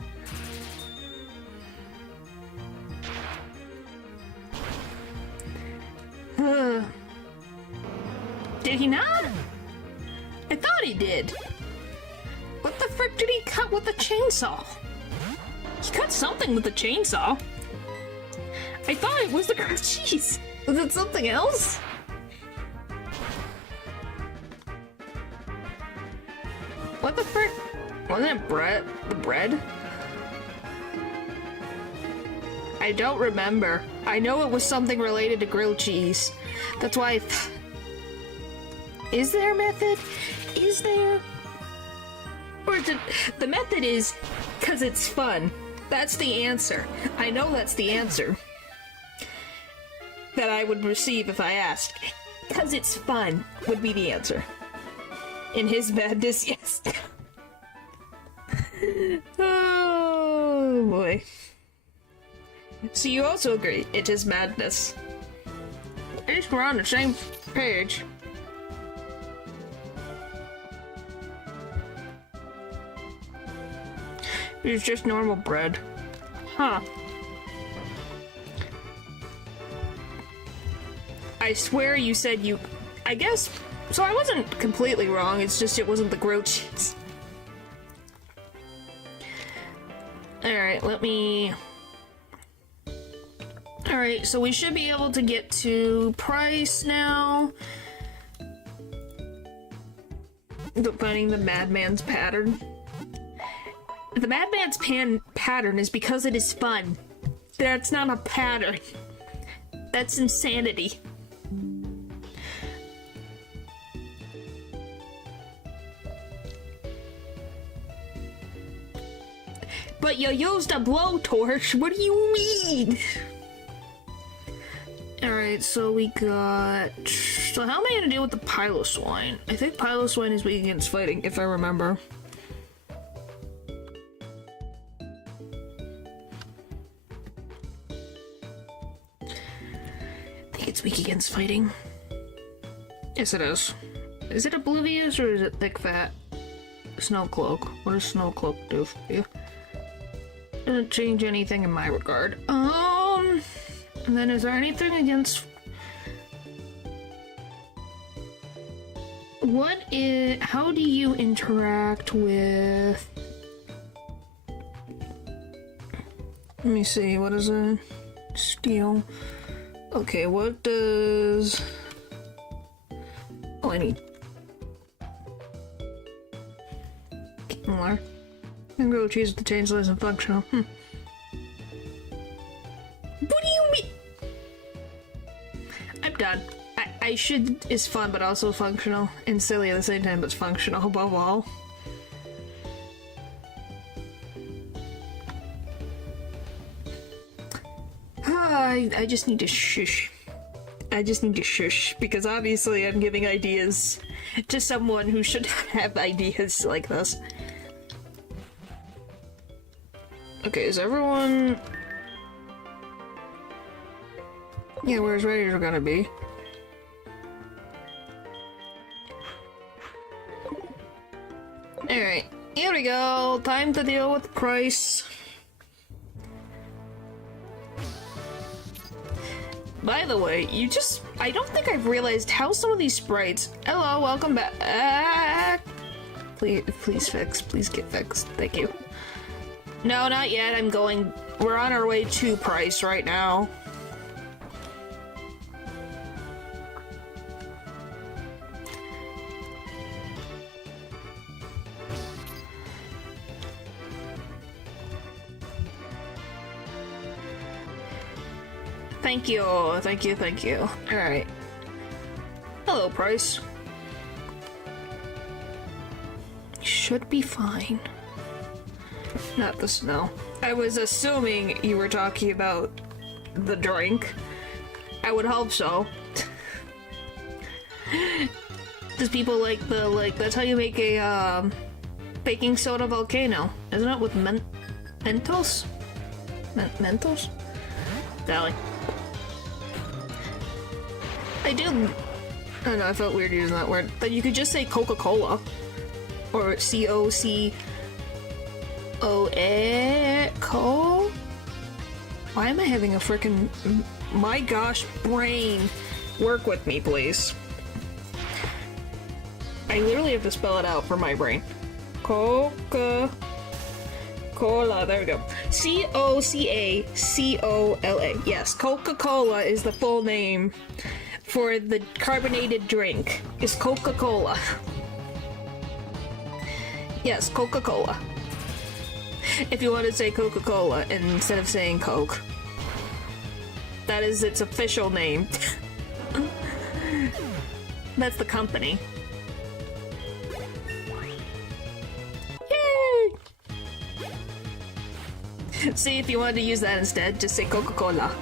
Did he not? I thought he did. What the frick did he cut with the chainsaw? He cut something with the chainsaw. I thought it was the grilled cheese. Was it something else? What the frick? Wasn't it bread? The bread? I don't remember. I know it was something related to grilled cheese. That's why Is there a method? Is there? Or the method is because it's fun. That's the answer. I know that's the answer that I would receive if I asked. Because it's fun, would be the answer. In his madness, yes. Oh boy. So you also agree, it is madness. At least we're on the same page. It's just normal bread. Huh. I swear you said you... I guess... So I wasn't completely wrong, it's just it wasn't the grilled cheese. Alright, let me... Alright, so we should be able to get to price now. Finding the madman's pattern. The madman's pattern is because it is fun. That's not a pattern. That's insanity. But you used a blowtorch? What do you mean? Alright, so we got... So how am I gonna deal with the Piloswine? I think Piloswine is weak against fighting, if I remember. I think it's weak against fighting. Yes, it is. Is it Oblivious or is it Thick Fat? Snow Cloak. What does Snow Cloak do for you? Doesn't change anything in my regard. And then is there anything against... How do you interact with... Let me see, what is it? Steel. Okay, what does... Oh, I need... More. And grilled cheese with the chainsaw isn't functional. What do you mean? I'm done. I should is fun, but also functional. And silly at the same time, but it's functional above all. I just need to shush. I just need to shush, because obviously I'm giving ideas to someone who should have ideas like this. Okay, is everyone... Yeah, where's ready are gonna be? Alright, here we go. Time to deal with price. By the way, I don't think I've realized how some of these sprites... Hello, welcome back. Please fix. Please get fixed. Thank you. No, not yet. We're on our way to price right now. Thank you. Alright. Hello, price. Should be fine. Not the snow. I was assuming you were talking about the drink. I would hope so. Does people like that's how you make a baking soda volcano, isn't it? With Mentos? Mentos? Dally. I don't know, I felt weird using that word. But you could just say Coca-Cola. Or C-O-C-O-A-Co? Why am I having a frickin'... My gosh, brain. Work with me, please. I literally have to spell it out for my brain. Coca-Cola. There we go. C-O-C-A-C-O-L-A. Yes, Coca-Cola is the full name for the carbonated drink. Is Coca-Cola. Yes, Coca-Cola. If you want to say Coca-Cola instead of saying Coke. That is its official name. That's the company. Yay! See, if you wanted to use that instead, just say Coca-Cola.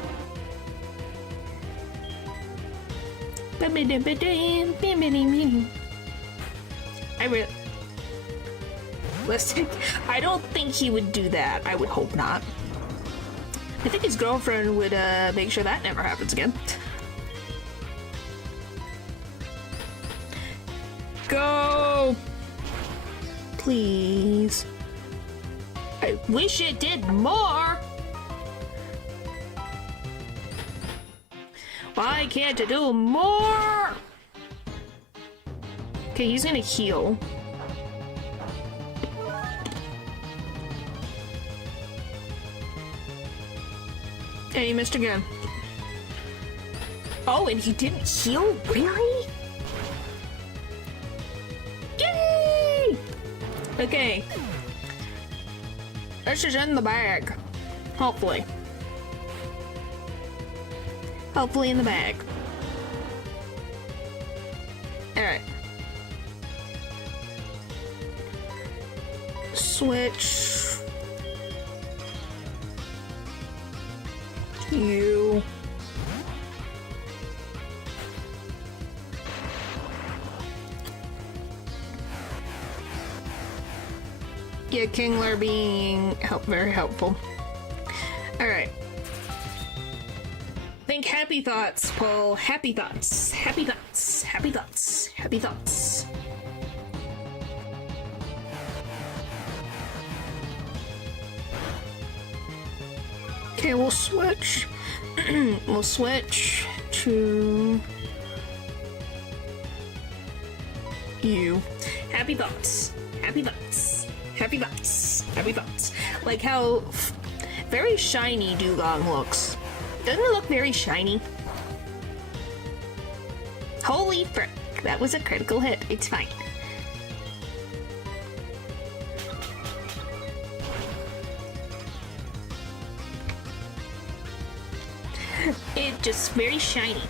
I don't think he would do that. I would hope not. I think his girlfriend would make sure that never happens again. Go! Please. I wish it did more! Why can't it do more? Okay, he's gonna heal. And he missed again. Oh, and he didn't heal? Really? Yay! Okay. This is in the bag. Hopefully. Hopefully in the bag. Alright. Switch. You. Yeah, Kingler being very helpful. Alright. Think happy thoughts, Paul. Happy thoughts. Happy thoughts. Happy thoughts. Happy thoughts. Okay, we'll switch. We'll switch to you. Happy thoughts. Happy thoughts. Happy thoughts. Happy thoughts. Like how very shiny Dugong looks. Doesn't it look very shiny? Holy frick. That was a critical hit. It's fine. It just very shiny.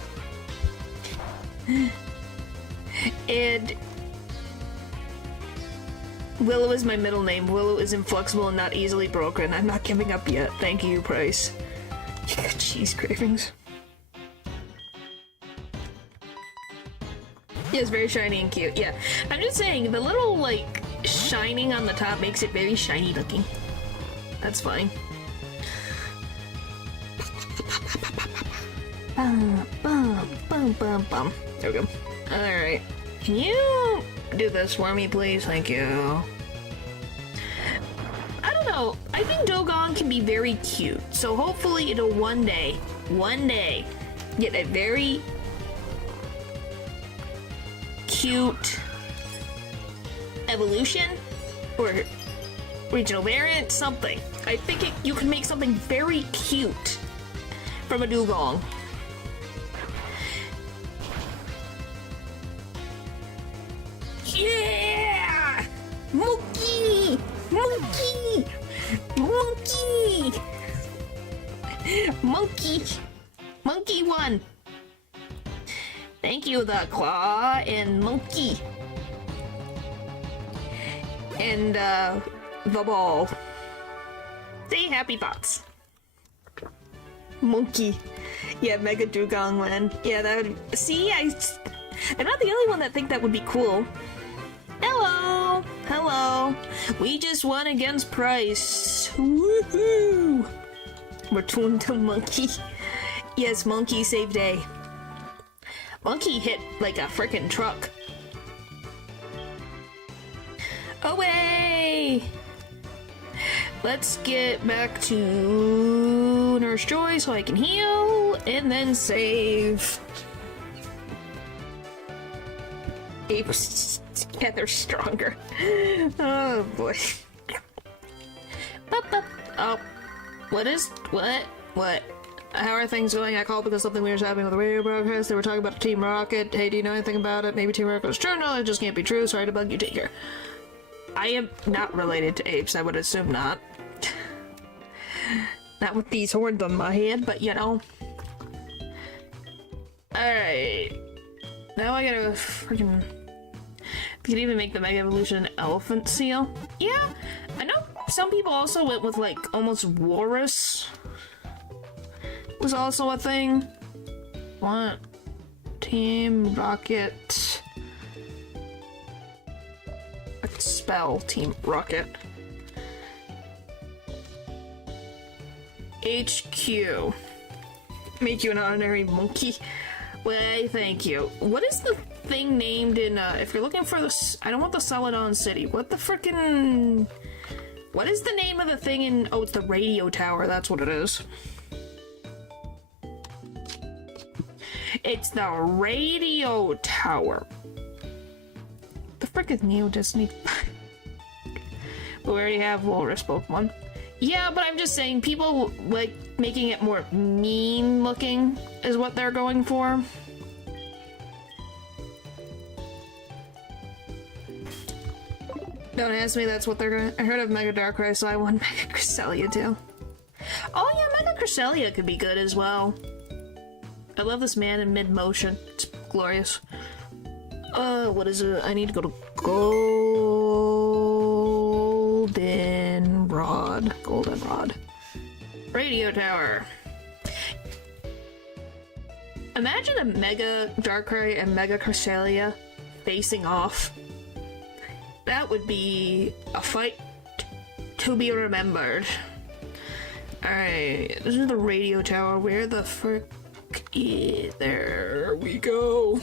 And Willow is my middle name. Willow is inflexible and not easily broken. I'm not giving up yet. Thank you, Price. Cheese cravings. Yeah, it's very shiny and cute. Yeah, I'm just saying the little like shining on the top makes it very shiny looking. That's fine. There we go. Alright. Can you do this for me, please? Thank you. I don't know. I think Dogong can be very cute. So hopefully it'll one day, get a very cute evolution or regional variant, something. I think you can make something very cute from a Dugong. Yeah! Monkey! Monkey! Monkey! Monkey! Monkey one! Thank you, the claw and monkey. And, the ball. Say happy thoughts. Monkey. Yeah, Mega Dugong one. Yeah, that would... See, I'm not the only one that think that would be cool. Hello! Hello! We just won against Price. Woohoo! Return to Monkey. Yes, Monkey save day. Monkey hit like a frickin' truck. Away! Let's get back to Nurse Joy so I can heal and then save. Yeah, they're stronger. Oh boy. Oh, what? How are things going? I called because something weird is happening with the radio broadcast. They were talking about Team Rocket. Hey, do you know anything about it? Maybe Team Rocket was true? No, it just can't be true. Sorry to bug you. Take care. I am not related to apes. I would assume not. Not with these horns on my head, but you know. Alright. Now I gotta freaking... You could even make the Mega Evolution elephant seal. Yeah, I know. some people also went with like almost walrus. Was also a thing. What? Team Rocket. Let's spell Team Rocket. HQ. Make you an honorary monkey. Why, thank you. What is the thing named in, if you're looking for this, I don't want the Celadon City. What the frickin'... What is the name of the thing in, oh, it's the radio tower, that's what it is. It's the radio tower. The frick is Neo Disney? But we already have Walrus Pokemon. Yeah, but I'm just saying, people like making it more mean looking is what they're going for. Don't ask me, that's what they're going. I heard of Mega Darkrai, so I want Mega Cresselia too. Oh yeah, Mega Cresselia could be good as well. I love this man in mid-motion. It's glorious. What is it? I need to go to Goldenrod. Goldenrod. Radio Tower. Imagine a Mega Darkrai and Mega Cresselia facing off. That would be a fight to be remembered. Alright, this is the radio tower. Where the frick is... There we go.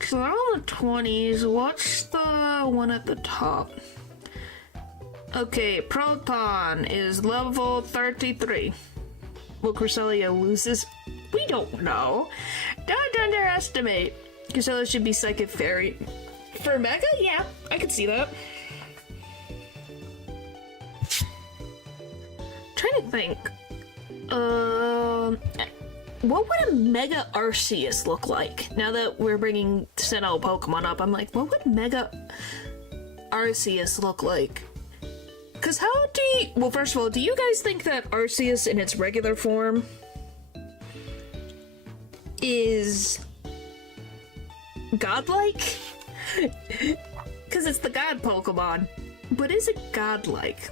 So they're on the 20s. What's the one at the top? Okay, Proton is level 33. Will Cresselia loses? We don't know. Don't underestimate. Cresselia should be Psychic Fairy. For Mega? Yeah, I could see that. Trying to think. What would a Mega Arceus look like? Now that we're bringing Sinnoh Pokemon up, I'm like, what would Mega Arceus look like? Because how do you... Well, first of all, do you guys think that Arceus in its regular form is godlike? Because it's the god Pokemon. But is it godlike?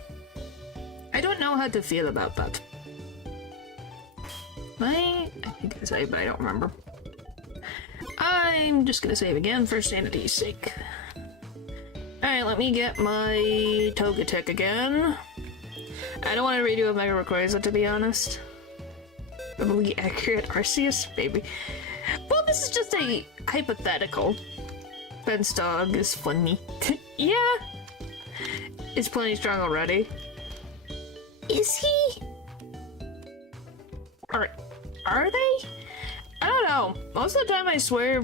I don't know how to feel about that. I think I saved, but I don't remember. I'm just gonna save again for sanity's sake. Alright, let me get my Togetic again. I don't want to redo a Mega Rayquaza, to be honest. Probably accurate Arceus, maybe. Well, this is just a hypothetical. Ben's dog is funny. Yeah! It's plenty strong already. Is he? Are they? I don't know. Most of the time I swear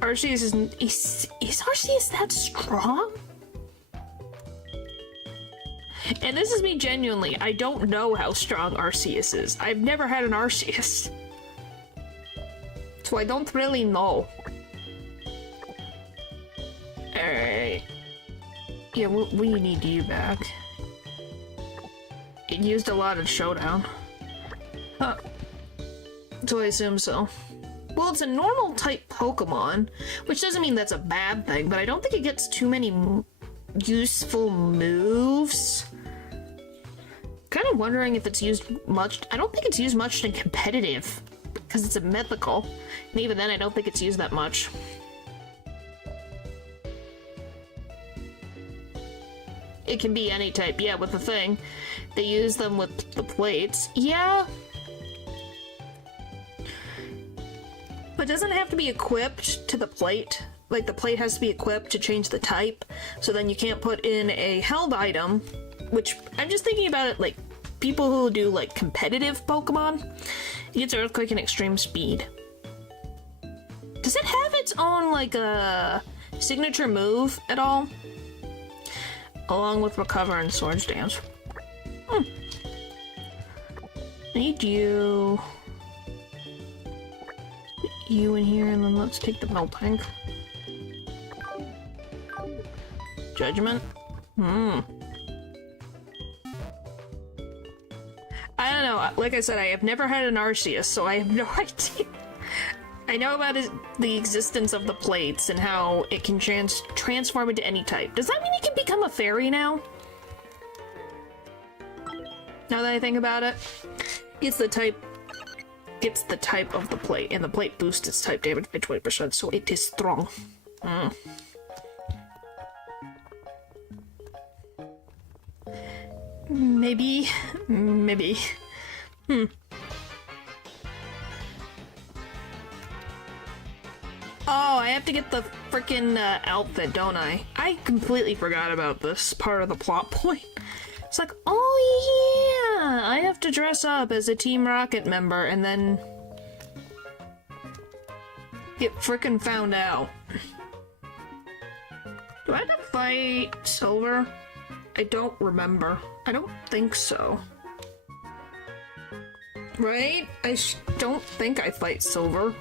Arceus is Arceus that strong? And this is me genuinely. I don't know how strong Arceus is. I've never had an Arceus. So I don't really know. Alright. Yeah, we need you back. It used a lot in Showdown. Huh. So I assume so. Well, it's a normal type Pokemon, which doesn't mean that's a bad thing, but I don't think it gets too many useful moves. Kind of wondering if it's used much. I don't think it's used much in competitive, because it's a mythical, and even then I don't think it's used that much. It can be any type, yeah, with the thing. They use them with the plates. Yeah. But doesn't it have to be equipped to the plate? Like, the plate has to be equipped to change the type, so then you can't put in a held item, which, I'm just thinking about it, like, people who do, like, competitive Pokemon, it gets Earthquake and Extreme Speed. Does it have its own, like, signature move at all? Along with Recover and Swords Dance. Need you... you in here, and then let's take the Miltank. Judgment? I don't know. Like I said, I have never had an Arceus, so I have no idea. I know about the existence of the plates and how it can transform into any type. Does that mean it can become a fairy now? Now that I think about it, it's the type of the plate, and the plate boosts its type damage by 20%, so it is strong. Maybe. Oh, I have to get the frickin' outfit, don't I? I completely forgot about this part of the plot point. It's like, oh yeah, I have to dress up as a Team Rocket member and then get frickin' found out. Do I have to fight Silver? I don't remember. I don't think so. Right? I don't think I fight Silver.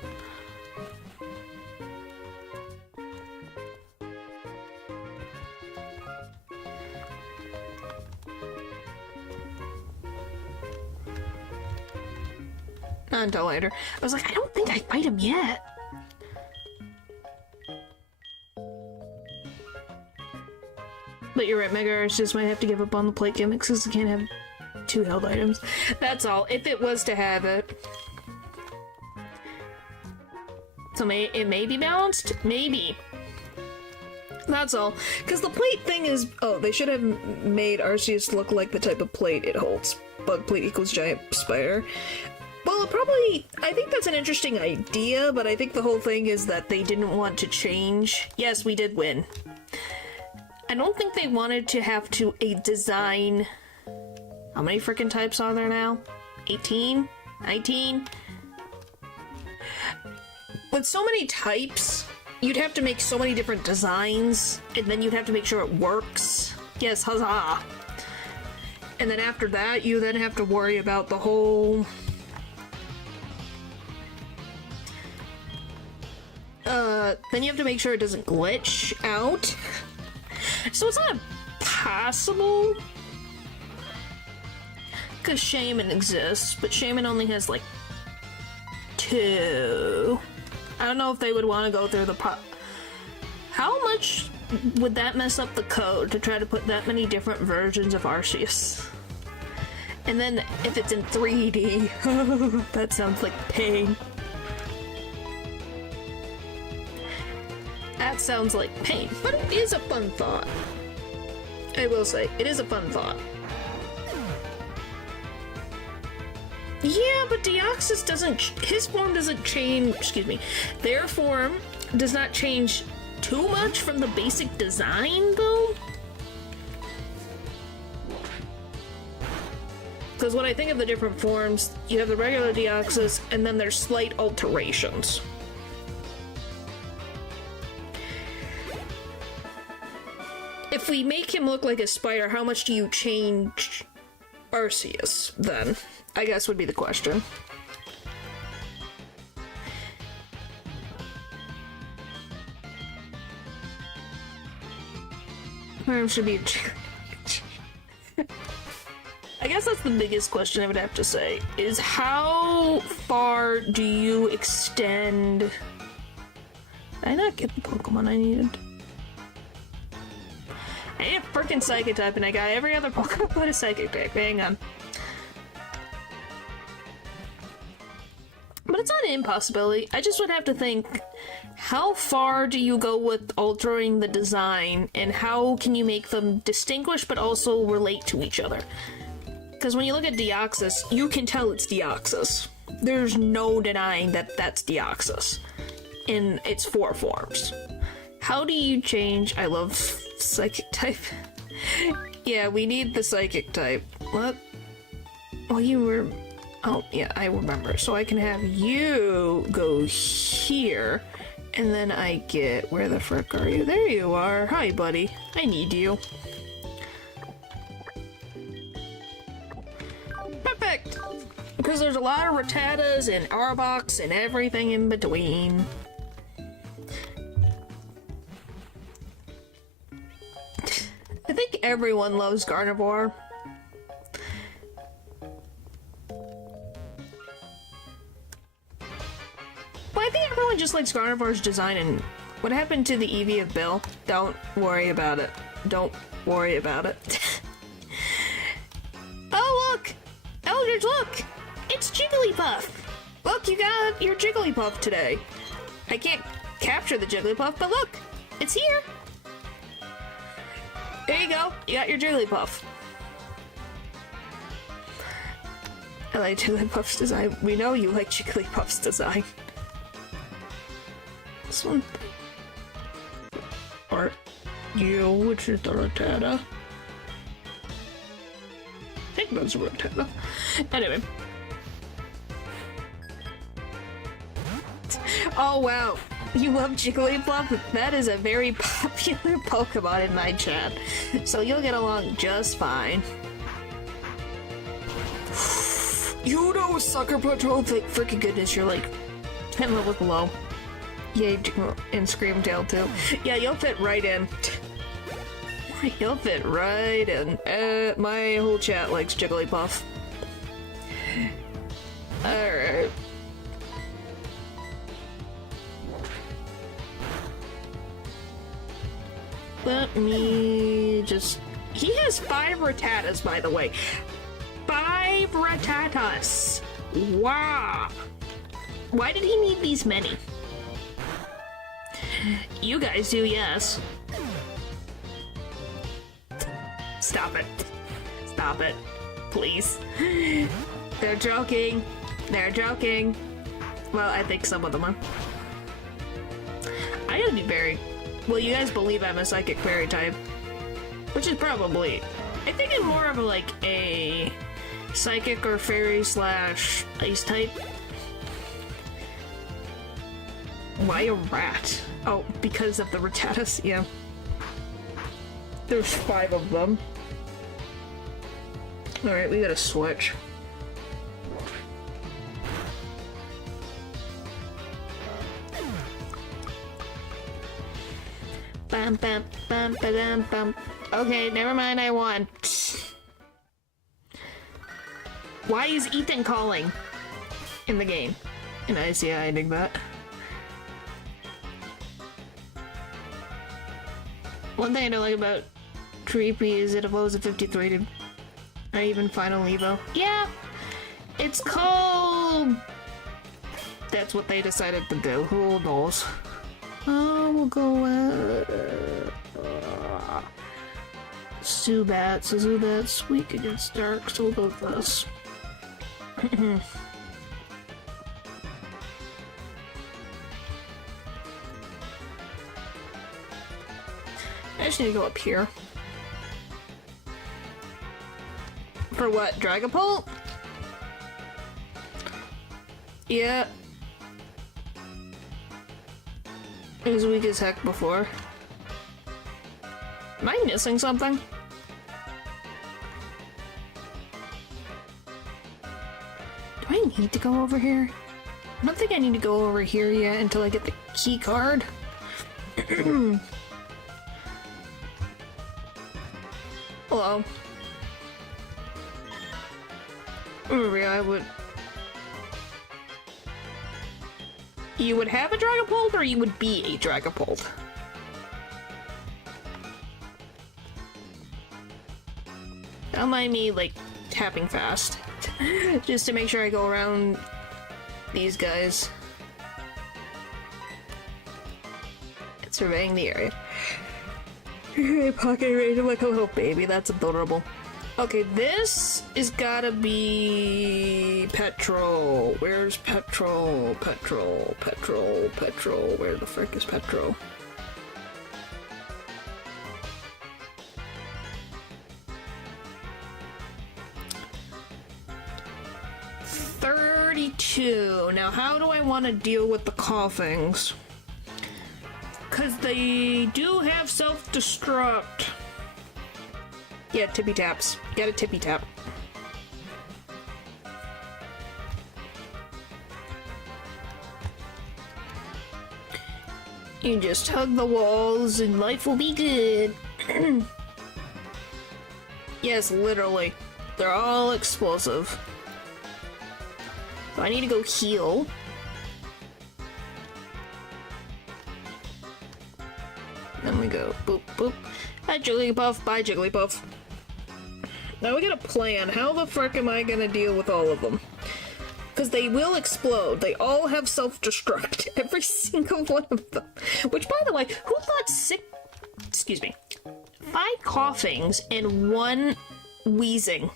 Not until later. I was like, I don't think I fight him yet. But you're right, Mega Arches might have to give up on the plate gimmicks because you can't have 2 held items. That's all. If it was to have it. So it may be balanced? Maybe. That's all. Because the plate thing is... Oh, they should have made Arceus look like the type of plate it holds. Bug plate equals giant spider. Well, probably, I think that's an interesting idea, but I think the whole thing is that they didn't want to change. Yes, we did win. I don't think they wanted to have to design... How many freaking types are there now? 18? 19? With so many types, you'd have to make so many different designs, and then you'd have to make sure it works. Yes, huzzah! And then after that, you then have to worry about the whole... then you have to make sure it doesn't glitch out. So it's not impossible. Because Shaman exists, but Shaman only has like 2. I don't know if they would want to go through the How much would that mess up the code to try to put that many different versions of Arceus? And then if it's in 3D, that sounds like pain. That sounds like pain, but it is a fun thought. I will say, it is a fun thought. Yeah, but Deoxys doesn't... His form doesn't change... Excuse me. Their form does not change too much from the basic design, though. Because when I think of the different forms, you have the regular Deoxys, and then there's slight alterations. If we make him look like a spider, how much do you change Arceus, then? I guess would be the question. Or should be... I guess that's the biggest question I would have to say, is how far do you extend... Did I not get the Pokemon I needed? I need a freaking Psychic type, and I got every other Pokemon but a Psychic type. Hang on. But it's not an impossibility. I just would have to think, how far do you go with altering the design, and how can you make them distinguish but also relate to each other? Because when you look at Deoxys, you can tell it's Deoxys. There's no denying that that's Deoxys in its 4 forms. How do you change... I love Psychic type. Yeah, we need the Psychic type. What? Well, you were... Oh, yeah, I remember. So I can have you go here, and then I get... Where the frick are you? There you are. Hi, buddy. I need you. Perfect! Because there's a lot of Rattatas and Arboks and everything in between. I think everyone loves Gardevoir. But I think everyone just likes Gardevoir's design, and what happened to the Eevee of Bill? Don't worry about it. Don't worry about it. Oh look! Look, you got your Jigglypuff today. I can't capture the Jigglypuff, but look, it's here. There you go. You got your Jigglypuff. I like Jigglypuff's design. We know you like Jigglypuff's design. This one. Or you, which is the Rattata. I think that's a Rattata. Anyway. Oh wow, you love Jigglypuff? That is a very popular Pokemon in my chat, so you'll get along just fine. You know Sucker Punch, oh thank freaking goodness, you're like 10 levels below. Yay, and Screamtail too. Yeah, you'll fit right in. You'll fit right in. My whole chat likes Jigglypuff. Alright. Let me just... He has 5 Rattatas, by the way. 5 Rattatas! Wow! Why did he need these many? You guys do, yes. Stop it. Stop it. Please. They're joking. They're joking. Well, I think some of them are. I gotta be very... Well, you guys believe I'm a psychic fairy type. Which is probably... I think I'm more of a, like, a psychic or fairy slash ice type. Why a rat? Oh, because of the Rattatas, yeah. There's 5 of them. Alright, we gotta switch. Bam, bam, bam, bam, bam. Okay, never mind, I won. Why is Ethan calling in the game? And I see hiding that. One thing I don't like about Creepy is it evolves at 53 to not even final Evo. Yeah, it's called... That's what they decided to do. Who knows? Oh, we'll go Zubat. So Zubat's weak against Dark, so we'll go with this. I just need to go up here. For what? Dragapult? Yeah. It was weak as heck before. Am I missing something? Do I need to go over here? I don't think I need to go over here yet until I get the key card. Hello. Maria, I would... You would have a Dragapult, or you would be a Dragapult? Don't mind me, like, tapping fast. Just to make sure I go around these guys. And surveying the area. Pocket range like a little baby, that's adorable. Okay, this is gotta be Petrol. Where's Petrol? Petrol, Petrol, Petrol. Where the frick is Petrol? Now, how do I want to deal with the coughings? Because they do have self-destruct. Yeah, tippy taps. Get a tippy tap. You just hug the walls and life will be good. Yes, literally. They're all explosive. So I need to go heal. Then we go boop boop. Hi Jigglypuff, bye because they will explode. They all have self-destruct. Every single one of them. Which, by the way, who thought 5 coughings and 1 wheezing?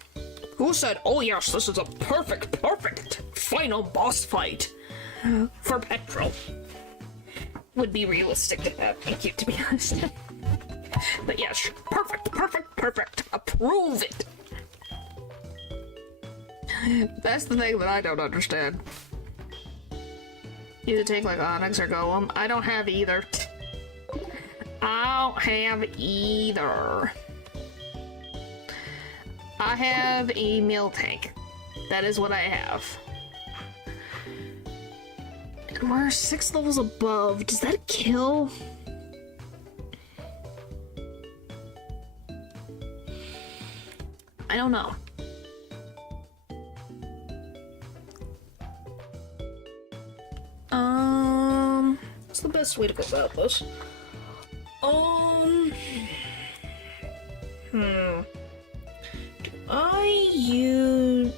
Who said, oh yes, this is a perfect final boss fight for Petrol? Would be realistic to have. Thank you, to be honest. But yes, perfect. Approve it. That's the thing that I don't understand. Either take like Onyx or Golem. I don't have either. I have a meal tank. That is what I have. And we're 6 levels above. Does that kill? I don't know. What's the best way to go about this? Do I use...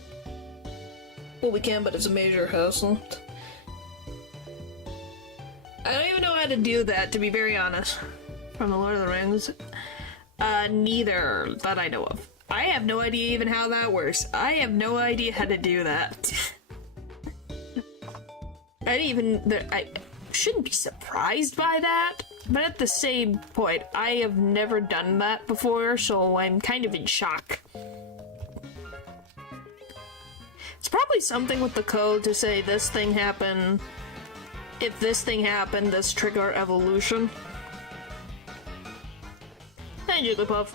Well, we can, but it's a major hassle. I don't even know how to do that, to be very honest. From the Lord of the Rings. Neither that I know of. I have no idea even how that works. I have no idea how to do that. I shouldn't be surprised by that, but at the same point, I have never done that before, so I'm kind of in shock. It's probably something with the code to say this thing happened. If this thing happened, this trigger evolution. Hey, Jigglypuff.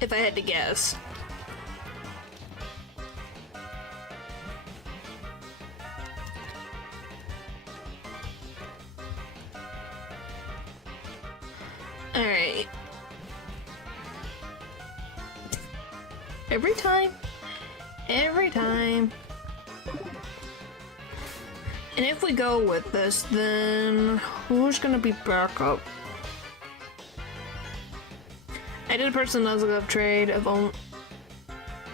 If I had to guess. Alright. Every time. And if we go with this, then who's gonna be backup? I did a personal Nuzlocke trade of only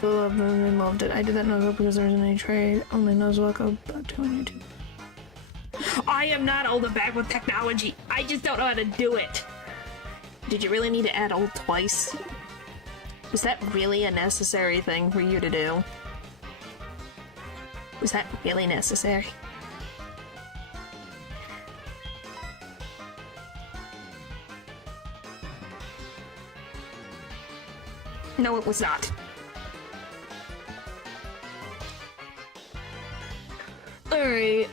loved it. I did that Nuzlocke because there wasn't any trade. Only Nuzlocke about 2 on YouTube. I am not old and bad with technology. I just don't know how to do it. Did you really need to add old twice? Was that really a necessary thing for you to do? Was that really necessary? No, it was not. Alright,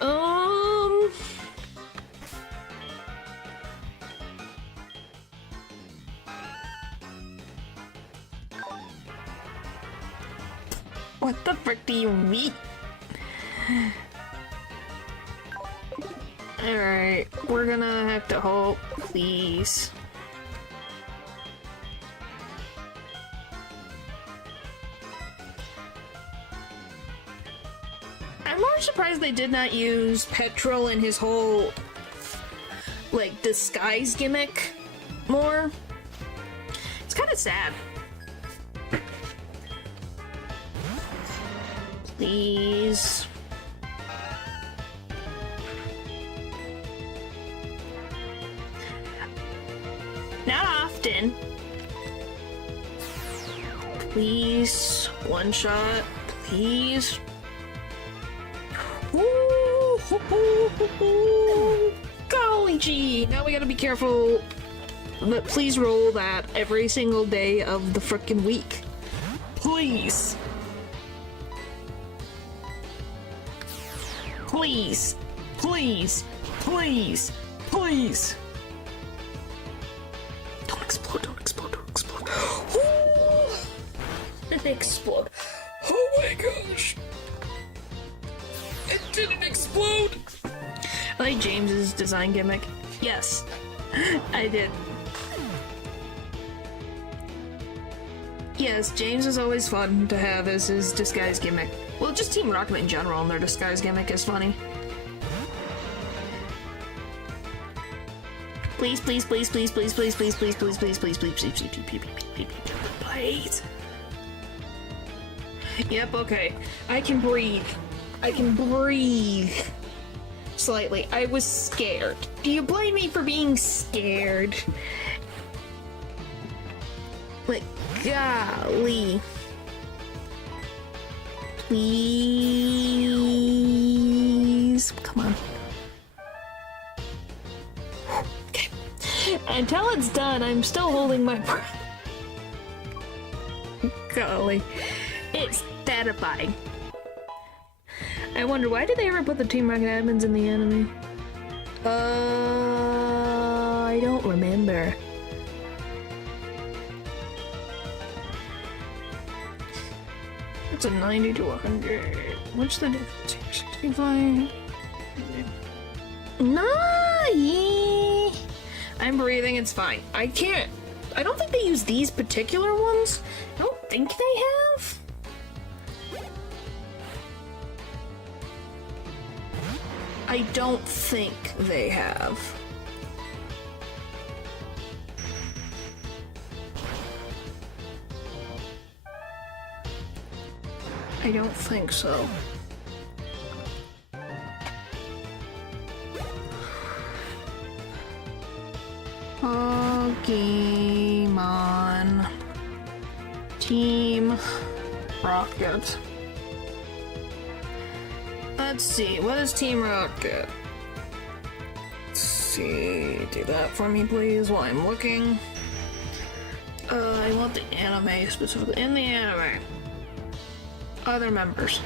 what the frick do you mean? Alright, we're gonna have to hope, please. I'm more surprised they did not use Petrol in his whole, like, disguise gimmick more. It's kind of sad. Please. Not often. Please. One shot. Please. Ooh, hoo, hoo, hoo, hoo. Golly gee. Now we gotta be careful. But please roll that every single day of the frickin' week. Please. Please. Please. Please. Please. Don't explode, don't explode, don't explode. It explode. Oh my gosh. It didn't explode! I like James's design gimmick. Yes, I did. Yes, James is always fun to have as his disguise gimmick. Well, just Team Rocket in general and their disguise gimmick is funny. Please, please, please, please, please, please, please, please, please, please, please, please, please, please, please, please, please. Yep, okay. I can breathe. I can breathe. Slightly. I was scared. Do you blame me for being scared? Like, golly. Please. Come on. Okay. Until it's done, I'm still holding my breath. Golly. It's terrifying. I wonder, why did they ever put the Team Rocket admins in the enemy? I don't remember. It's a 90 to 100. What's the difference here? 65. Nah, I'm breathing, it's fine. I don't think they use these particular ones. I don't think they have. I don't think they have. I don't think so. Pokemon Team Rocket. Let's see, what is Team Rocket? Let's see, do that for me please while I'm looking. I want the anime specifically. In the anime. Other members.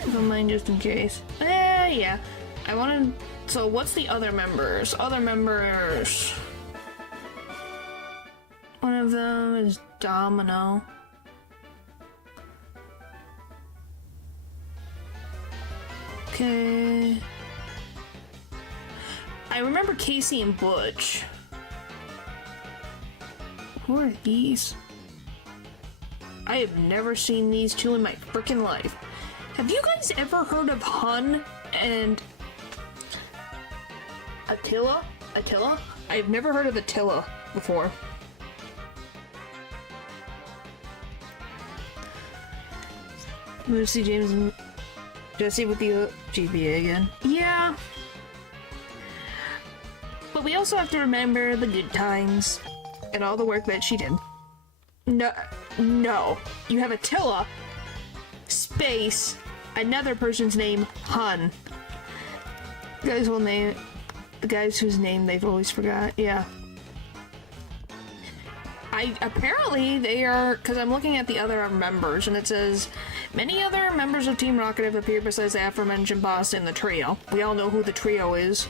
Don't mind just in case. Yeah. I wanted. So what's the other members? Other members. One of them is Domino. Okay. I remember Casey and Butch. Who are these? I have never seen these two in my freaking life. Have you guys ever heard of Hun and Attila? Attila? I've never heard of Attila before. Lucy James and Jesse with the GBA again. Yeah. But we also have to remember the good times and all the work that she did. No. You have Attila, space, another person's name, Hun. Guys will name the guys whose name they've always forgot. Yeah. Apparently they are, because I'm looking at the other members and it says many other members of Team Rocket have appeared besides the aforementioned boss in the trio. We all know who the trio is.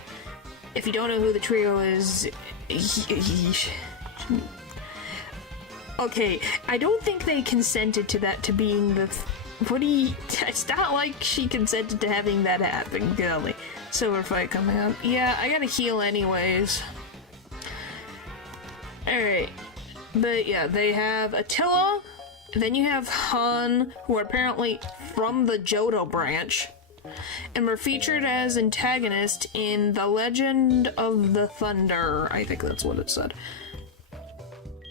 If you don't know who the trio is, okay, I don't think they consented to that, to being the. It's not like she consented to having that happen, golly. Silver fight coming up. Yeah, I gotta heal anyways. Alright. But yeah, they have Attila, then you have Hun, who are apparently from the Johto branch, and were featured as antagonists in The Legend of the Thunder. I think that's what it said.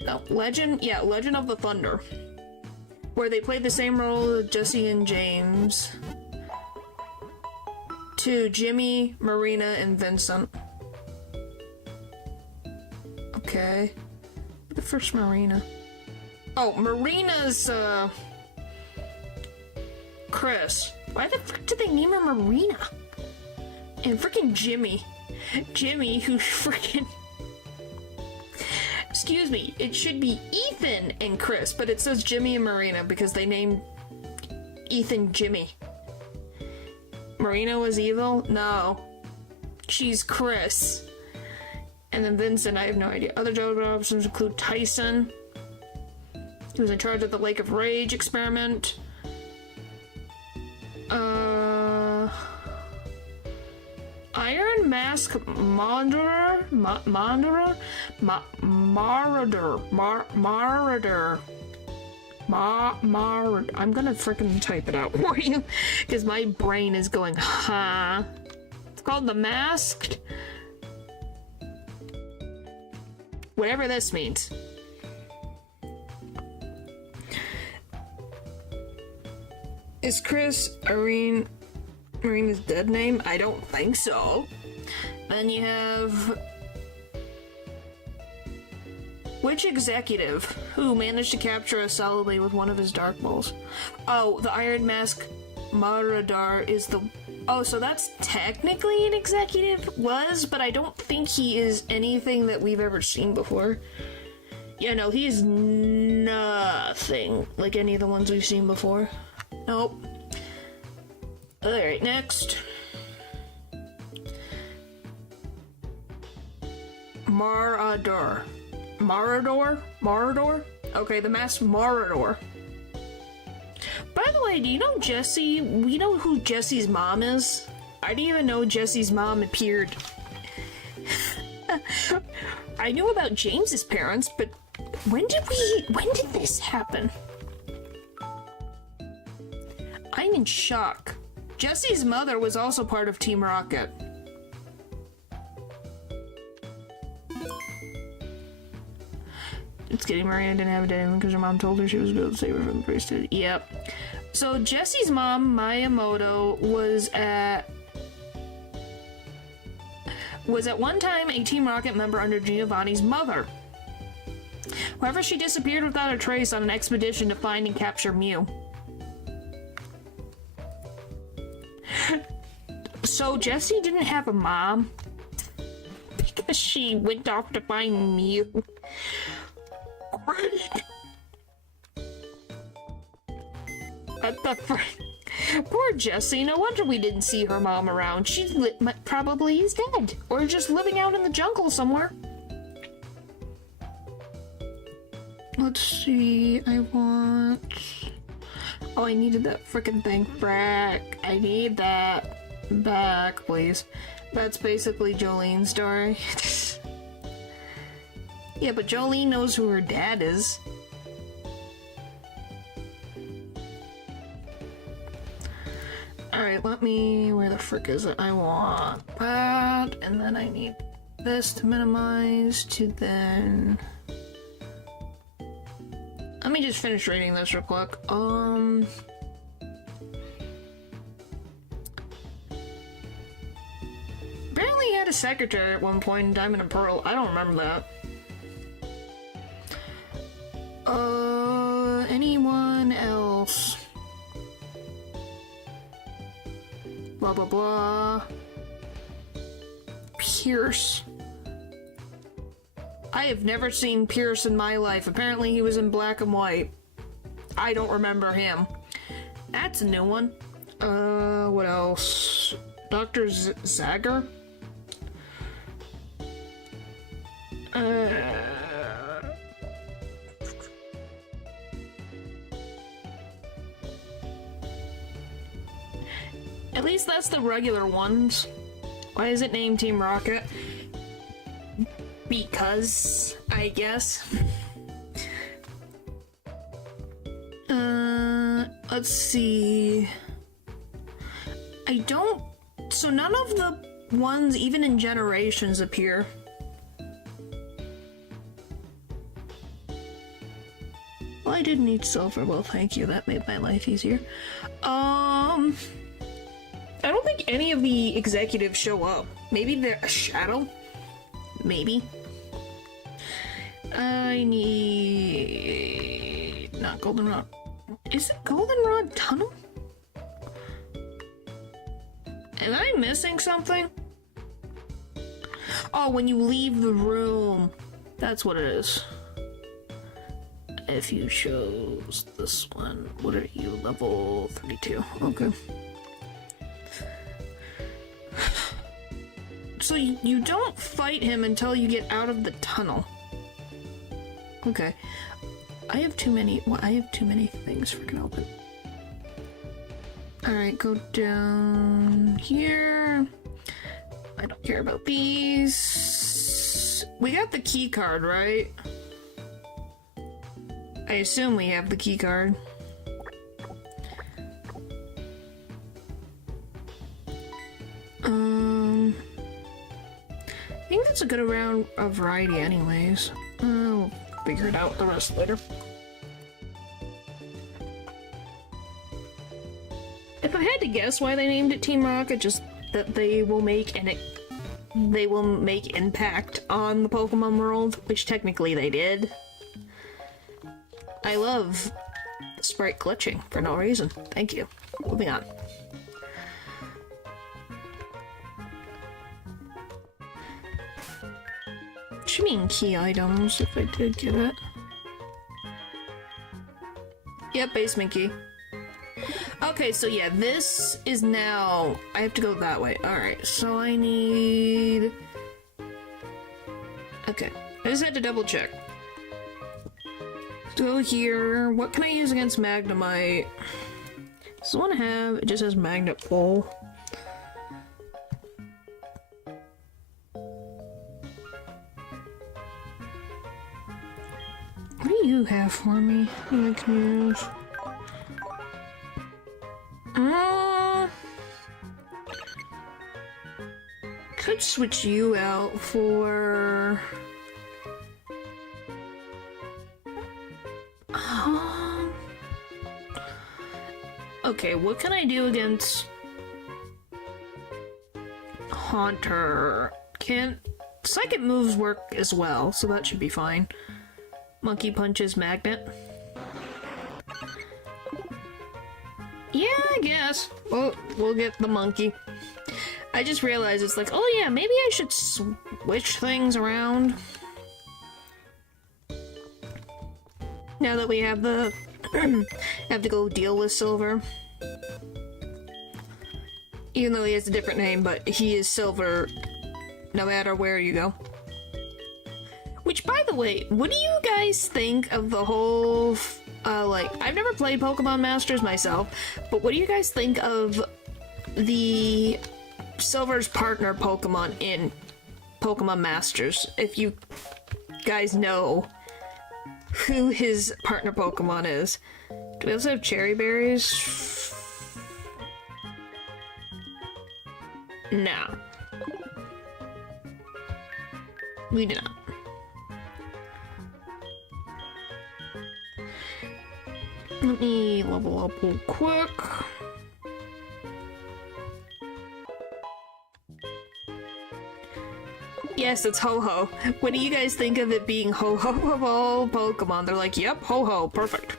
No, Legend of the Thunder. Where they played the same role as Jesse and James. To Jimmy, Marina, and Vincent. Okay. The first Marina. Oh, Marina's, Chris. Why the frick did they name her Marina? And frickin' Jimmy. Jimmy, who frickin'... Excuse me, it should be Ethan and Chris, but it says Jimmy and Marina because they named Ethan Jimmy. Marina was evil? No. She's Chris. And then Vincent, I have no idea. Other Johto officers include Tyson, who was in charge of the Lake of Rage experiment. Iron Mask Marauder. I'm gonna frickin' type it out for you, because my brain is going, huh? It's called the Masked. Whatever this means. Is Chris Arena's dead name? I don't think so. Then you have... Which executive who managed to capture us solidly with one of his dark balls? Oh, the Iron Mask Maradar is the... Oh, so that's technically an executive? But I don't think he is anything that we've ever seen before. Yeah, no, he's nothing like any of the ones we've seen before. Nope. Alright, next. Marador. Marador? Okay, the masked Marador. By the way, do you know Jesse? We know who Jesse's mom is? I didn't even know Jesse's mom appeared. I knew about James's parents, but when did this happen? I'm in shock. Jesse's mother was also part of Team Rocket. It's kidding, Marina didn't have a dad because her mom told her she was going to save her from the priesthood. Yep. So Jesse's mom, Miyamoto, was at one time a Team Rocket member under Giovanni's mother. However, she disappeared without a trace on an expedition to find and capture Mew. So Jessie didn't have a mom because she went off to find Mew. Great. What the frick? Poor Jessie, no wonder we didn't see her mom around. She probably is dead, or just living out in the jungle somewhere. Let's see, Oh, I needed that frickin' thing back. I need that back, please. That's basically Jolene's story. Yeah, but Jolene knows who her dad is. Alright, where the frick is it? I want that, and then I need this to minimize to then... Let me just finish reading this real quick. Apparently he had a secretary at one point in Diamond and Pearl. I don't remember that. Anyone else? Blah, blah, blah. Pierce. I have never seen Pierce in my life. Apparently he was in black and white. I don't remember him. That's a new one. What else? Dr. Zagger? At least that's the regular ones. Why is it named Team Rocket? Because, I guess. Let's see. So none of the ones, even in Generations, appear. Well, I did need silver. Well, thank you. That made my life easier. I don't think any of the executives show up. Maybe they're a shadow? Maybe. I need... Not Goldenrod. Is it Goldenrod Tunnel? Am I missing something? Oh, when you leave the room. That's what it is. If you chose this one, what are you? Level 32. Okay. So you don't fight him until you get out of the tunnel. Okay. I have too many things freaking open. Alright, go down here. I don't care about these. We got the key card, right? I assume we have the key card. I think that's a good amount of variety anyways. We'll figure it out the rest later. I had to guess why they named it Team Rocket, just that they will make impact on the Pokemon world, which technically they did. I love sprite glitching for no reason. Thank you. Moving on. What do you mean key items, if I did give it? Yep, basement key. Okay, so yeah, this is now... I have to go that way. Alright, so I need... Okay, I just had to double check. Let's go here. What can I use against Magnemite? This one I have, it just has Magnet Pull. What do you have for me that I can use? Could switch you out for... Okay, what can I do against Haunter? Can't... Psychic moves work as well, so that should be fine. Monkey Punches Magnet. Yeah, I guess. Well, we'll get the monkey. I just realized it's like, oh yeah, maybe I should switch things around. Now that we have the... have to go deal with Silver. Even though he has a different name, but he is Silver no matter where you go. Which, by the way, what do you guys think of the whole... like, I've never played Pokemon Masters myself, but what do you guys think of the Silver's partner Pokemon in Pokemon Masters? If you guys know who his partner Pokemon is. Do we also have Cherry Berries? No. We do not. Let me level up real quick. Yes, it's Ho-Ho. What do you guys think of it being Ho-Ho of all Pokemon? They're like, yep, Ho-Ho, perfect.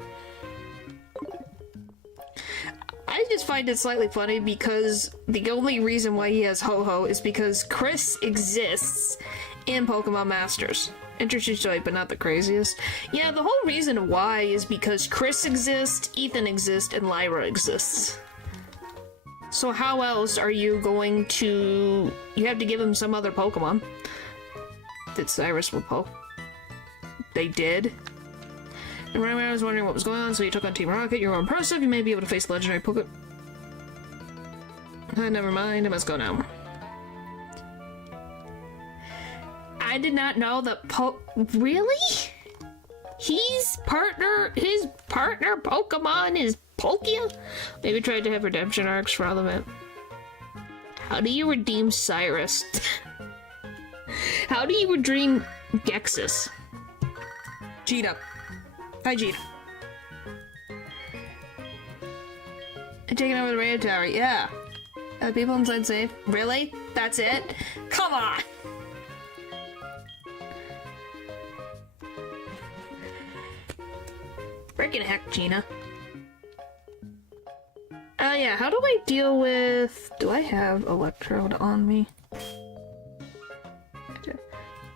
I just find it slightly funny because the only reason why he has Ho-Ho is because Chris exists in Pokemon Masters. Interesting choice, but not the craziest. Yeah, the whole reason why is because Chris exists, Ethan exists, and Lyra exists. So how else are you going to... You have to give him some other Pokemon. Did Cyrus with Poke? They did. And right when I was wondering what was going on, so you took on Team Rocket. You're more impressive. You may be able to face legendary Poke... never mind. I must go now. I did not know that Really? His partner Pokemon is Palkia? Maybe tried to have redemption arcs relevant. How do you redeem Cyrus? How do you redeem Gexus? Cheetah. Hi, Cheetah. I'm taking over the radio tower. Yeah. Are the people inside safe? Really? That's it? Come on! Freaking heck, Gina. Yeah, how do I deal with... Do I have Electrode on me?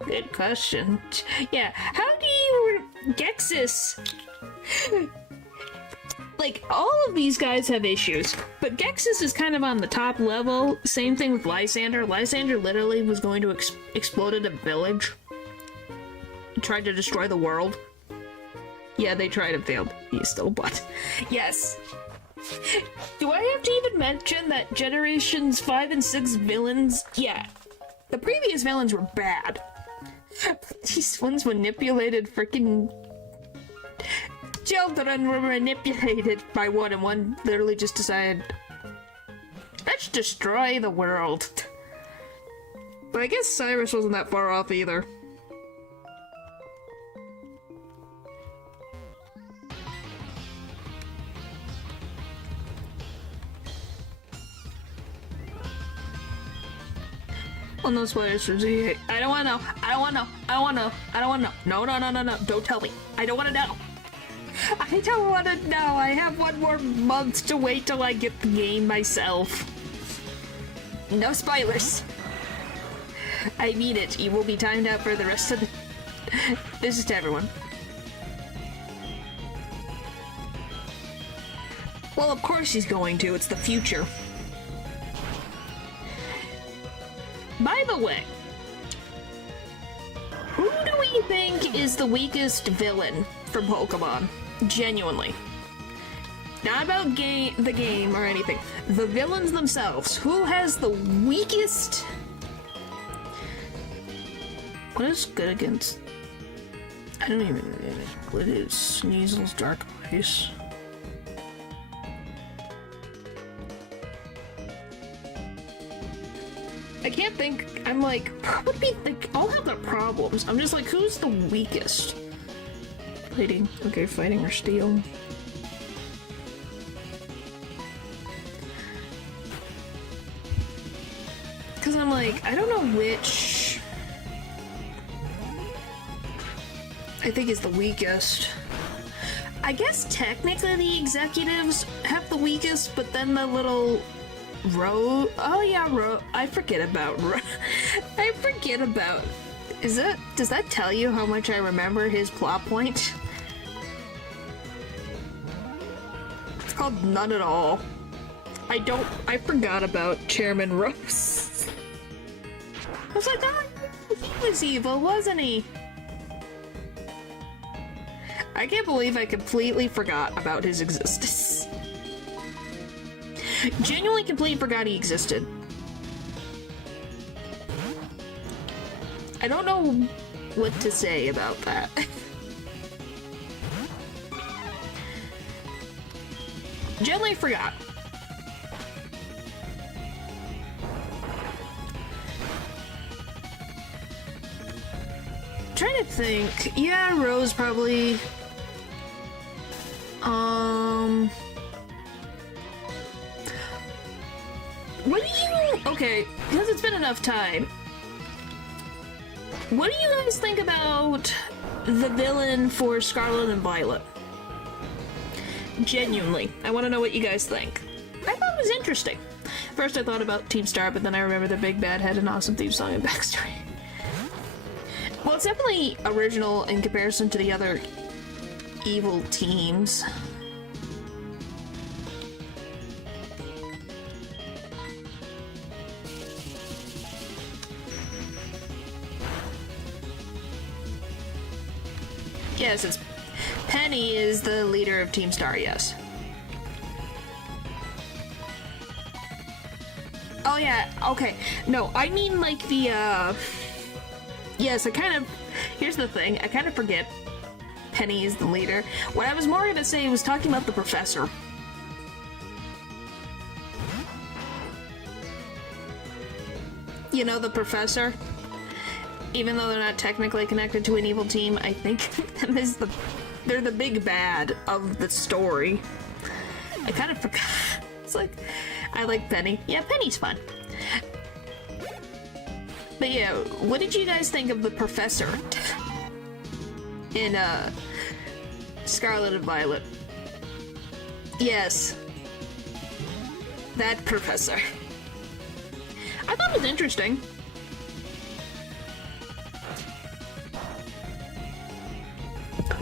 Good question. Yeah, how do you... Gexus... Like, all of these guys have issues, but Gexus is kind of on the top level. Same thing with Lysander. Lysander literally was going to explode a village. Tried to destroy the world. Yeah, they tried and failed. He's still but. Yes. Do I have to even mention that Generations 5 and 6 villains? Yeah. The previous villains were bad. These ones manipulated freaking... Children were manipulated by one, and one literally just decided, let's destroy the world. But I guess Cyrus wasn't that far off either. Oh, no spoilers for Z8. I don't wanna know. I don't wanna know. I don't wanna know. I don't wanna know. No, no, no, no, no. Don't tell me. I don't wanna know. I don't wanna know. I have 1 more month to wait till I get the game myself. No spoilers. I mean it. You will be timed out for the rest of the... This is to everyone. Well, of course he's going to. It's the future. By the way, who do we think is the weakest villain from Pokémon? Genuinely. Not about the game or anything. The villains themselves. Who has the weakest... What is good against... I don't even... What is Sneasel's Dark Ice? I can't think. I'm like, what would be the... All have their problems. I'm just like, who's the weakest? Fighting. Okay, fighting or steel. Because I'm like, I don't know which... I think is the weakest. I guess technically the executives have the weakest, but then the little... Oh yeah, I forget about I forget about... Does that tell you how much I remember his plot point? It's called None at All. I forgot about Chairman Rose. I was like, oh, he was evil, wasn't he? I can't believe I completely forgot about his existence. Genuinely completely forgot he existed. I don't know what to say about that. Genuinely forgot. Trying to think. Yeah, Rose probably. What do you... Okay, because it's been enough time. What do you guys think about the villain for Scarlet and Violet? Genuinely, I want to know what you guys think. I thought it was interesting. First I thought about Team Star, but then I remember the Big Bad had an awesome theme song and backstory. Well, it's definitely original in comparison to the other evil teams. Yes, it's Penny is the leader of Team Star, yes. Oh yeah, okay. No, I mean like the, yes, here's the thing, I kind of forget Penny is the leader. What I was more gonna say was talking about the professor. You know, the professor? Even though they're not technically connected to an evil team, I think them is they're the big bad of the story. I kind of forgot. It's like, I like Penny. Yeah, Penny's fun. But yeah, what did you guys think of the professor in Scarlet and Violet? Yes. That professor. I thought it was interesting.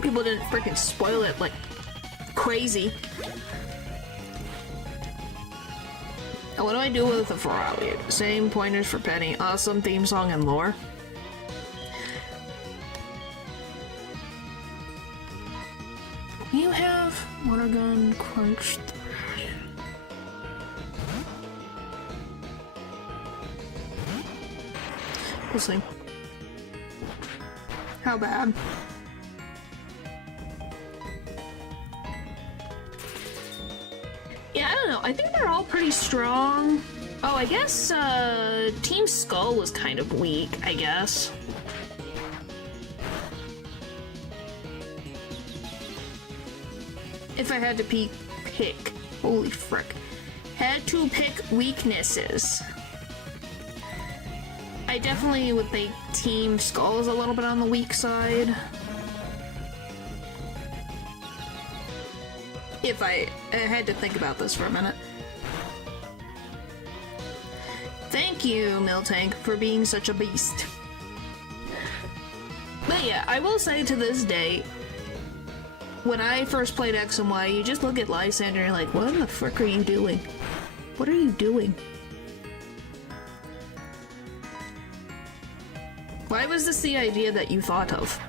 People didn't freaking spoil it like crazy. And what do I do with the Ferrari? Same pointers for Penny. Awesome theme song and lore. You have water gun, crunch. We'll see. How bad? Yeah, I don't know. I think they're all pretty strong. Oh, I guess, Team Skull was kind of weak, I guess. If I had to pick. Holy frick. Had to pick weaknesses. I definitely would think Team Skull is a little bit on the weak side. If I had to think about this for a minute. Thank you, Miltank, for being such a beast. But yeah, I will say to this day, when I first played X and Y, you just look at Lysander and you're like, what the frick are you doing? What are you doing? Why was this the idea that you thought of?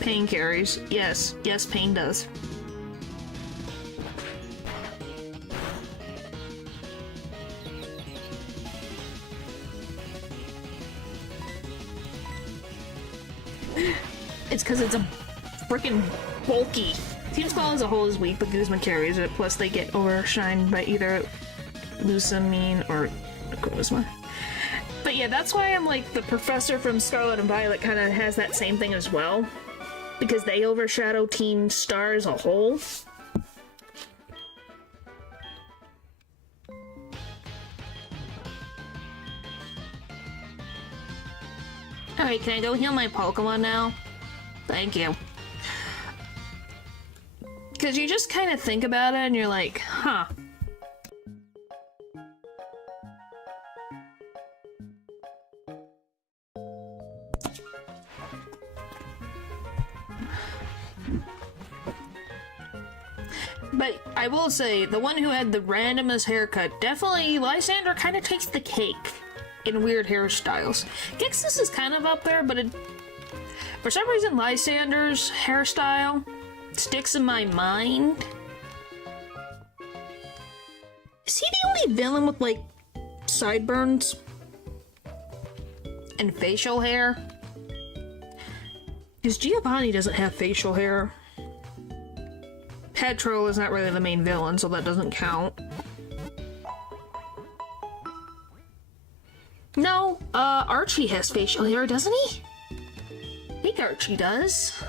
Pain carries. Yes. Yes, pain does. It's because it's a freaking bulky. Team Skull as a whole is weak, but Guzman carries it. Plus, they get overshined by either Lusamine or Guzman. But yeah, that's why I'm like, the Professor from Scarlet and Violet kind of has that same thing as well. Because they overshadow Team Star as a whole. Alright, can I go heal my Pokemon now? Thank you. Because you just kind of think about it and you're like, huh. But I will say, the one who had the randomest haircut, definitely Lysander kind of takes the cake in weird hairstyles. Gixus is kind of up there, but for some reason Lysander's hairstyle sticks in my mind. Is he the only villain with, like, sideburns? And facial hair? Because Giovanni doesn't have facial hair. Petro is not really the main villain, so that doesn't count. No, Archie has facial hair, doesn't he? I think Archie does.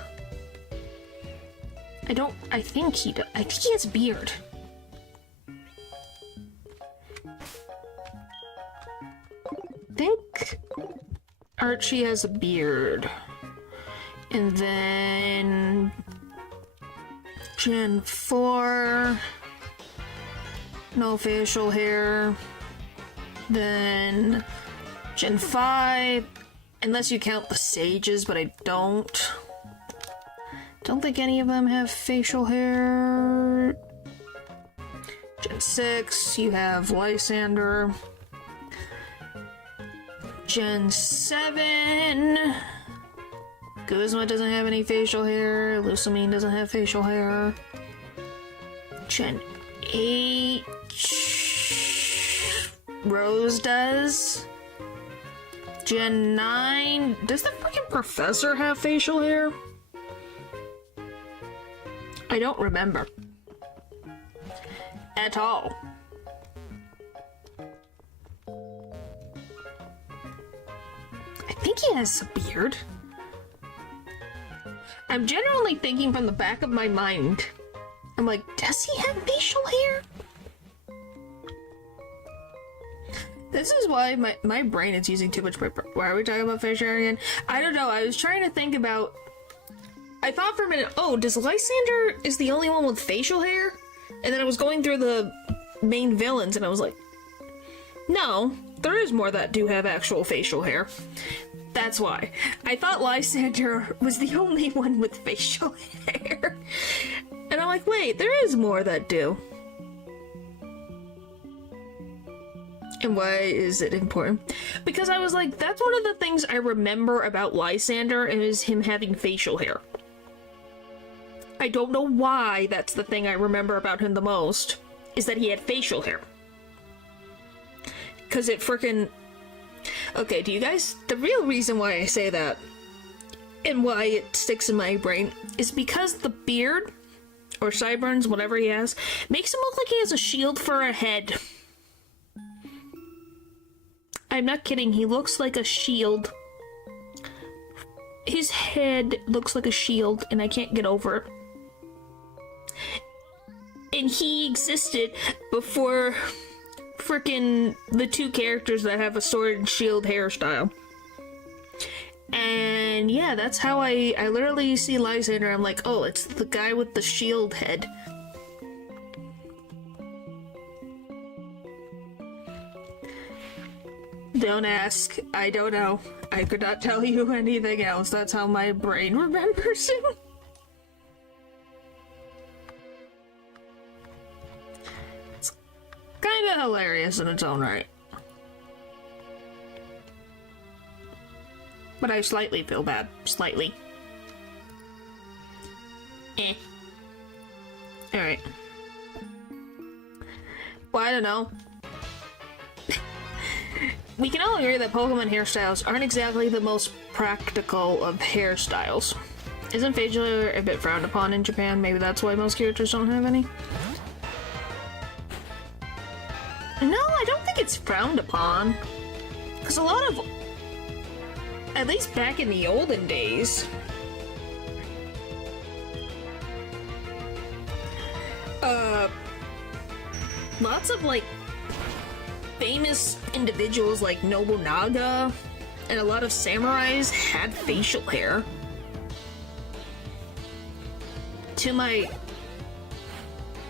I think he does. I think he has a beard. I think Archie has a beard. And then Gen 4, no facial hair. Then Gen 5, unless you count the sages, but I don't think any of them have facial hair. Gen 6, you have Lysander. Gen 7, Guzma doesn't have any facial hair. Lusamine doesn't have facial hair. Gen 8, Rose does. Gen 9, does the freaking Professor have facial hair? I don't remember. At all. I think he has a beard. I'm generally thinking from the back of my mind. I'm like, does he have facial hair? This is why my brain is using too much paper. Why are we talking about facial hair again? I don't know, I was trying to think about... I thought for a minute, oh, does Lysander is the only one with facial hair? And then I was going through the main villains and I was like, no, there is more that do have actual facial hair. That's why. I thought Lysander was the only one with facial hair. And I'm like, wait, there is more that do. And why is it important? Because I was like, that's one of the things I remember about Lysander is him having facial hair. I don't know why that's the thing I remember about him the most, is that he had facial hair. Because it frickin'... Okay, do you guys... The real reason why I say that, and why it sticks in my brain, is because the beard, or sideburns, whatever he has, makes him look like he has a shield for a head. I'm not kidding, he looks like a shield. His head looks like a shield, and I can't get over it. And he existed before frickin' the two characters that have a sword and shield hairstyle. And yeah, that's how I literally see Lysander. I'm like, oh, it's the guy with the shield head. Don't ask. I don't know. I could not tell you anything else. That's how my brain remembers him. It's kind of hilarious in its own right. But I slightly feel bad. Slightly. Alright. Well, I don't know. We can all agree that Pokemon hairstyles aren't exactly the most practical of hairstyles. Isn't facial hair a bit frowned upon in Japan? Maybe that's why most characters don't have any? No, I don't think it's frowned upon. Because a lot of... At least back in the olden days... Lots of, like, famous individuals like Nobunaga and a lot of samurais had facial hair. To my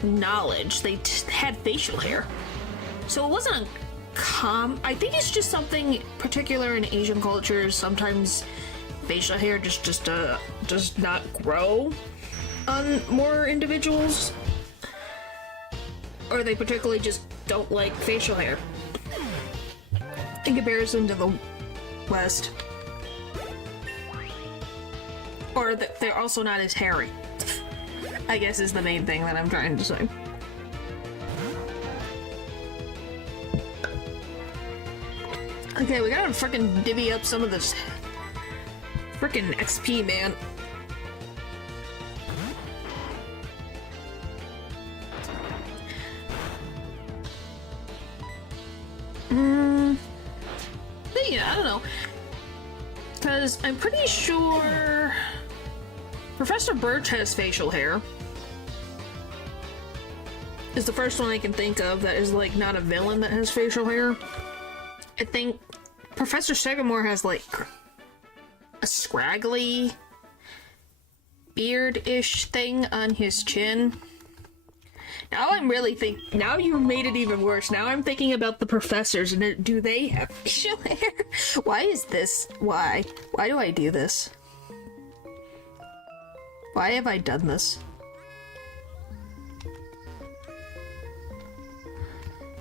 knowledge, they had facial hair. So it wasn't I think it's just something particular in Asian cultures. Sometimes facial hair just does not grow on more individuals. Or they particularly just don't like facial hair. In comparison to the West. Or that they're also not as hairy. I guess is the main thing that I'm trying to say. Okay, we gotta frickin' divvy up some of this frickin' XP, man. But yeah, I don't know. Because I'm pretty sure Professor Birch has facial hair. Is the first one I can think of that is, like, not a villain that has facial hair. I think Professor Sagamore has, like, a scraggly beard-ish thing on his chin. Now I'm really now you made it even worse. Now I'm thinking about the professors, and do they have facial hair? Why is this? Why? Why do I do this? Why have I done this?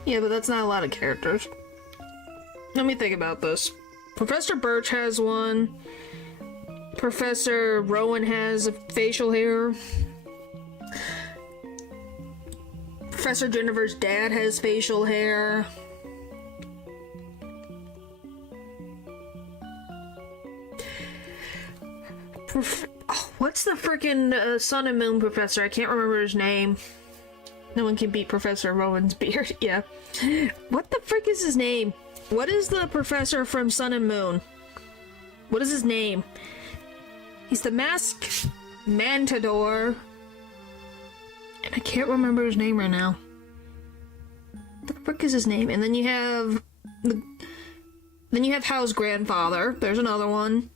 Yeah, but that's not a lot of characters. Let me think about this. Professor Birch has one. Professor Rowan has a facial hair. Professor Jennifer's dad has facial hair. What's the frickin' Sun and Moon professor? I can't remember his name. No one can beat Professor Rowan's beard. Yeah. What the frick is his name? What is the professor from Sun and Moon? What is his name? He's the masked Mantador. And I can't remember his name right now. What the frick is his name? And then you have then you have Hal's grandfather. There's another one.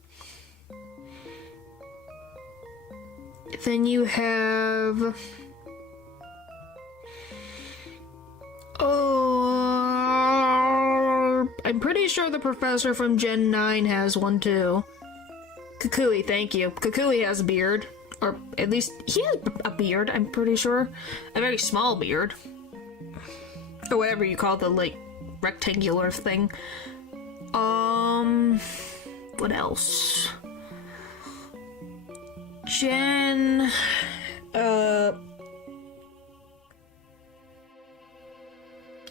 Then you have I'm pretty sure the professor from Gen 9 has one too. Kukui, thank you. Kukui has a beard. Or at least he has a beard, I'm pretty sure. A very small beard. Or whatever you call the, like, rectangular thing. What else? Jen...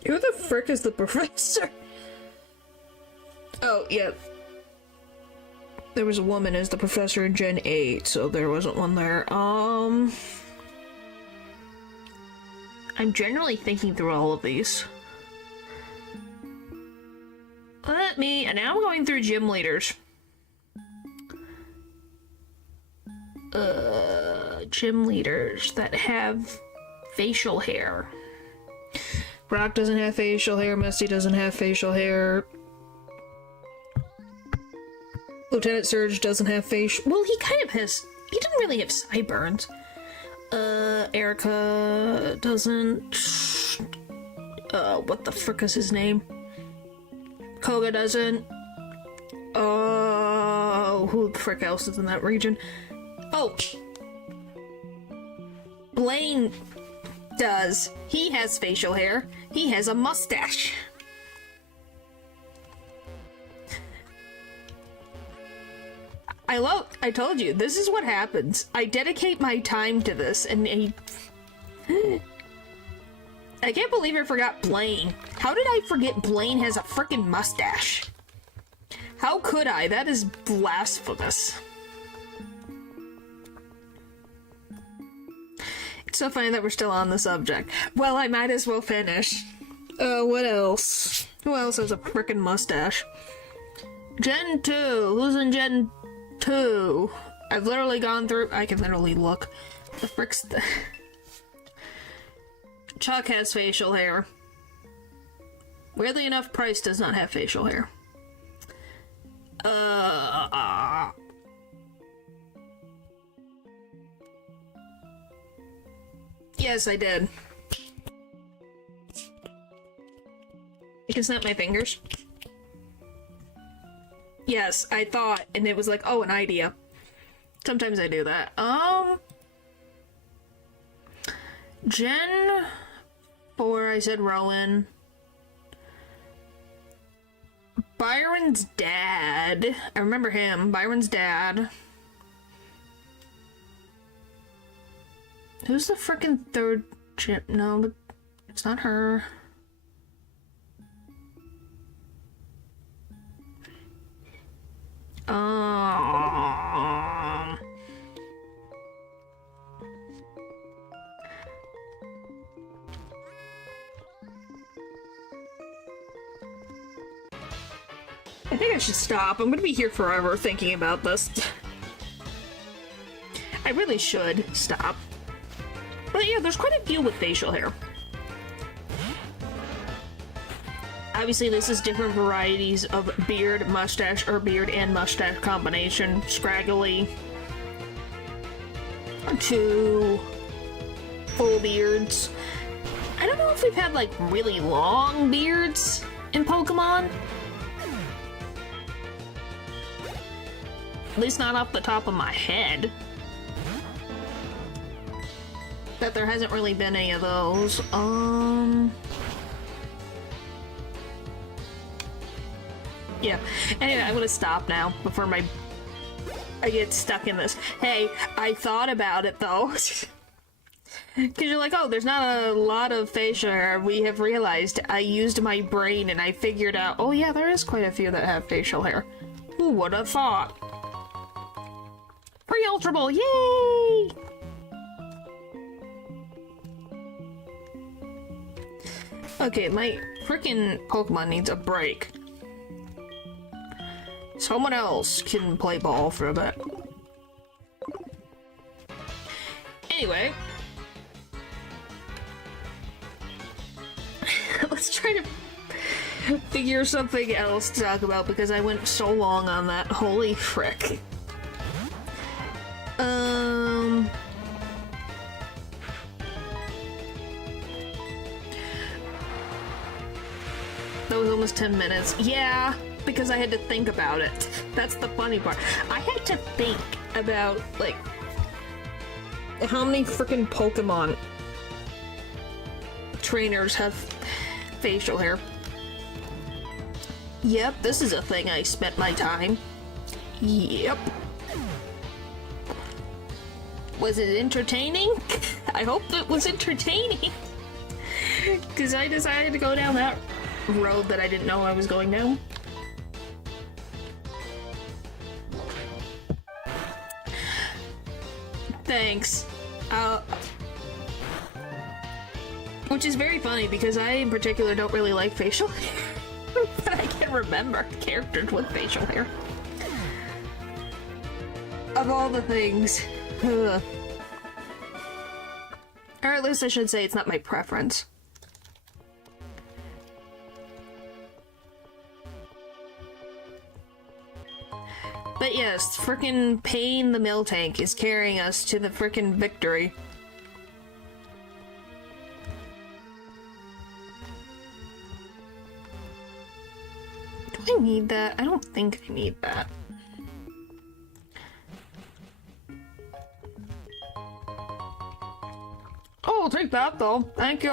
Who the frick is the professor? Oh, yeah. There was a woman as the professor in Gen 8, so there wasn't one there. I'm generally thinking through all of these. And now I'm going through gym leaders. Gym leaders that have facial hair. Brock doesn't have facial hair. Misty doesn't have facial hair. Lieutenant Surge doesn't have facial... Well, he kind of has... He didn't really have sideburns. Erica doesn't... what the frick is his name? Koga doesn't. Who the frick else is in that region? Oh! Blaine does. He has facial hair. He has a mustache. I told you, this is what happens. I dedicate my time to this, and I can't believe I forgot Blaine. How did I forget Blaine has a frickin' mustache? How could I? That is blasphemous. It's so funny that we're still on the subject. Well, I might as well finish. What else? Who else has a frickin' mustache? Gen 2. Who's in Gen 2? I've literally gone through... I can literally look. The frick's... Chuck has facial hair. Weirdly enough, Price does not have facial hair. Yes, I did. I can snap my fingers. Yes, I thought, and it was like, oh, an idea. Sometimes I do that. Gen 4, I said Rowan. Byron's dad. I remember him. Byron's dad. Who's the frickin' third gen? No, but it's not her. I think I should stop. I'm gonna be here forever thinking about this. I really should stop. But yeah, there's quite a few with facial hair. Obviously, this is different varieties of beard, mustache, or beard and mustache combination. Scraggly to full beards. I don't know if we've had, like, really long beards in Pokemon. At least not off the top of my head. But there hasn't really been any of those. Yeah. Anyway, I'm gonna stop now before I get stuck in this. Hey, I thought about it though. Because you're like, oh, there's not a lot of facial hair. We have realized I used my brain and I figured out, oh yeah, there is quite a few that have facial hair. Who would have thought? Pre-Ultra Ball, yay! Okay, my freaking Pokemon needs a break. Someone else can play ball for a bit. Anyway. Let's try to figure something else to talk about because I went so long on that. Holy frick. That was almost 10 minutes. Yeah, because I had to think about it. That's the funny part. I had to think about, like, how many freaking Pokemon trainers have facial hair. Yep, this is a thing I spent my time. Yep. Was it entertaining? I hope it was entertaining. Because I decided to go down that road that I didn't know I was going down. Thanks. Which is very funny because I in particular don't really like facial hair. But I can remember characters with facial hair. Of all the things. Ugh. Or at least I should say it's not my preference. But yes, frickin' Pain the Miltank is carrying us to the frickin' victory. Do I need that? I don't think I need that. Oh, I'll take that though. Thank you.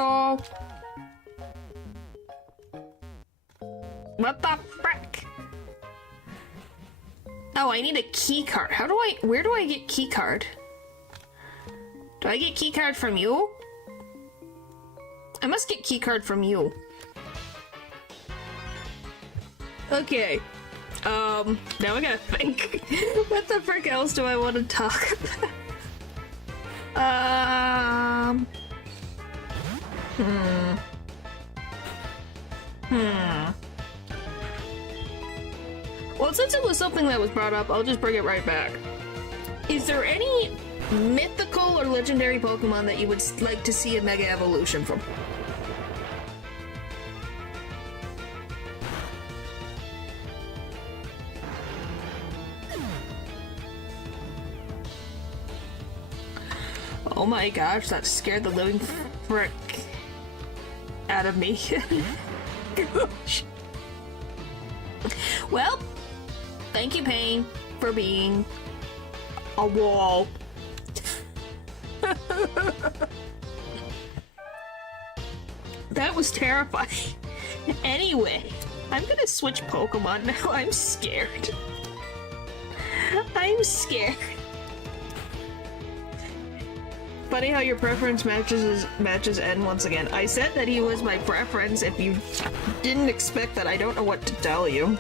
What the frick? Oh, I need a key card. Where do I get key card? Do I get key card from you? I must get key card from you. Okay. Now I gotta think. What the frick else do I want to talk about? Well, since it was something that was brought up, I'll just bring it right back. Is there any mythical or legendary Pokemon that you would like to see a Mega Evolution from? Oh my gosh, that scared the living frick out of me. Gosh. Well, thank you, Pain, for being a wall. That was terrifying. Anyway, I'm gonna switch Pokemon now. I'm scared. I'm scared. Funny how your preference matches N once again. I said that he was my preference. If you didn't expect that, I don't know what to tell you.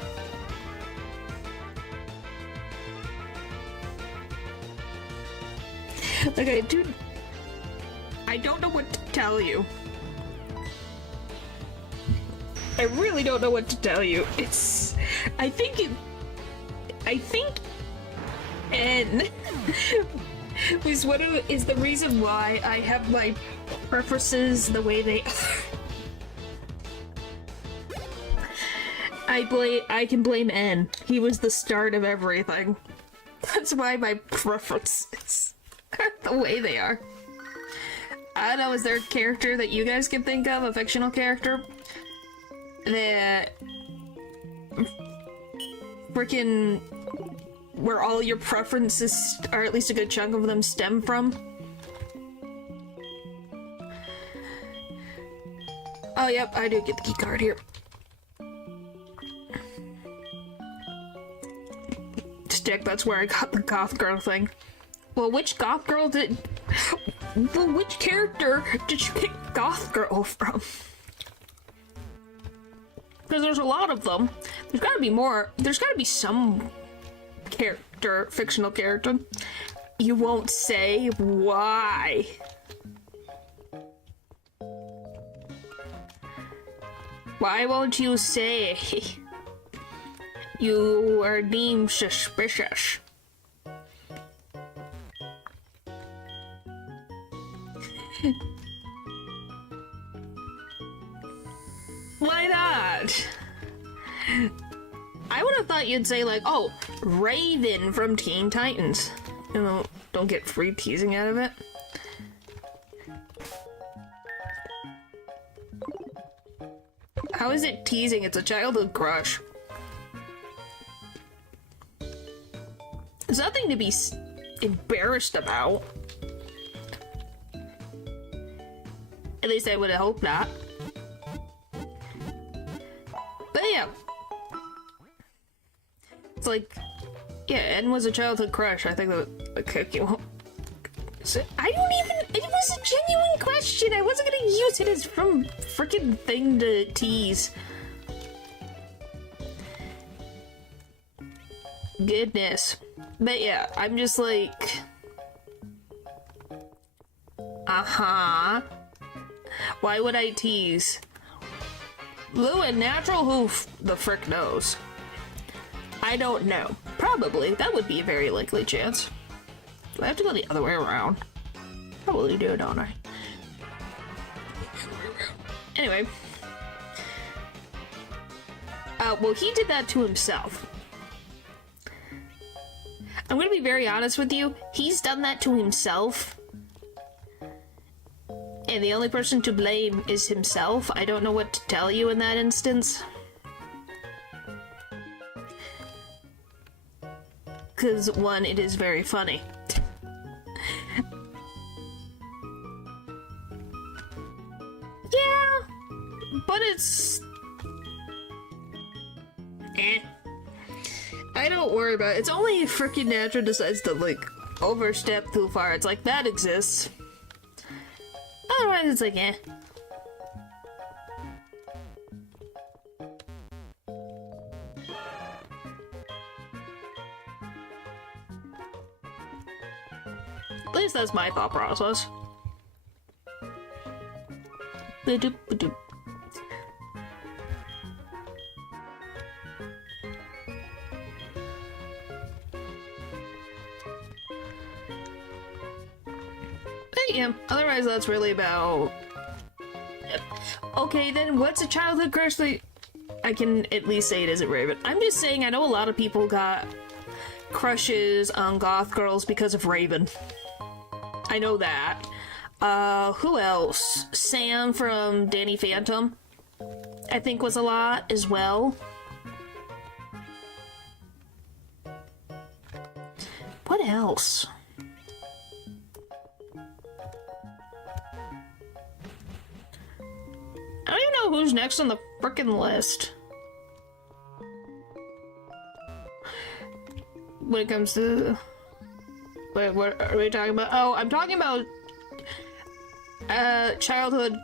Okay, dude. I don't know what to tell you. I really don't know what to tell you. I think N is the reason why I have my preferences the way they are. I can blame N. He was the start of everything. That's why my preferences are the way they are. I don't know, is there a character that you guys can think of, a fictional character, that freaking where all your preferences, or at least a good chunk of them, stem from? Oh, yep, I do get the key card here. Stick, that's where I got the goth girl thing. Well, which goth girl did... Well, which character did you pick goth girl from? Because there's a lot of them. There's gotta be more. There's gotta be some character, fictional character. You won't say why. Why won't you say? You are deemed suspicious. Why not? I would have thought you'd say like, oh, Raven from Teen Titans. You know, don't get free teasing out of it. How is it teasing? It's a childhood crush. There's nothing to be embarrassed about. At least I would have hoped not. But yeah. It's like, yeah, N was a childhood crush. I think that, okay, well, so I don't even, it was a genuine question. I wasn't gonna use it as some freaking thing to tease. Goodness. But yeah, I'm just like, uh-huh. Why would I tease? Lou and Natural, who the frick knows? I don't know. Probably. That would be a very likely chance. Do I have to go the other way around? Probably do, don't I? Anyway. Well, he did that to himself. I'm gonna be very honest with you. He's done that to himself. And the only person to blame is himself. I don't know what to tell you in that instance. Because, one, it is very funny. Yeah, but it's... I don't worry about it. It's only if freaking Natural decides to, like, overstep too far. It's like, that exists. Otherwise, it's like, eh. At least that's my thought process. Ba-doop, ba-doop. Yeah, otherwise that's really about... Okay, then what's a childhood crush that... I can at least say it isn't Raven. I'm just saying I know a lot of people got crushes on goth girls because of Raven. I know that. Who else? Sam from Danny Phantom, I think was a lot as well. What else? I don't even know who's next on the frickin' list. When it comes to... Wait, what are we talking about? Oh, I'm talking about childhood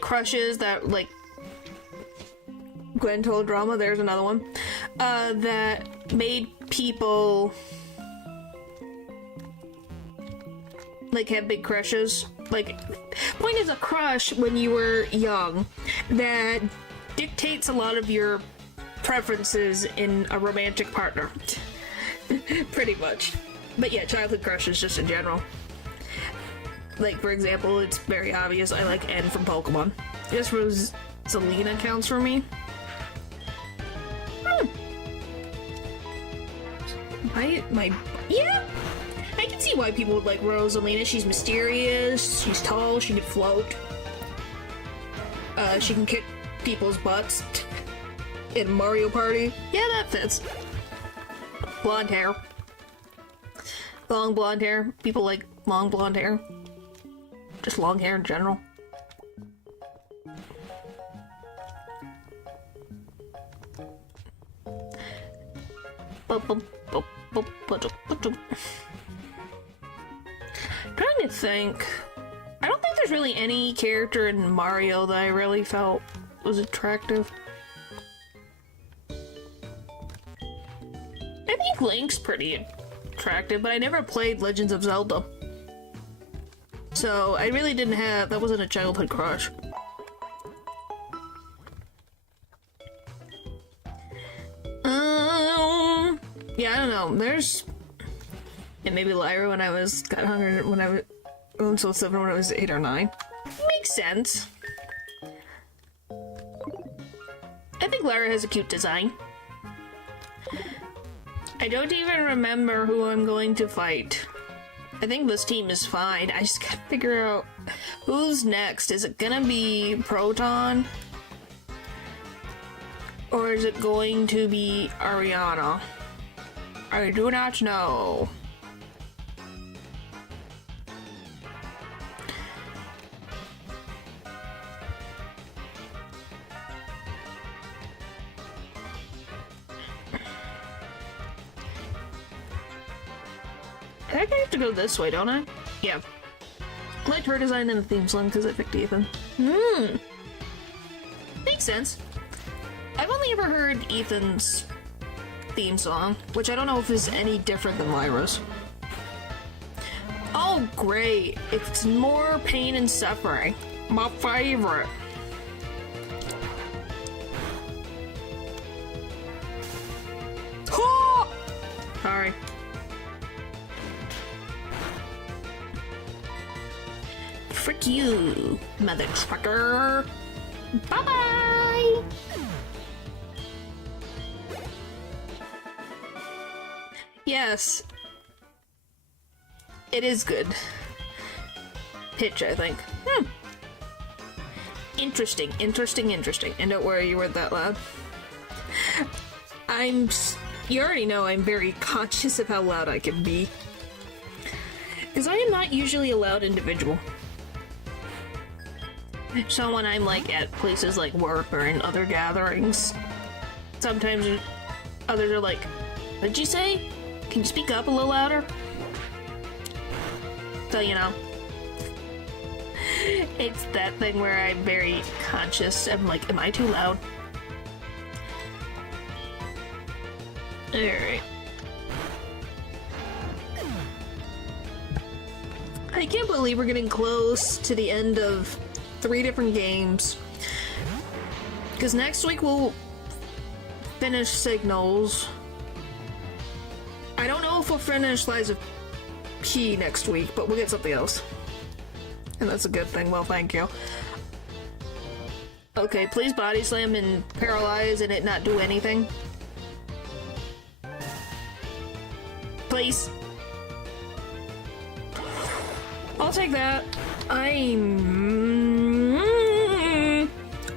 crushes that, like, Gwen told drama, there's another one, that made people, like, have big crushes. Like, point is a crush when you were young that dictates a lot of your preferences in a romantic partner. Pretty much. But yeah, childhood crushes just in general. Like, for example, it's very obvious I like N from Pokémon. This Rosalina counts for me. Yeah! I can see why people would like Rosalina. She's mysterious, she's tall, she can float. She can kick people's butts in Mario Party. Yeah, that fits. Blonde hair. Long blonde hair. People like long blonde hair. Just long hair in general. Trying to think. I don't think there's really any character in Mario that I really felt was attractive. I think Link's pretty attractive, but I never played Legends of Zelda. So I really didn't have, that wasn't a childhood crush. Yeah, I don't know. There's, and maybe Lyra when I was got hungry when I was Soul 7 when I was 8 or 9. Makes sense. I think Lyra has a cute design. I don't even remember who I'm going to fight. I think this team is fine. I just gotta figure out who's next. Is it gonna be Proton? Or is it going to be Ariana? I do not know. I think I have to go this way, don't I? Yeah. I liked her design in the theme song because I picked Ethan. Makes sense. I've only ever heard Ethan's theme song, which I don't know if is any different than Lyra's. Oh, great. It's more pain and suffering. My favorite. Sorry. Frick you, mother trucker. Bye-bye! Yes, It is good. Pitch, I think. Interesting. And don't worry, you weren't that loud. You already know I'm very conscious of how loud I can be. Because I am not usually a loud individual. So when I'm like at places like work or in other gatherings, sometimes others are like, what'd you say? Can you speak up a little louder? So, you know. It's that thing where I'm very conscious. I'm like, am I too loud? Alright. I can't believe we're getting close to the end of 3 different games. Because next week we'll finish Signals. I don't know if we'll finish Lies of P next week, but we'll get something else. And that's a good thing. Well, thank you. Okay, please body slam and paralyze and it not do anything. Please. I'll take that.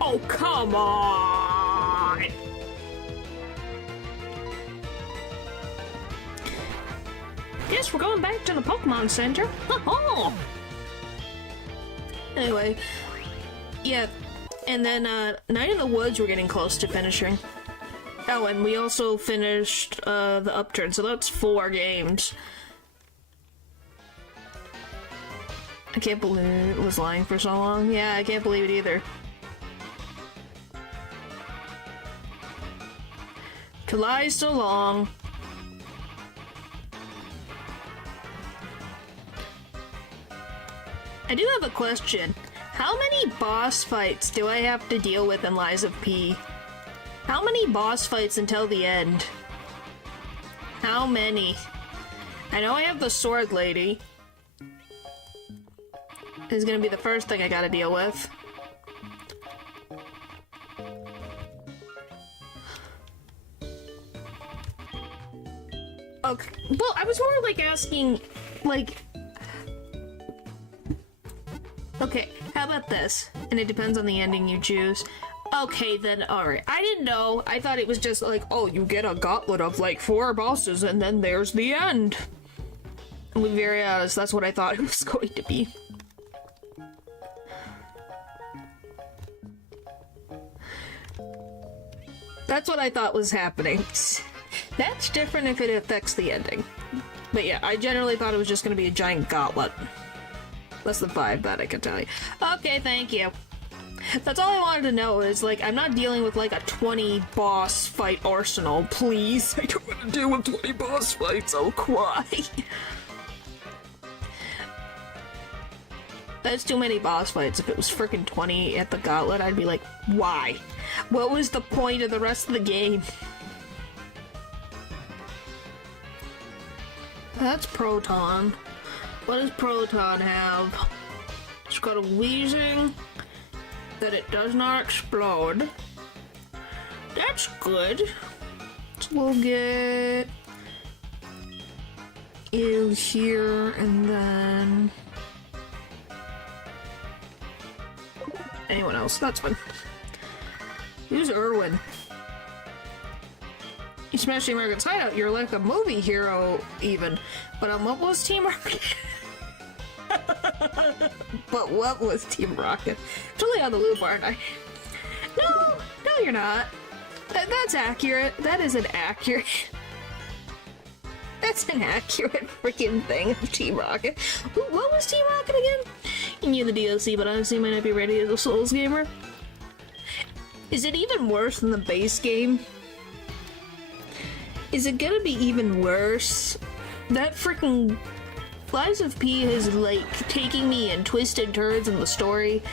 Oh, come on! Guess we're going back to the Pokemon Center. Anyway, yeah, and then Night in the Woods we're getting close to finishing. Oh, and we also finished the Upturn, so that's 4 games. I can't believe it was lying for so long. Yeah, I can't believe it either. To lie so long. I do have a question. How many boss fights do I have to deal with in Lies of P? How many boss fights until the end? How many? I know I have the Sword Lady. This is gonna be the first thing I gotta deal with. Okay, well, I was more like asking, like... Okay, how about this? And it depends on the ending you choose. Okay, then, alright. I didn't know. I thought it was just like, oh, you get a gauntlet of like 4 bosses and then there's the end. I'll be very honest, that's what I thought it was going to be. That's what I thought was happening. That's different if it affects the ending. But yeah, I generally thought it was just going to be a giant gauntlet. Less than 5, that I can tell you. Okay, thank you. That's all I wanted to know is, like, I'm not dealing with, like, a 20 boss fight arsenal. Please, I don't want to deal with 20 boss fights. I'll cry. That's too many boss fights. If it was freaking 20 at the gauntlet, I'd be like, why? What was the point of the rest of the game? That's Proton. What does Proton have? It's got a wheezing that it does not explode. That's good. So we'll get you here and then anyone else. That's fine. Who's Irwin? You smashed the American Hideout. You're like a movie hero, even. But what was Team Rocket? But what was Team Rocket? Totally on the loop, aren't I? No, you're not. That's accurate. That isn't accurate. That's an accurate freaking thing of Team Rocket. What was Team Rocket again? You knew the DLC, but honestly might not be ready as a Souls gamer. Is it even worse than the base game? Is it gonna be even worse? That freaking Lies of P is like taking me in twisted turns in the story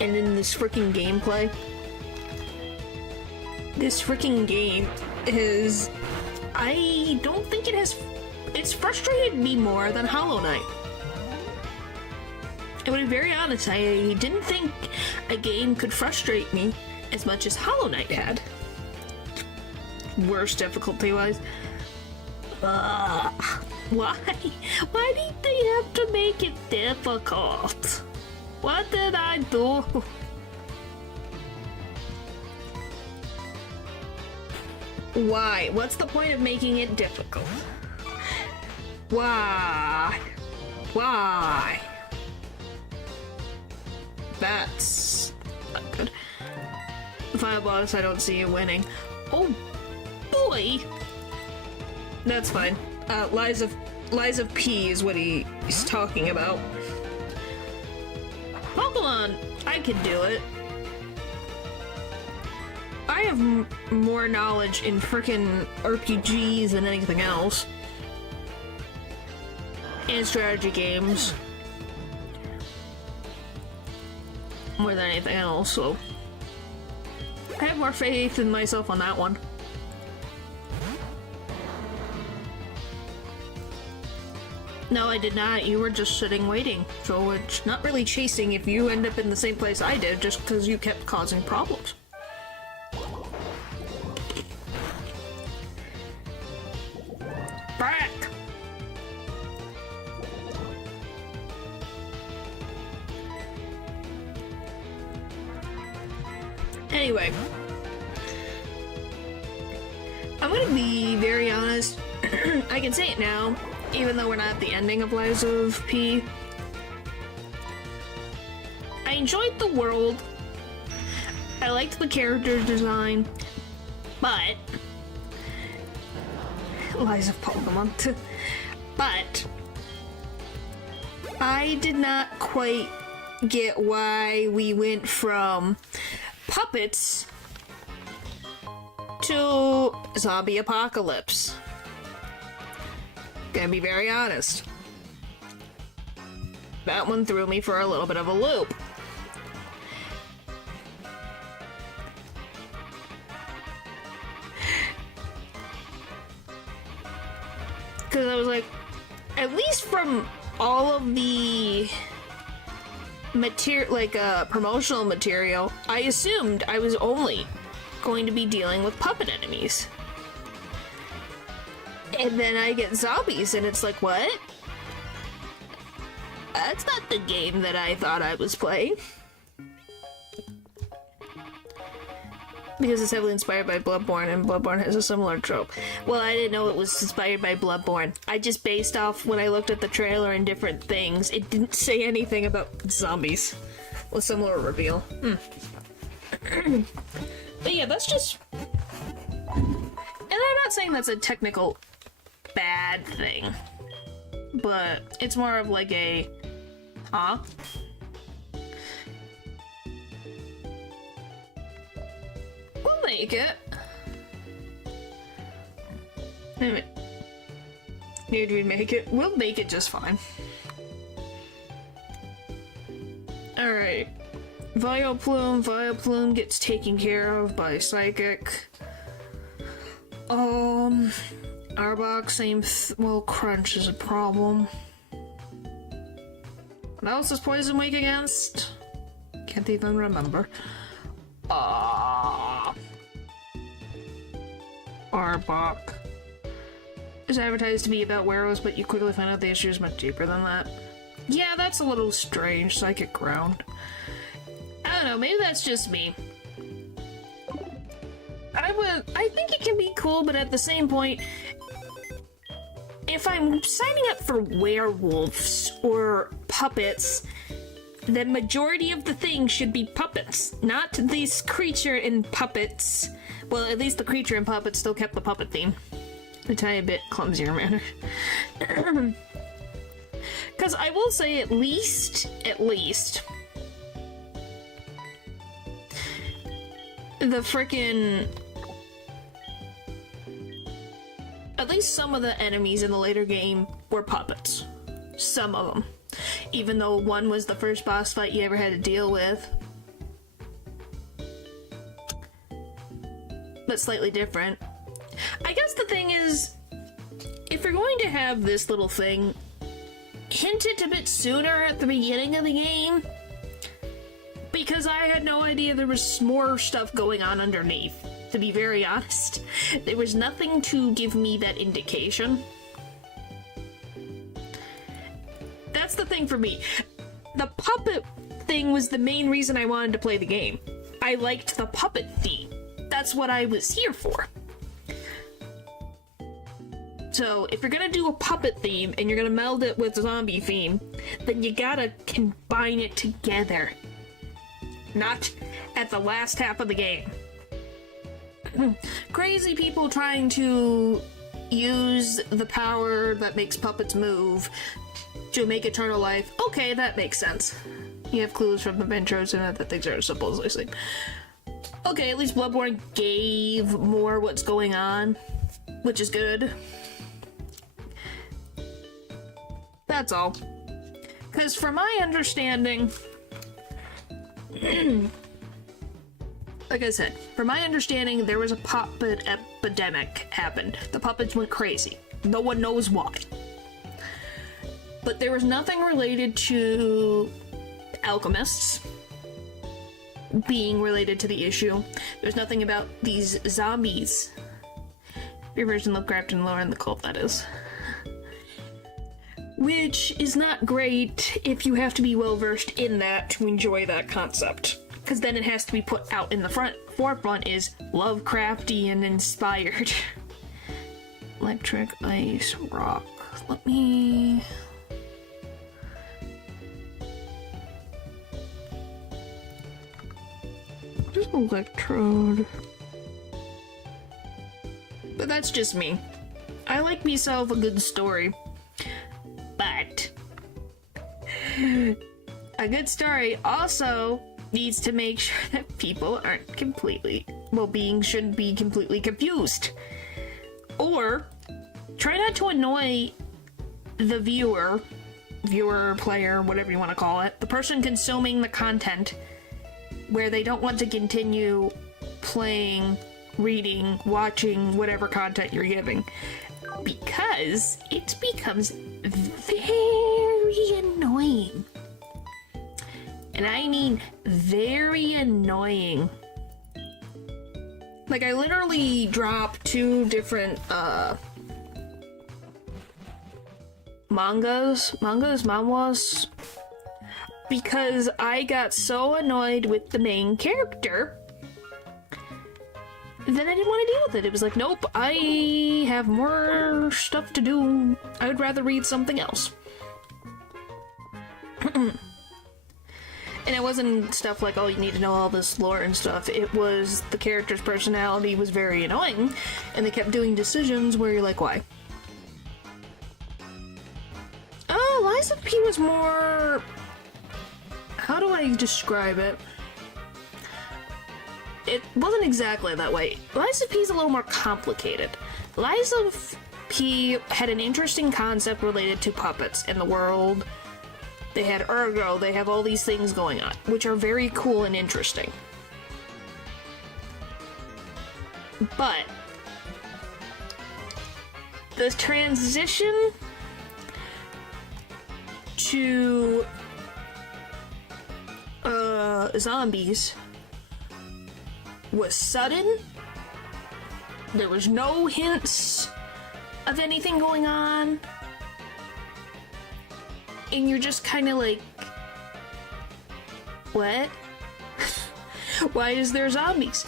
and in this freaking gameplay. This freaking game is... I don't think it has... It's frustrated me more than Hollow Knight. I would be very honest, I didn't think a game could frustrate me as much as Hollow Knight had. Worse difficulty-wise. Why? Why did they have to make it difficult? What did I do? Why? What's the point of making it difficult? Why? Why? That's not good. The final boss, I don't see you winning. Oh boy! That's fine. Lies of P is what he's talking about. Pokemon! I can do it. I have more knowledge in frickin' RPGs than anything else. And strategy games. More than anything else, so... I have more faith in myself on that one. No, I did not. You were just sitting waiting. So it's not really chasing if you end up in the same place I did just because you kept causing problems. Back! Anyway. I'm gonna be very honest. I can say it now. Even though we're not at the ending of Lies of P. I enjoyed the world. I liked the character design. But... Lies of Pokemon. But... I did not quite get why we went from puppets to zombie apocalypse. Gonna be very honest. That one threw me for a little bit of a loop. Because I was like, at least from all of the promotional material, I assumed I was only going to be dealing with puppet enemies. And then I get zombies, and it's like, what? That's not the game that I thought I was playing. Because it's heavily inspired by Bloodborne, and Bloodborne has a similar trope. Well, I didn't know it was inspired by Bloodborne. I just based off when I looked at the trailer and different things. It didn't say anything about zombies. With similar reveal. But yeah, that's just... And I'm not saying that's a technical bad thing. But it's more of like a... Huh? We'll make it. Wait a minute. Did we make it? We'll make it just fine. Alright. Vileplume gets taken care of by Psychic. Arbok, well, Crunch is a problem. What else is Poison weak against? Can't even remember. Arbok is advertised to be about werewolves, but you quickly find out the issue is much deeper than that. Yeah, that's a little strange. Psychic Ground. I don't know, maybe that's just me. I think it can be cool, but at the same point, if I'm signing up for werewolves or puppets, the majority of the thing should be puppets, not these creature and puppets. Well, at least the creature and puppets still kept the puppet theme. A tiny bit clumsier manner. Because I will say at least, the frickin'... At least some of the enemies in the later game were puppets. Some of them. Even though one was the first boss fight you ever had to deal with. But slightly different. I guess the thing is, if you're going to have this little thing, hint it a bit sooner at the beginning of the game. Because I had no idea there was more stuff going on underneath, to be very honest. There was nothing to give me that indication. that's the thing for me. The puppet thing was the main reason I wanted to play the game. I liked the puppet theme. That's what I was here for. So, if you're gonna do a puppet theme and you're gonna meld it with zombie theme, then you gotta combine it together. Not at the last half of the game. Crazy people trying to use the power that makes puppets move to make eternal life. Okay, that makes sense. You have clues from the intros and that things are supposedly asleep. Okay, at least Bloodborne gave more what's going on, which is good. That's all. Because from my understanding, like I said, from my understanding, there was a puppet epidemic happened. The puppets went crazy. No one knows why. But there was nothing related to alchemists being related to the issue. There's nothing about these zombies. Your version Lovecraft and Lore in the Cult, that is. Which is not great if you have to be well versed in that to enjoy that concept. Because then it has to be put out in the forefront is Lovecraftian inspired. Electric, ice, rock. Let me... Just electrode. But that's just me. I like myself a good story. But a good story also needs to make sure that people aren't completely, well, beings shouldn't be completely confused. Or try not to annoy the viewer, player, whatever you want to call it, the person consuming the content, where they don't want to continue playing, reading, watching whatever content you're giving. Because it becomes very annoying. And I mean very annoying. Like, I literally dropped 2 different, manhwas, because I got so annoyed with the main character then I didn't want to deal with it. It was like, nope, I have more stuff to do. I would rather read something else. And it wasn't stuff like, oh, you need to know all this lore and stuff. It was the character's personality was very annoying, and they kept doing decisions where you're like, why? Oh, Lies of P was more... How do I describe it? It wasn't exactly that way. Lies of P is a little more complicated. Lies of P had an interesting concept related to puppets in the world. They had Ergo, they have all these things going on, which are very cool and interesting. But the transition to zombies was sudden. There was no hints of anything going on. And you're just kind of like, what? Why is there zombies?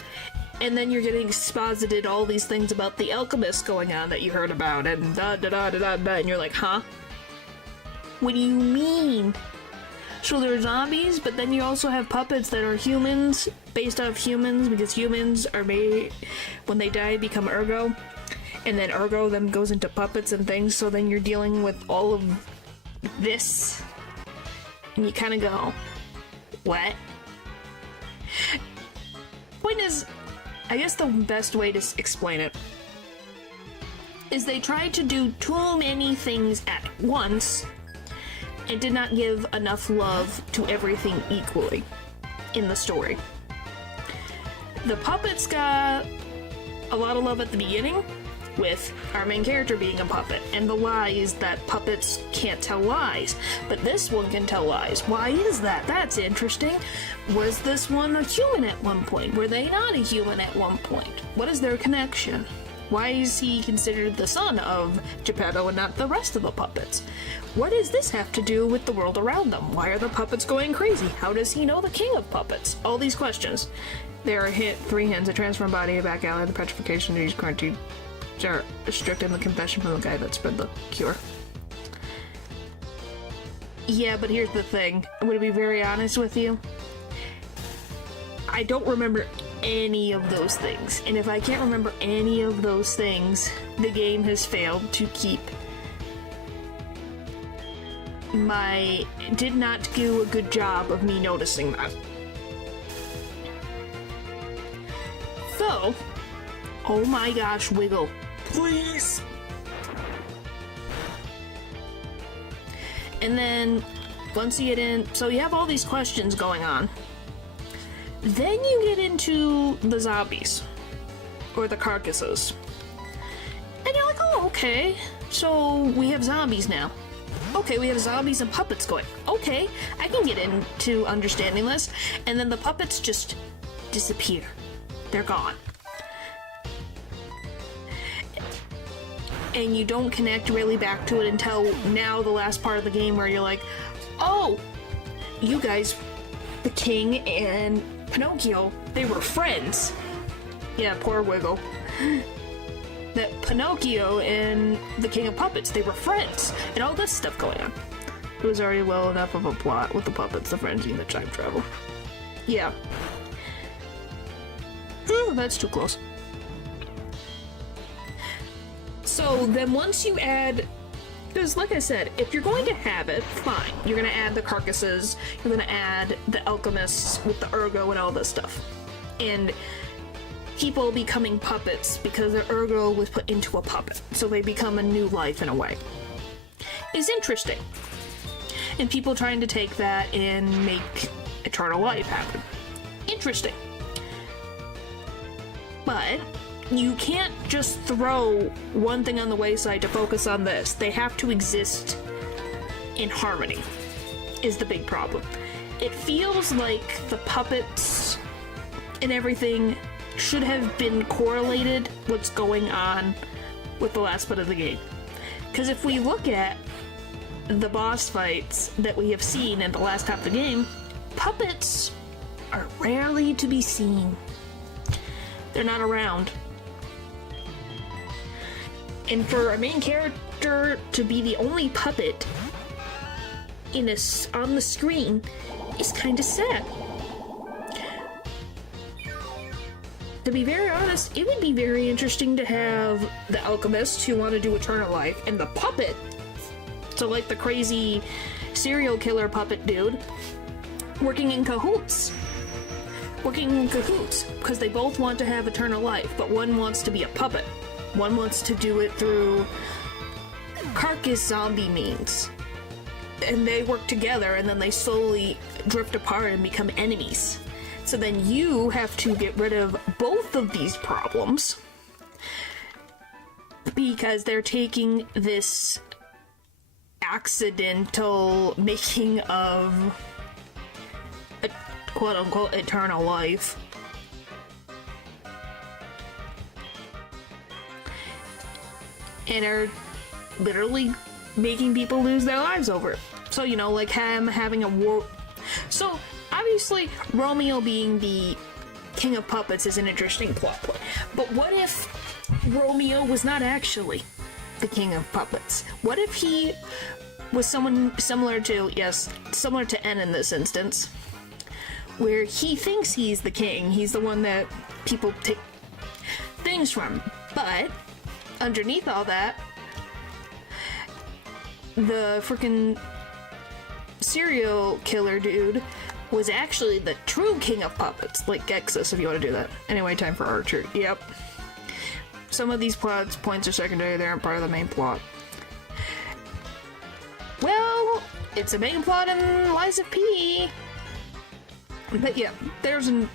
And then you're getting exposited all these things about the alchemists going on that you heard about, and and you're like, huh? What do you mean? So they're zombies, but then you also have puppets that are humans, based off humans, because humans are made, when they die, become Ergo. And then Ergo then goes into puppets and things, so then you're dealing with all of this. And you kind of go, what? Point is, I guess the best way to explain it is they tried to do too many things at once and did not give enough love to everything equally in the story. The puppets got a lot of love at the beginning, with our main character being a puppet, and the lies that puppets can't tell lies, but this one can tell lies. Why is that? That's interesting. Was this one a human at one point? Were they not a human at one point? What is their connection? Why is he considered the son of Geppetto and not the rest of the puppets? What does this have to do with the world around them? Why are the puppets going crazy? How does he know the king of puppets? All these questions. There are 3 hints: a transform body, a back alley, the petrification duties, quarantine, strict, and the confession from the guy that spread the cure. Yeah, but here's the thing. I'm gonna be very honest with you. I don't remember any of those things. And if I can't remember any of those things, the game has failed to keep did not do a good job of me noticing that. So, oh my gosh, Wiggle. Please! And then, once you get in, so you have all these questions going on. Then you get into the zombies. Or the carcasses. And you're like, oh, okay. So, we have zombies now. Okay, we have zombies and puppets going. Okay, I can get into understanding this. And then the puppets just disappear. They're gone. And you don't connect really back to it until now, the last part of the game, where you're like, oh, you guys, the king and Pinocchio, they were friends. Yeah, poor Wiggle. That Pinocchio and the king of puppets, they were friends. And all this stuff going on. It was already well enough of a plot with the puppets, the frenzy, and the time travel. Yeah. Ooh, that's too close. So then once you add, because like I said, if you're going to have it, fine. You're going to add the carcasses, you're going to add the alchemists with the ergo and all this stuff. And people becoming puppets because their ergo was put into a puppet. So they become a new life in a way. Is interesting. And people trying to take that and make eternal life happen. Interesting. But you can't just throw one thing on the wayside to focus on this. They have to exist in harmony, is the big problem. It feels like the puppets and everything should have been correlated what's going on with the last bit of the game. Because if we look at the boss fights that we have seen in the last half of the game, puppets are rarely to be seen. They're not around. And for a main character to be the only puppet on the screen is kind of sad. To be very honest, it would be very interesting to have the alchemists who want to do eternal life and the puppet, so like the crazy serial killer puppet dude, working in cahoots. Because they both want to have eternal life, but one wants to be a puppet. One wants to do it through carcass zombie means. And they work together, and then they slowly drift apart and become enemies. So then you have to get rid of both of these problems because they're taking this accidental making of a quote-unquote eternal life and are literally making people lose their lives over it. So, you know, like him having a war. So, obviously, Romeo being the king of puppets is an interesting plot point. But what if Romeo was not actually the king of puppets? What if he was someone similar to N in this instance, where he thinks he's the king, he's the one that people take things from, but underneath all that, the freaking serial killer dude was actually the true king of puppets, like Gexus, if you want to do that. Anyway, time for Archer. Yep. Some of these points are secondary, they aren't part of the main plot. Well, it's a main plot in Lies of P. But yeah, there's an...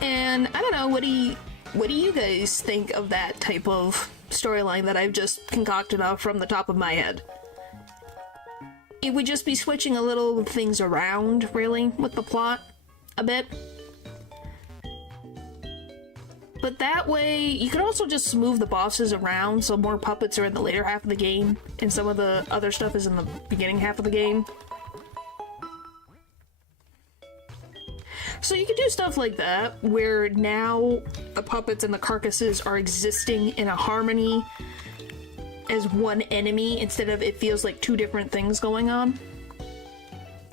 And I don't know, what do you guys think of that type of storyline that I've just concocted off from the top of my head? It would just be switching a little things around, really, with the plot a bit. But that way, you could also just move the bosses around so more puppets are in the later half of the game, and some of the other stuff is in the beginning half of the game. So you can do stuff like that, where now the puppets and the carcasses are existing in a harmony as one enemy, instead of it feels like two different things going on.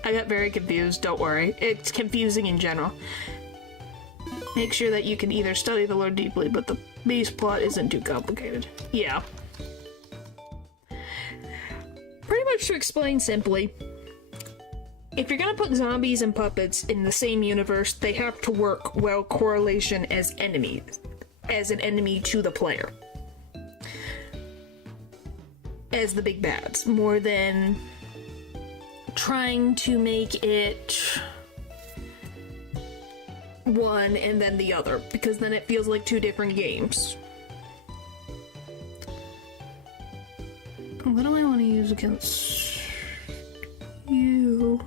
I got very confused, don't worry. It's confusing in general. Make sure that you can either study the lore deeply, but the base plot isn't too complicated. Yeah. Pretty much to explain simply, if you're gonna put zombies and puppets in the same universe, they have to work well correlation as enemies, as an enemy to the player. As the big bads, more than trying to make it one and then the other, because then it feels like two different games. What do I want to use against you?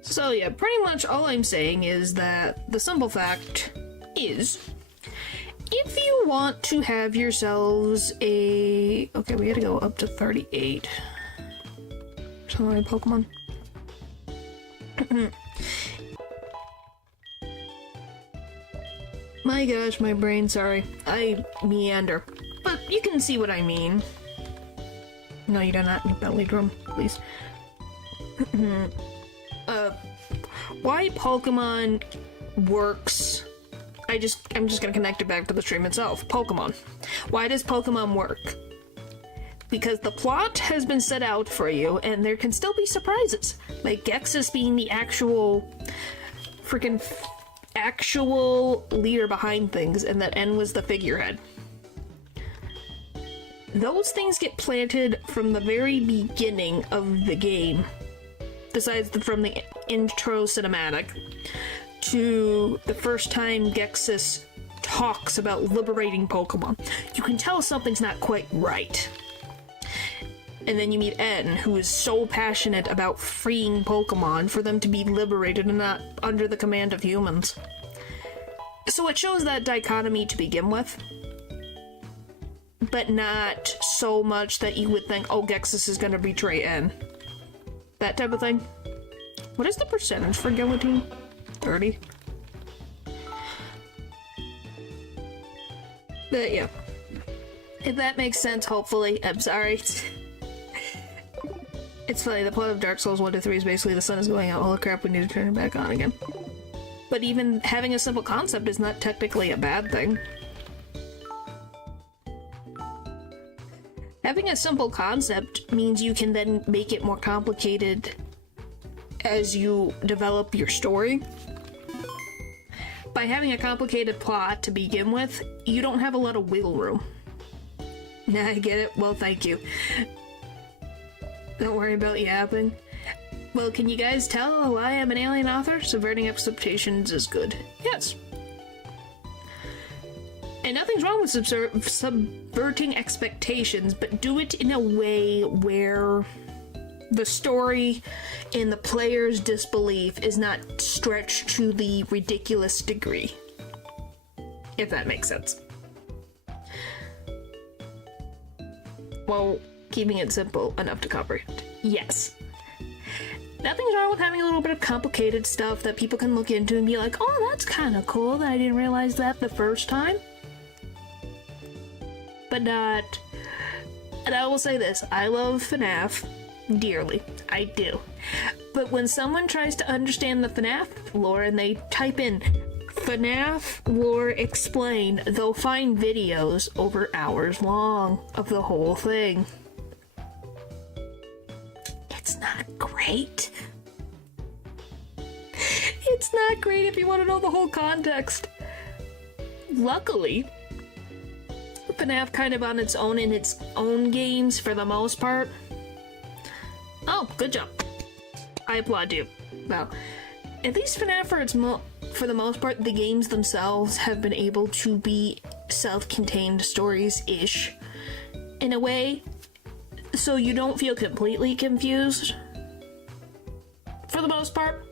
So yeah, pretty much all I'm saying is that the simple fact is, if you want to have yourselves a... Okay, we gotta go up to 38. Sorry, Pokemon. My gosh, my brain, sorry. I meander. But you can see what I mean. No, you do not need belly drum, please. Why Pokemon works... I'm just gonna connect it back to the stream itself. Pokemon. Why does Pokemon work? Because the plot has been set out for you, and there can still be surprises. Like Gexus being the actual... freaking... actual leader behind things, and that N was the figurehead. Those things get planted from the very beginning of the game, besides from the intro cinematic, to the first time Gexus talks about liberating Pokemon. You can tell something's not quite right. And then you meet N, who is so passionate about freeing Pokemon for them to be liberated and not under the command of humans. So it shows that dichotomy to begin with, but not so much that you would think, oh, Gexus is gonna betray N. That type of thing. What is the percentage for Guillotine? 30? But yeah. If that makes sense, hopefully. I'm sorry. It's funny, the plot of Dark Souls 1 to 3 is basically the sun is going out, holy crap, we need to turn it back on again. But even having a simple concept is not technically a bad thing. Having a simple concept means you can then make it more complicated as you develop your story. By having a complicated plot to begin with, you don't have a lot of wiggle room. Nah, I get it. Well, thank you. Don't worry about yapping. Well, can you guys tell I am an alien author? Subverting expectations is good. Yes. And nothing's wrong with subverting expectations, but do it in a way where the story and the player's disbelief is not stretched to the ridiculous degree. If that makes sense. Well, keeping it simple enough to comprehend. Yes. Nothing's wrong with having a little bit of complicated stuff that people can look into and be like, oh, that's kind of cool that I didn't realize that the first time. But not... And I will say this, I love FNAF dearly. I do. But when someone tries to understand the FNAF lore and they type in FNAF lore explained, they'll find videos over hours long of the whole thing. It's not great. It's not great if you want to know the whole context. Luckily, FNAF kind of on its own in its own games for the most part. Oh, good job. I applaud you. Well, at least FNAF for the most part, the games themselves have been able to be self-contained stories-ish in a way, so you don't feel completely confused. For the most part.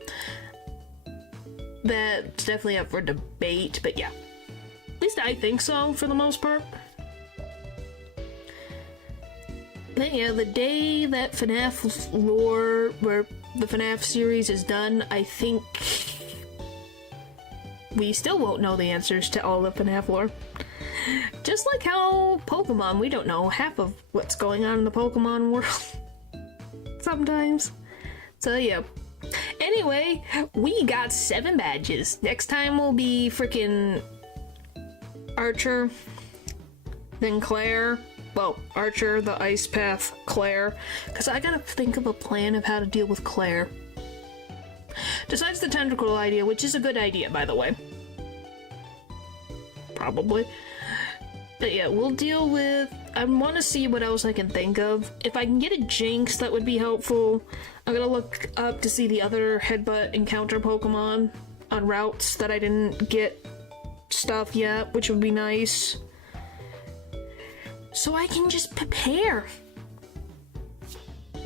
That's definitely up for debate, but yeah. At least least I think so, for the most part. But yeah, the day that FNAF lore, where the FNAF series is done, I think we still won't know the answers to all the FNAF lore. Just like how Pokemon, we don't know half of what's going on in the Pokemon world. Sometimes. So yeah. Anyway, we got 7 badges. Next time will be freaking Archer, then Claire. Well, Archer, the Ice Path, Claire. Because I gotta think of a plan of how to deal with Claire. Besides the tentacle idea, which is a good idea, by the way. Probably. But yeah, we'll deal with... I want to see what else I can think of. If I can get a Jinx, that would be helpful. I'm gonna look up to see the other Headbutt encounter Pokemon on routes that I didn't get stuff yet, which would be nice. So I can just prepare.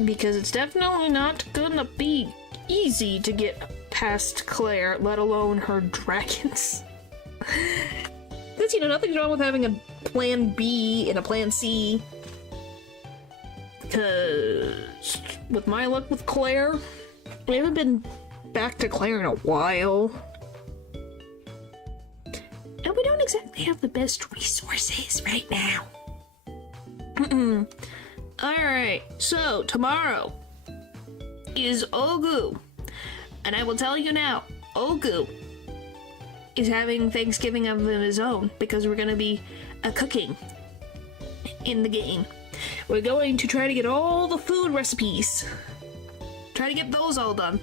Because it's definitely not gonna be easy to get past Claire, let alone her dragons. Because, you know, nothing's wrong with having a plan B and a plan C. Because with my luck with Claire, we haven't been back to Claire in a while. And we don't exactly have the best resources right now. Alright, so tomorrow is Ogu. And I will tell you now, Ogu is having Thanksgiving of his own because we're gonna be cooking in the game. We're going to try to get all the food recipes. Try to get those all done.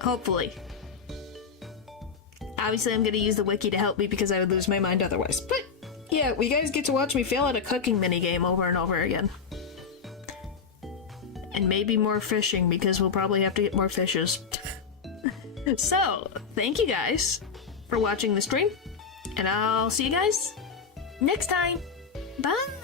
Hopefully. Obviously, I'm gonna use the wiki to help me because I would lose my mind otherwise. But yeah, we guys get to watch me fail at a cooking minigame over and over again. And maybe more fishing because we'll probably have to get more fishes. So, thank you guys for watching the stream, and I'll see you guys next time. Bye!